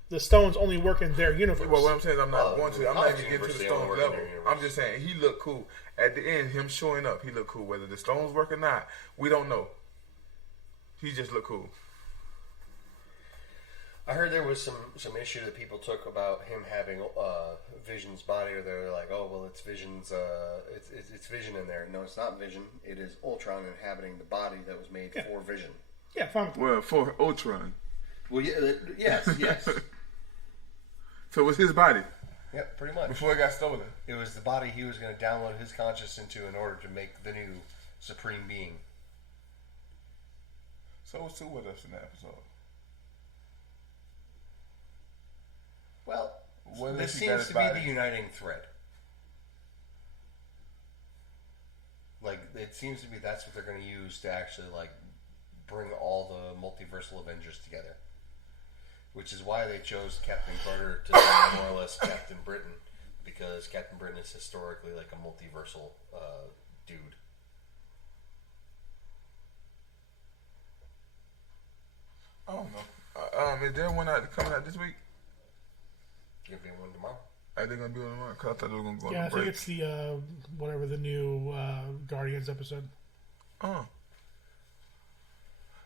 the stones only work in their universe. Well, what I'm saying, I'm not even getting to the stones level. I'm just saying he looked cool. At the end, him showing up, he looked cool. Whether the stones work or not, we don't know. He just looked cool. I heard there was some issue that people took about him having Vision's body, or they're like, oh well, it's Vision's, it's Vision in there. No, it's not Vision. It is Ultron inhabiting the body that was made for Vision. Yeah, fine. Well, for Ultron. Well, yes. So it was his body. Yep, pretty much. Before it got stolen. It was the body he was going to download his conscious into in order to make the new Supreme Being. So what's with us in that episode? Well, this seems to be the uniting thread. It seems to be that's what they're going to use to actually bring all the multiversal Avengers together. Which is why they chose Captain Carter to be more or less Captain Britain, because Captain Britain is historically like a multiversal dude. I don't know. Is there one coming out this week? Gonna be one tomorrow. Are they gonna be one tomorrow? 'Cause I thought they were gonna go on Yeah, a I break. think it's the whatever the new Guardians episode. Oh.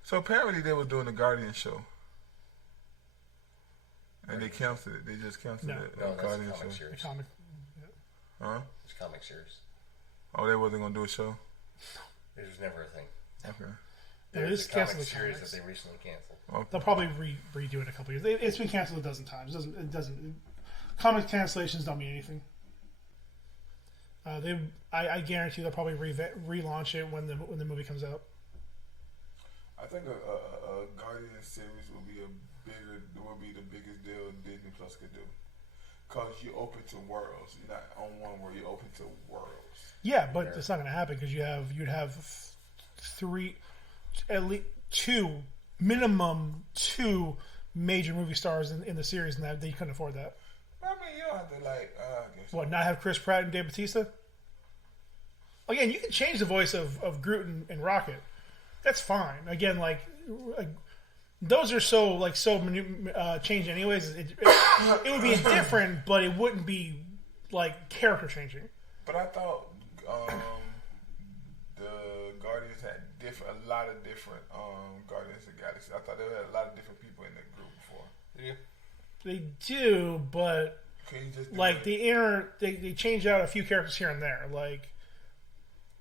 So apparently they were doing the Guardian show. And they canceled it. They just canceled No. it. No, that's a Guardian comic show. The series. comic. Huh? It's a comic series. Oh, they wasn't gonna do a show. It was never a thing. Okay. There's is a comic canceled series comics. that they recently canceled. Okay. They'll probably redo it in a couple years. It's been canceled a dozen times. It doesn't. Comic cancellations don't mean anything. I guarantee they'll probably relaunch it when the movie comes out. I think a Guardian series will be the biggest deal Disney Plus could do. Cause you open to worlds. You're not on one world. You're open to worlds. Yeah, but it's not going to happen because you'd have at least minimum two major movie stars in the series, and they couldn't afford that. I mean, you don't have to I guess. What, not have Chris Pratt and Dave Bautista? Again, you can change the voice of Groot and Rocket. That's fine. Again, like those are so changed anyways. It would be different, but it wouldn't be like character changing. But I thought the Guardians had a lot of different Guardians of the Galaxy. I thought they had a lot of different people in that group before. Yeah. They do, but Can you just do like it? they change out a few characters here and there.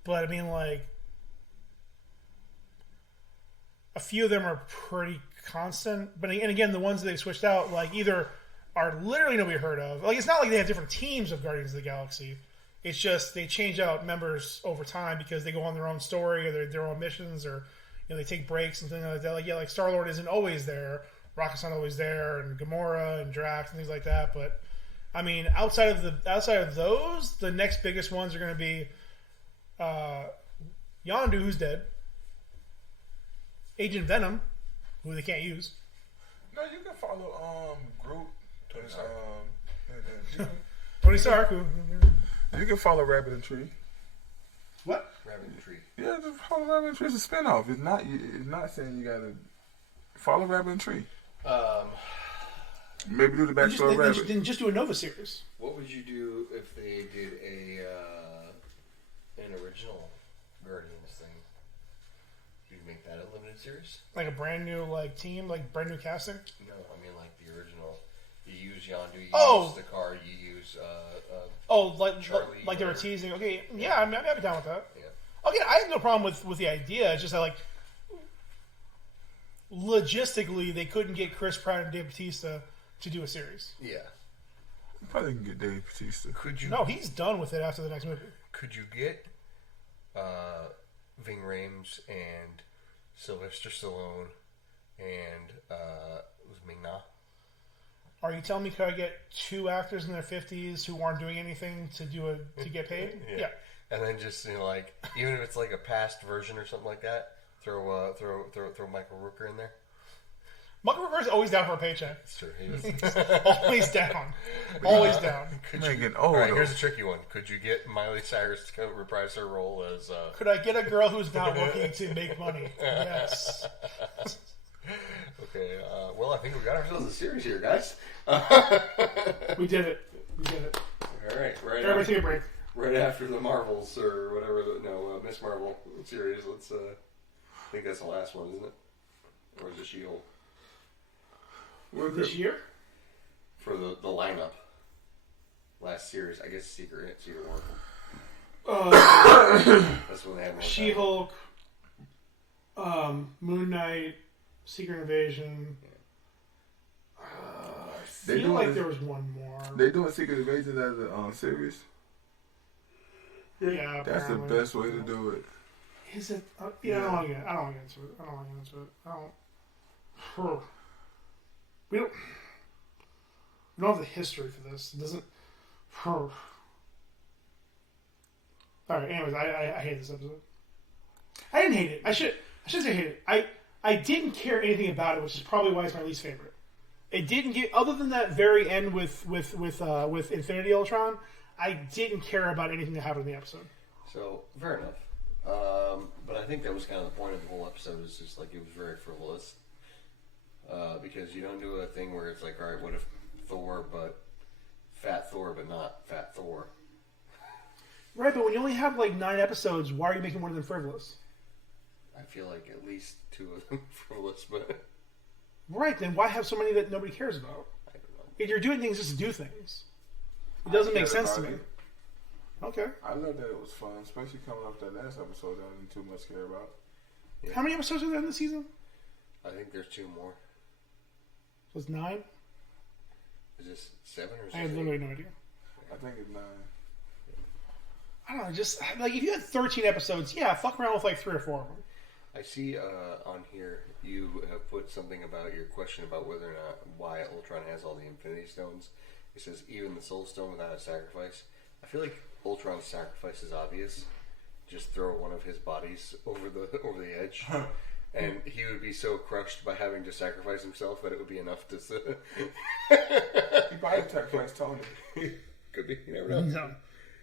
But I mean, like, a few of them are pretty constant. But and again, the ones that they switched out, like, either are literally nobody heard of. Like, it's not like they have different teams of Guardians of the Galaxy. It's just they change out members over time because they go on their own story or their own missions, or they take breaks and things like that. Like Star-Lord isn't always there, Rocket's not always there, and Gamora and Drax and things like that. But I mean, outside of those, the next biggest ones are going to be Yondu, who's dead, Agent Venom, who they can't use. No, you can follow Groot. Tony Stark. Tony Stark, who You can follow Rabbit and Tree. what? Rabbit and Tree. Yeah, just follow Rabbit and Tree. It's a spinoff. It's not saying you gotta follow Rabbit and Tree. Maybe do the backstory of Rabbit. Then just do a Nova series. What would you do if they did an original Guardians thing? You'd make that a limited series? Like a brand new team, like brand new casting. No, I mean like the original. You use Yondu, you Oh! use the car, you use Charlie, like they were or- teasing. Okay, yeah, I'm happy down with that. Yeah. Okay, I have no problem with the idea. It's just that logistically they couldn't get Chris Pratt and Dave Bautista to do a series. Yeah. You probably can get Dave Bautista. Could you No, he's done with it after the next movie. could you get Ving Rhames and Sylvester Stallone and was Ming-Na? Are you telling me could I get two actors in their 50s who aren't doing anything to get paid? Yeah. And then just even if it's like a past version or something like that, throw Michael Rooker in there. Michael Rooker's always down for a paycheck. That's true. He was. Always down. Always down. Making All right, old. here's a tricky one. Could you get Miley Cyrus to reprise her role as? Could I get a girl who's not working to make money? Yes. Okay. Well, I think we got ourselves a series here, guys. We did it. All right. Everybody take a break. Right after the Marvels or whatever. Miss Marvel series. Let's. I think that's the last one, isn't it? Or is it She-Hulk? This year? For the lineup. Last series, I guess Secret War. That's when they have more time. She-Hulk, Moon Knight, Secret Invasion. I feel like there was one more. They doing Secret Invasion as a series. Yeah, That's the apparently. best way to do it. Is it? Yeah, I don't want to get into it. We don't have the history for this. It doesn't. All right. Anyways, I hate this episode. I didn't hate it. I should say hate it. I didn't care anything about it, which is probably why it's my least favorite. It didn't get, other than that very end with Infinity Ultron, I didn't care about anything that happened in the episode. So, fair enough. But I think that was kind of the point of the whole episode. Is just like it was very frivolous. Because you don't do a thing where it's like, all right, what if Thor, but fat Thor, but not fat Thor? Right, but when you only have like 9 episodes, why are you making one of them frivolous? I feel like at least 2 of them frivolous, but... Right, then why have so many that nobody cares about? I don't know. If you're doing things just to do things. It doesn't make sense to me. Okay. I love that it was fun, especially coming off that last episode that I didn't too much care about. Yeah. How many episodes are there in the season? I think there's 2 more. So it's 9? Is this 7 or 6? I have literally no idea. I think it's 9. I don't know, just like if you had 13 episodes, yeah, fuck around with like 3 or 4 of them. I see on here you have put something about your question about whether or not why Ultron has all the Infinity Stones. It says even the Soul Stone without a sacrifice. I feel like Ultron's sacrifice is obvious. Just throw one of his bodies over the edge, and he would be so crushed by having to sacrifice himself that it would be enough to. He probably sacrificed Tony. Could be. You never know. No.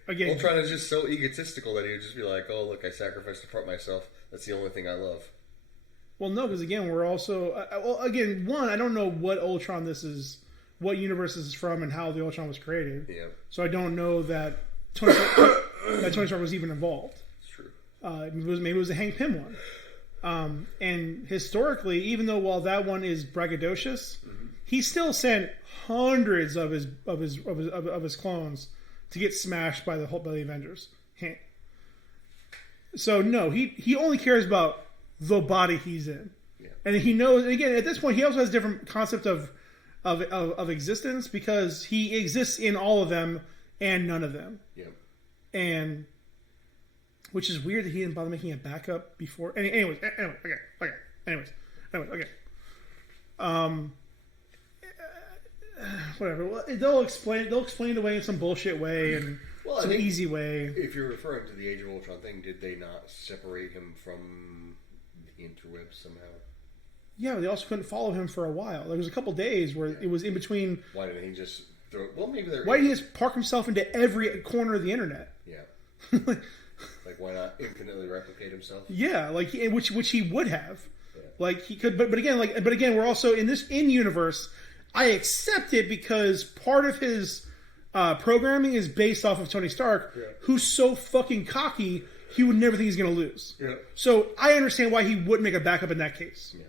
Again, Ultron is just so egotistical that he would just be like, "Oh, look, I sacrificed a part of myself. That's the only thing I love." well, no, because again, we're also again, one, I don't know what Ultron this is, what universe this is from, and how the Ultron was created. Yeah, So I don't know that Tony Stark was even involved. it's true. Maybe it was a Hank Pym one. And historically, even though while that one is braggadocious, he still sent hundreds of his clones to get smashed by the Avengers. So no, he only cares about the body he's in, and he knows. And again, at this point, he also has a different concept of existence because he exists in all of them and none of them. Yeah, And which is weird that he didn't bother making a backup before. Anyways, whatever. Well, they'll explain it away in some bullshit way and some easy way. If you're referring to the Age of Ultron thing, did they not separate him from the interwebs somehow? Yeah, they also couldn't follow him for a while. There was a couple days where it was in between. Why didn't he just throw? Well, maybe they're. Why didn't he just park himself into every corner of the internet? Yeah. Like, why not infinitely replicate himself? Yeah, like which he would have. Yeah. Like he could, but again, we're also in this universe. I accept it because part of his programming is based off of Tony Stark, who's so fucking cocky he would never think he's going to lose. Yeah. So I understand why he wouldn't make a backup in that case. Yeah.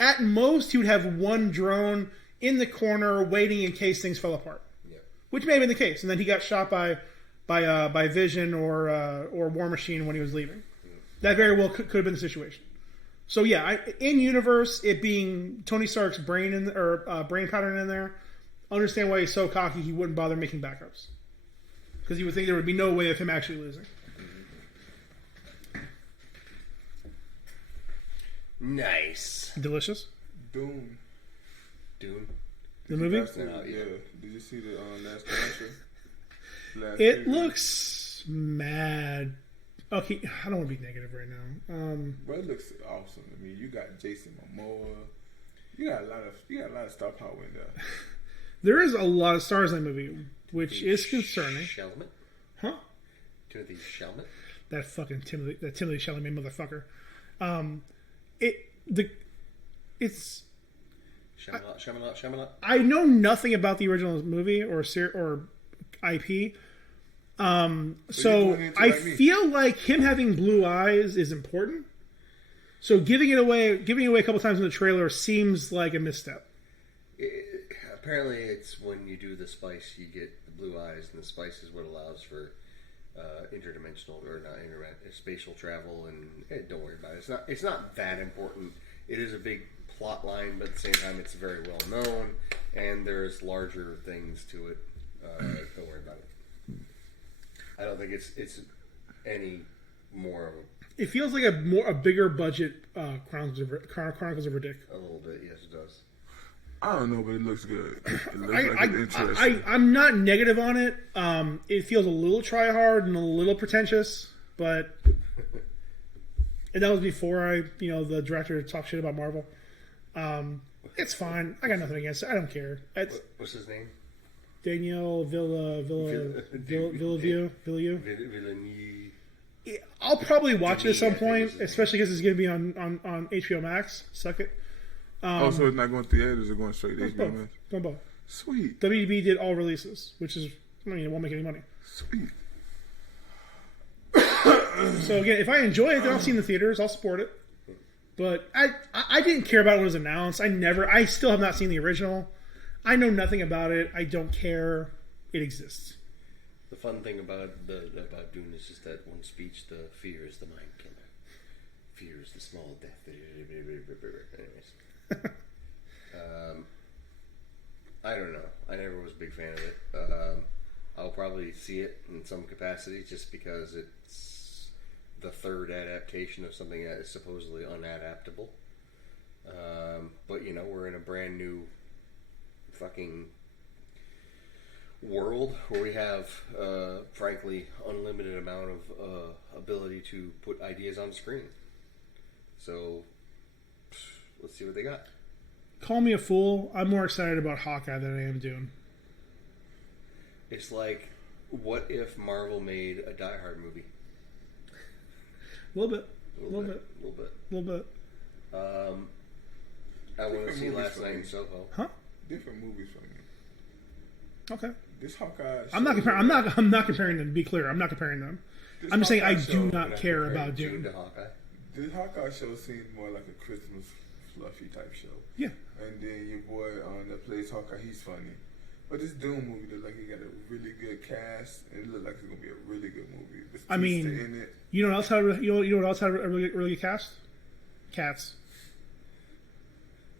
At most, he would have one drone in the corner waiting in case things fell apart. Yeah. Which may have been the case, and then he got shot by Vision or War Machine when he was leaving. That very well could have been the situation. So yeah, in universe, it being Tony Stark's brain brain pattern in there, understand why he's so cocky he wouldn't bother making backups because he would think there would be no way of him actually losing. Nice. Delicious. Dune. Dune. The movie. Yeah. Did you see the last commercial? It looks mad. Okay, I don't want to be negative right now. But it looks awesome. I mean, you got Jason Momoa. You got a lot of star power in there. There is a lot of stars in that movie, which is concerning. Chalamet? Huh? Timothy Chalamet? That fucking Timothy Chalamet motherfucker. It's Shyamalan. I know nothing about the original movie or IP. So I feel like him having blue eyes is important. So giving away a couple times in the trailer seems like a misstep. Apparently, it's when you do the spice, you get the blue eyes, and the spice is what allows for interdimensional or not spatial travel. And don't worry about it. It's not that important. It is a big plot line, but at the same time, it's very well known, and there's larger things to it. Don't worry about it. I don't think it's any more of a. It feels like a bigger budget Chronicles of Riddick. A little bit, yes, it does. I don't know, but it looks good. It looks like it's interesting. I'm not negative on it. It feels a little try hard and a little pretentious, but And that was before the director talked shit about Marvel. It's fine. I got nothing against it. I don't care. What's his name? Daniel Villeneuve. Yeah, I'll probably watch it at some point, especially because it's going to be on HBO Max. Suck it. So it's not going theaters or going straight to HBO Max? Going both. Sweet. WB did all releases, which is, it won't make any money. Sweet. So again, if I enjoy it, then I'll see it in the theaters. I'll support it. But I didn't care about it when it was announced. I still have not seen the original. I know nothing about it. I don't care. It exists. The fun thing about Dune is just that one speech: the fear is the mind killer. Fear is the small death. Anyways, I don't know. I never was a big fan of it. I'll probably see it in some capacity, just because it's the third adaptation of something that is supposedly unadaptable. But we're in a brand new fucking world where we have, frankly, unlimited amount of ability to put ideas on the screen. So let's see what they got. Call me a fool. I'm more excited about Hawkeye than I am Dune. It's like, what if Marvel made a Die Hard movie? A little bit. I want to see Last Night in Soho. Huh? Different movies from me. Okay. This Hawkeye. I'm not comparing. I'm not comparing them. To be clear, I'm not comparing them. I'm just saying I do not care about Dune. To Hawkeye. The Hawkeye show seemed more like a Christmas fluffy type show. Yeah. And then your boy that plays Hawkeye, he's funny. But this Doom movie looked like he got a really good cast, and it looked like it's gonna be a really good movie. I mean, in it. You know what else had what else had a really good cast? Cats.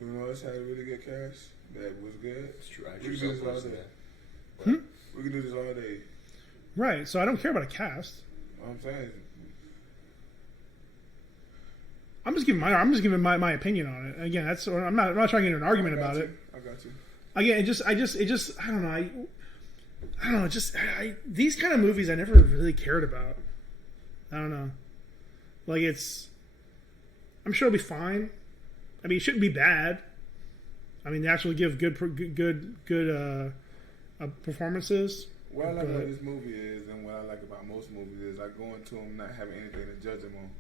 You know what else had a really good cast that was good? It's true. We can do this all day. We can do this all day. Right. So I don't care about a cast. What I'm saying. I'm just giving my opinion on it. Again, I'm not trying to get into an argument about it. I got you. Again, it just I don't know. These kind of movies I never really cared about. I don't know. Like I'm sure it'll be fine. I mean, it shouldn't be bad. I mean, they actually give good performances. What I like about this movie is, and what I like about most movies is, I go into them not having anything to judge them on,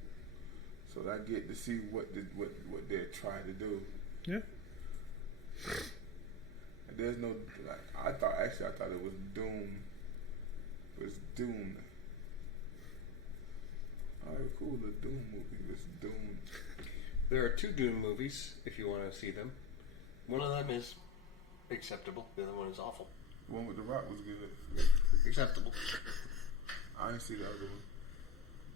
so that I get to see what they're trying to do. Yeah. And there's no I thought it was Doom. It was Dune. Alright, cool. The Doom movie was Dune. There are 2 Dune movies if you want to see them. One of them is acceptable. The other one is awful. The one with The Rock was good. Acceptable. I didn't see the other one.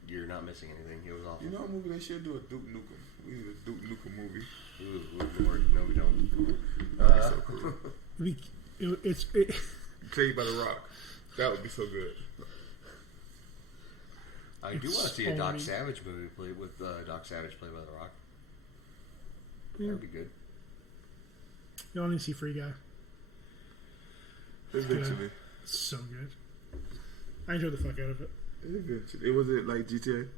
You're not missing anything. It was awful. You know a movie they should do? A Duke Nukem. We need a Duke Nukem movie. Ooh, Lord. No, we don't. That'd be so cool. It's Played by The Rock. That would be so good. I do want to see a Doc Savage movie played with Doc Savage played by The Rock. Yeah. That'd be good. You don't need to see Free Guy. Eventually. It's so good. I enjoyed the fuck out of it. Eventually. Was it like GTA?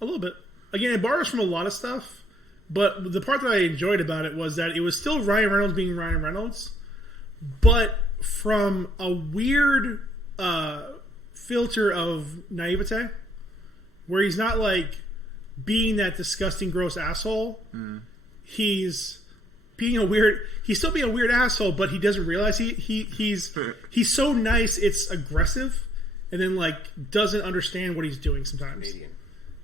A little bit. Again, it borrows from a lot of stuff, but the part that I enjoyed about it was that it was still Ryan Reynolds being Ryan Reynolds, but from a weird filter of naivete, where he's not like being that disgusting, gross asshole. He's being he's still being a weird asshole, but he doesn't realize he's so nice it's aggressive, and then like doesn't understand what he's doing sometimes. Canadian.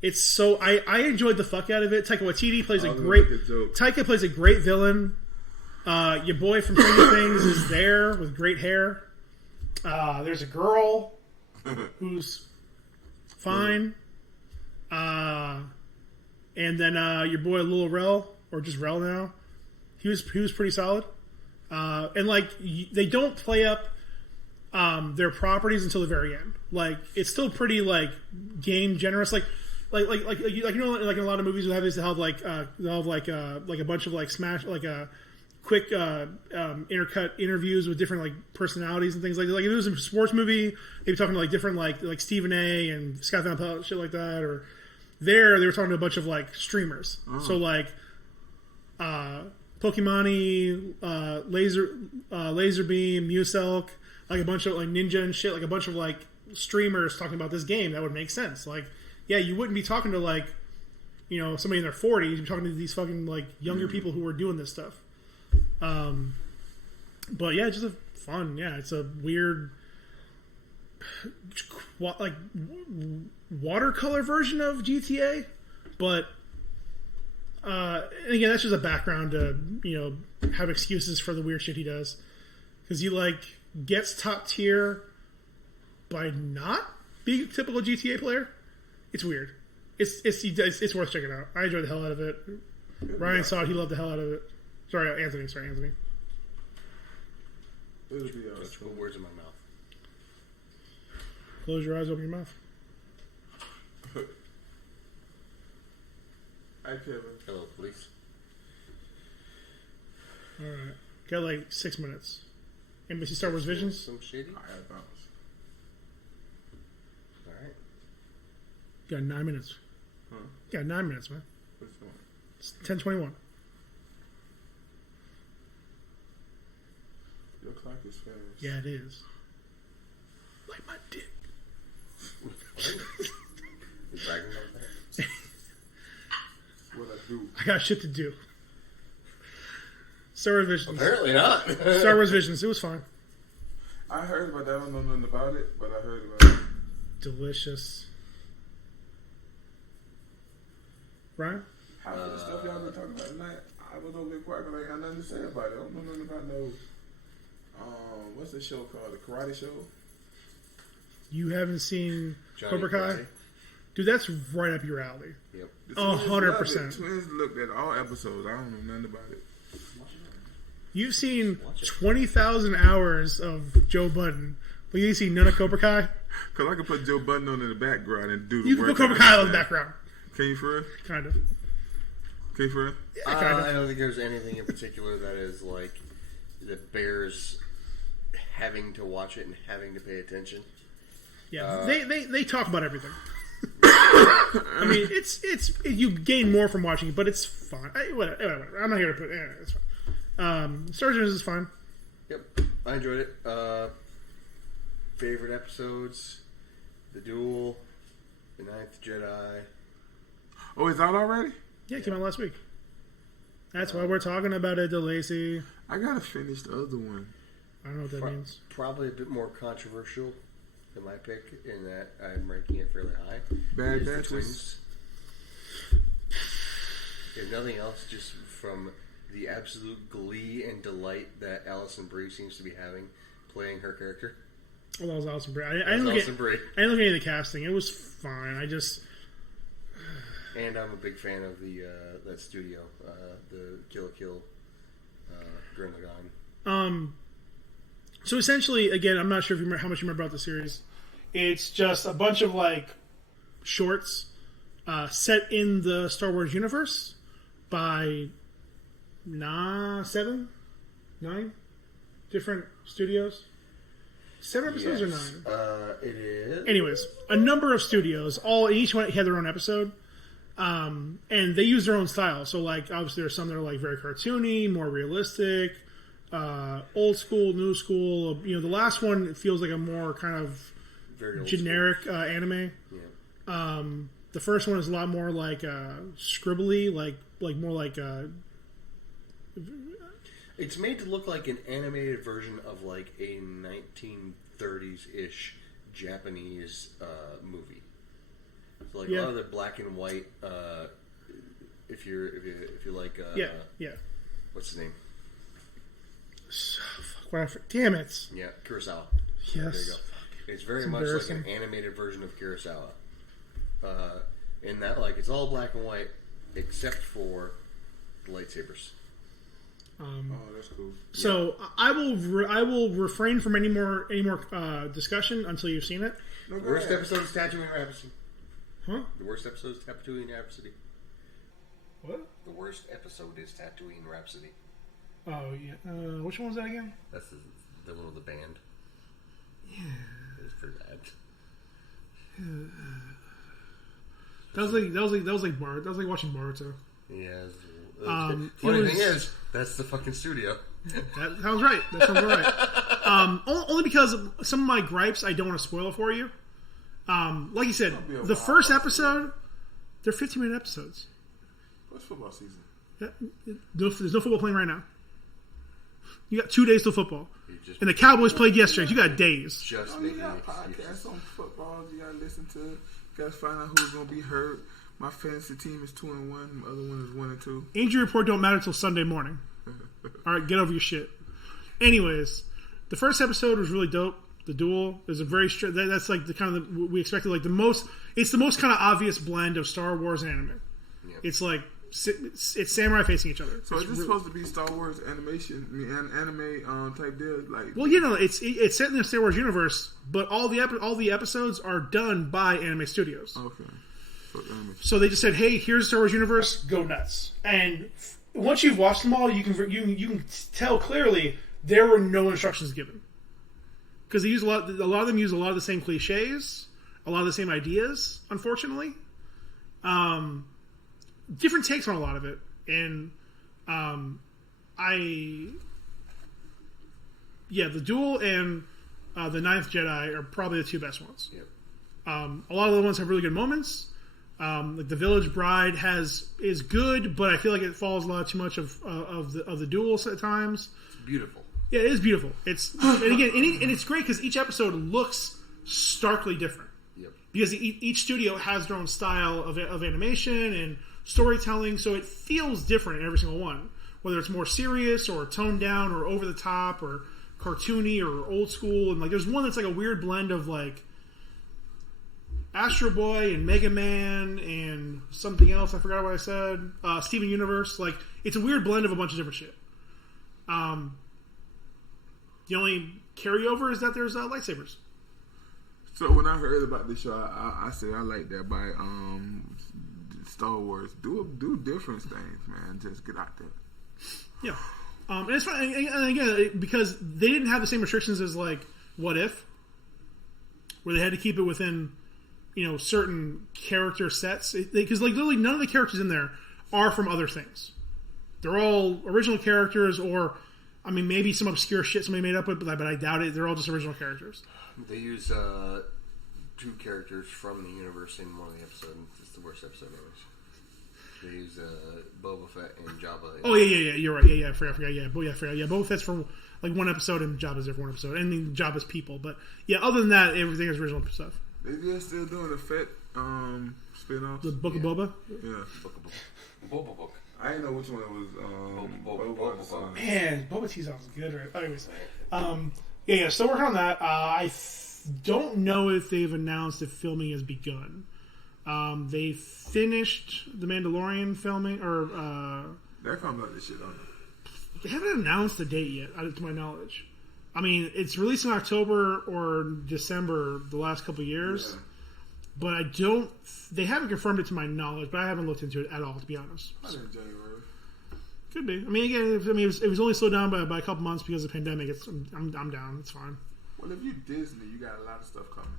It's so I enjoyed the fuck out of it. Taika Waititi plays Taika plays a great villain. Your boy from Stranger Things is there with great hair. There's a girl who's fine. And then your boy Lil Rel, or just Rel now, he was pretty solid. And like they don't play up their properties until the very end. Like it's still pretty like game generous. Like you know, like in a lot of movies they'll have like a bunch of like smash like a quick intercut interviews with different like personalities and things like that. Like if it was a sports movie, they'd be talking to like different like Stephen A. and Scott Van Pelt, shit like that, or There, they were talking to a bunch of like streamers. So like, Pokemon, Laser Beam, Muselk, like a bunch of like Ninja and shit, like a bunch of like streamers talking about this game. That would make sense. Like, yeah, you wouldn't be talking to like, you know, somebody in their 40s. You're talking to these fucking like younger people who are doing this stuff. But yeah, just a fun. Yeah, it's a weird, like watercolor version of GTA, but and again, that's just a background to, you know, have excuses for the weird shit he does, because he like gets top tier by not being a typical GTA player. It's weird. It's worth checking out. I enjoyed the hell out of it. Ryan saw it. He loved the hell out of it. Sorry, Anthony. Just put words in my mouth. Close your eyes, open your mouth. Hi, Kevin. Hello, police. Alright. Got like 6 minutes. Anybody see Star Wars Visions? Some shady? I have bounce. Alright. Got 9 minutes. Huh? Got 9 minutes, man. What's going on? It's 10:21. Your clock is fast. Yeah, it is. Like my dick. You bragging about that? What I do. I got shit to do. Star Wars Visions. Apparently not. Star Wars Visions. It was fine. I heard about that. I don't know nothing about it, but I heard about it. Delicious. Ryan? Half of the stuff y'all been talking about tonight, I was over there quiet because I ain't got nothing to say about it. I don't know nothing about no. What's the show called? The Karate Show? You haven't seen Johnny Cobra Kai? Karate. Dude, that's right up your alley. Yep. The twins 100%. loved it. Twins looked at all episodes. I don't know nothing about it. You've seen 20,000 hours of Joe Budden, but you see none of Cobra Kai? Because I could put Joe Budden on in the background and do the You can work. put Cobra Kai on the background. Can you for real? Kind of. Can you for real? Yeah, kind of. I don't think there's anything in particular that is like that bears having to watch it and having to pay attention. Yeah, they talk about everything. I mean, it's you gain more from watching it, but it's fine. Whatever. I'm not here to put. It's fine. Star Wars is fine. Yep, I enjoyed it. Favorite episodes: The Duel, The Ninth Jedi. Oh, it's out already? Yeah, it came out last week. That's why we're talking about it, DeLacy. I gotta finish the other one. I don't know what that means. Probably a bit more controversial than my pick in that I'm ranking it fairly high. Bad It is The Batches. Twins. If nothing else, just from the absolute glee and delight that Alison Brie seems to be having playing her character. Well, that was Alison Brie. I That didn't was look Alison at. Brie. I didn't look at any of the casting. It was fine. And I'm a big fan of the that studio, the Kill la Kill, Gurren Lagann. So essentially, again, I'm not sure if you remember how much you remember about the series. It's just a bunch of like shorts set in the Star Wars universe by 9 different studios. 7 episodes or 9? It is. Anyways, a number of studios, each one had their own episode, and they use their own style. So, like, obviously, there's some that are like very cartoony, more realistic, old school, new school. You know, the last one feels like a more kind of Very old generic anime. Yeah. The first one is a lot more like scribbly, like more like It's made to look like an animated version of like a 1930s-ish Japanese movie. So like a lot of the black and white. If you like, yeah. what's his name? Damn it! Yeah, Kurosawa. Yes. There you go. It's very much like embarrassing. an animated version of Kurosawa. In that, like, it's all black and white except for the lightsabers. Oh, that's cool. So I will refrain from any more discussion until you've seen it. No, The worst episode is Tatooine Rhapsody. Huh? The worst episode is Tatooine Rhapsody. What? The worst episode is Tatooine Rhapsody. Oh yeah. Which one was that again? That's the one with the band. Yeah. It's pretty bad. That was like watching Boruto. Yeah. Funny thing is, that's the fucking studio. That sounds right. Only because some of my gripes I don't want to spoil it for you. Like you said, the first episode, they're 15-minute episodes. What's football season? There's no football playing right now. You got 2 days till football. And the Cowboys played yesterday. You got days. Just you got podcasts on football. You got to listen to. You got to find out who's going to be hurt. My fantasy team is 2-1. My other one is 1-2. Injury report don't matter until Sunday morning. All right, get over your shit. Anyways, the first episode was really dope. The duel is a very that's like the kind of we expected. Like the most, it's the most kind of obvious blend of Star Wars and anime. Yep. It's like it's samurai facing each other. So is this supposed to be Star Wars animation, anime type deal? Like, well, it's set in the Star Wars universe, but all the episodes are done by anime studios. Okay. So they just said, "Hey, here's the Star Wars universe. Go nuts!" And once you've watched them all, you can tell clearly there were no instructions given because they use a lot of them use a lot of the same cliches, a lot of the same ideas. Unfortunately, different takes on a lot of it, and the duel and the Ninth Jedi are probably the two best ones. Yep. A lot of the ones have really good moments. Like the Village Bride is good, but I feel like it falls a lot too much of the duels at times. It's beautiful. Yeah, it is beautiful. And it's great because each episode looks starkly different. Yep. Because each studio has their own style of animation and storytelling, so it feels different in every single one. Whether it's more serious or toned down or over the top or cartoony or old school, and like there's one that's like a weird blend of like Astro Boy and Mega Man and something else. I forgot what I said. Steven Universe. Like, it's a weird blend of a bunch of different shit. The only carryover is that there's lightsabers. So when I heard about this show, I said I like that by Star Wars. Do different things, man. Just get out there. Yeah. And it's fun. And again, because they didn't have the same restrictions as, like, What If, where they had to keep it within certain character sets, because like literally none of the characters in there are from other things. They're all original characters, or I mean, maybe some obscure shit somebody made up with, but I doubt it. They're all just original characters. They use 2 characters from the universe in one of the episodes. It's the worst episode ever. They use Boba Fett and Jabba. Oh yeah, you're right. Yeah, I forgot. Yeah, Boba Fett's from like one episode, and Jabba's there for one episode, and then Jabba's people. But yeah, other than that, everything is original stuff. They're still doing the Fett spin-offs? The Book of Boba? Yeah. Boba Book. I didn't know which one it was. Boba. Man, Boba Tea sounds good, right? Anyways. Still working on that. I don't know if they've announced if filming has begun. They finished The Mandalorian filming, or... They're coming up this shit, don't they? They haven't announced the date yet, to my knowledge. I mean, it's released in October or December the last couple of years, but I don't. They haven't confirmed it to my knowledge, but I haven't looked into it at all, to be honest. I think January. Could be. I mean, again, it was only slowed down by a couple months because of the pandemic. I'm down. It's fine. Well, if you're Disney, you got a lot of stuff coming.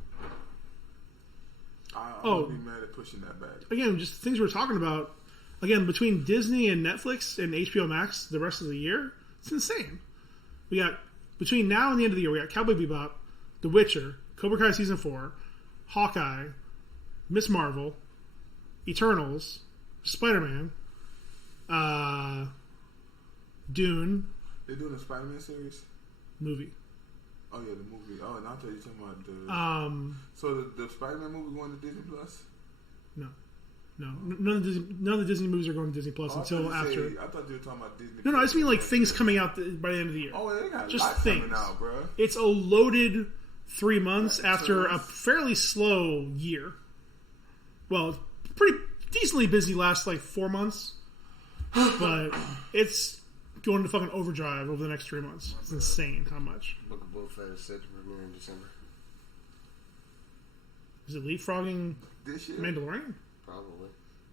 I would be mad at pushing that back. Again, just things we were talking about. Again, between Disney and Netflix and HBO Max, the rest of the year, it's insane. We got. Between now and the end of the year, we got Cowboy Bebop, The Witcher, Cobra Kai Season 4, Hawkeye, Miss Marvel, Eternals, Spider-Man, Dune. They're doing a Spider-Man series? Movie. Oh, yeah, the movie. Oh, and I'll tell you something about the... So the Spider-Man movie going to Disney Plus? No. None of the Disney movies are going to Disney Plus until after. I thought you were talking about Disney. No, I just mean like things coming out by the end of the year. Oh, they got just lots things coming out, bro. It's a loaded 3 months after a fairly slow year. Well, pretty decently busy last like 4 months, but it's going to fucking overdrive over the next 3 months. It's insane how much. Book of Boba Fett is set to premiere in December. Is it leapfrogging this year? Mandalorian? Probably.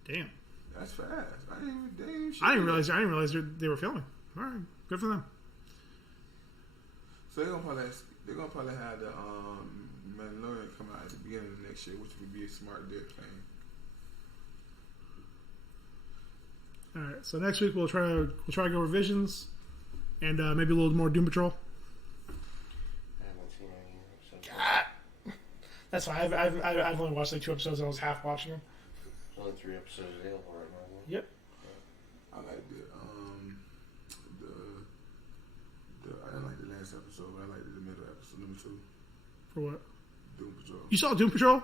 Damn. That's fast. I didn't realize they were filming. All right, good for them. So they're gonna probably have the Mandalorian come out at the beginning of next year, which would be a smart deal thing. All right. So next week we'll try to go revisions and maybe a little more Doom Patrol. I haven't seen any episodes. That's fine. I've only watched like 2 episodes and I was half watching them. There's only 3 episodes available right now. Yep. I like I didn't like the last episode, but I liked the middle episode, number 2. For what? Doom Patrol. You saw Doom Patrol?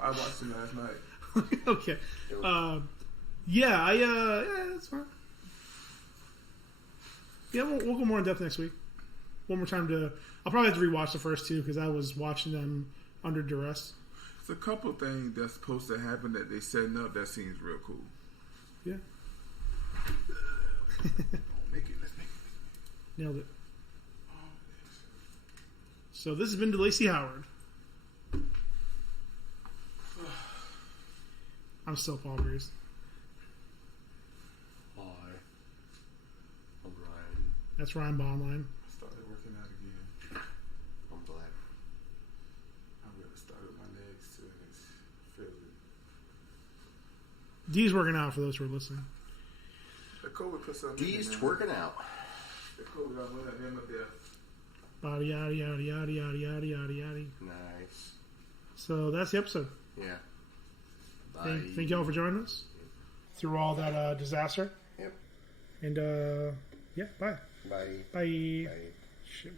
I watched him last night. Okay. Yeah, that's fine. Yeah, we'll go more in depth next week. One more time I'll probably have to rewatch the first 2 because I was watching them under duress. There's a couple things that's supposed to happen that they setting up that seems real cool. Yeah. Let's make it. Nailed it. So this has been DeLacy Howard. I'm still Paul Breeze. Hi. I'm Ryan. That's Ryan Baumline. I started working out again. I'm Black. I'm going to start with my legs too. And it's feels it. D's working out for those who are listening. The COVID put something D's in, man. twerking out. The COVID got one of them up there. Body yada yada yada yada yada yada yada. Nice. So that's the episode. Yeah. Bye. Thank y'all for joining us through all that disaster. Yep. And yeah, bye. Bye. Bye. Bye. Shit.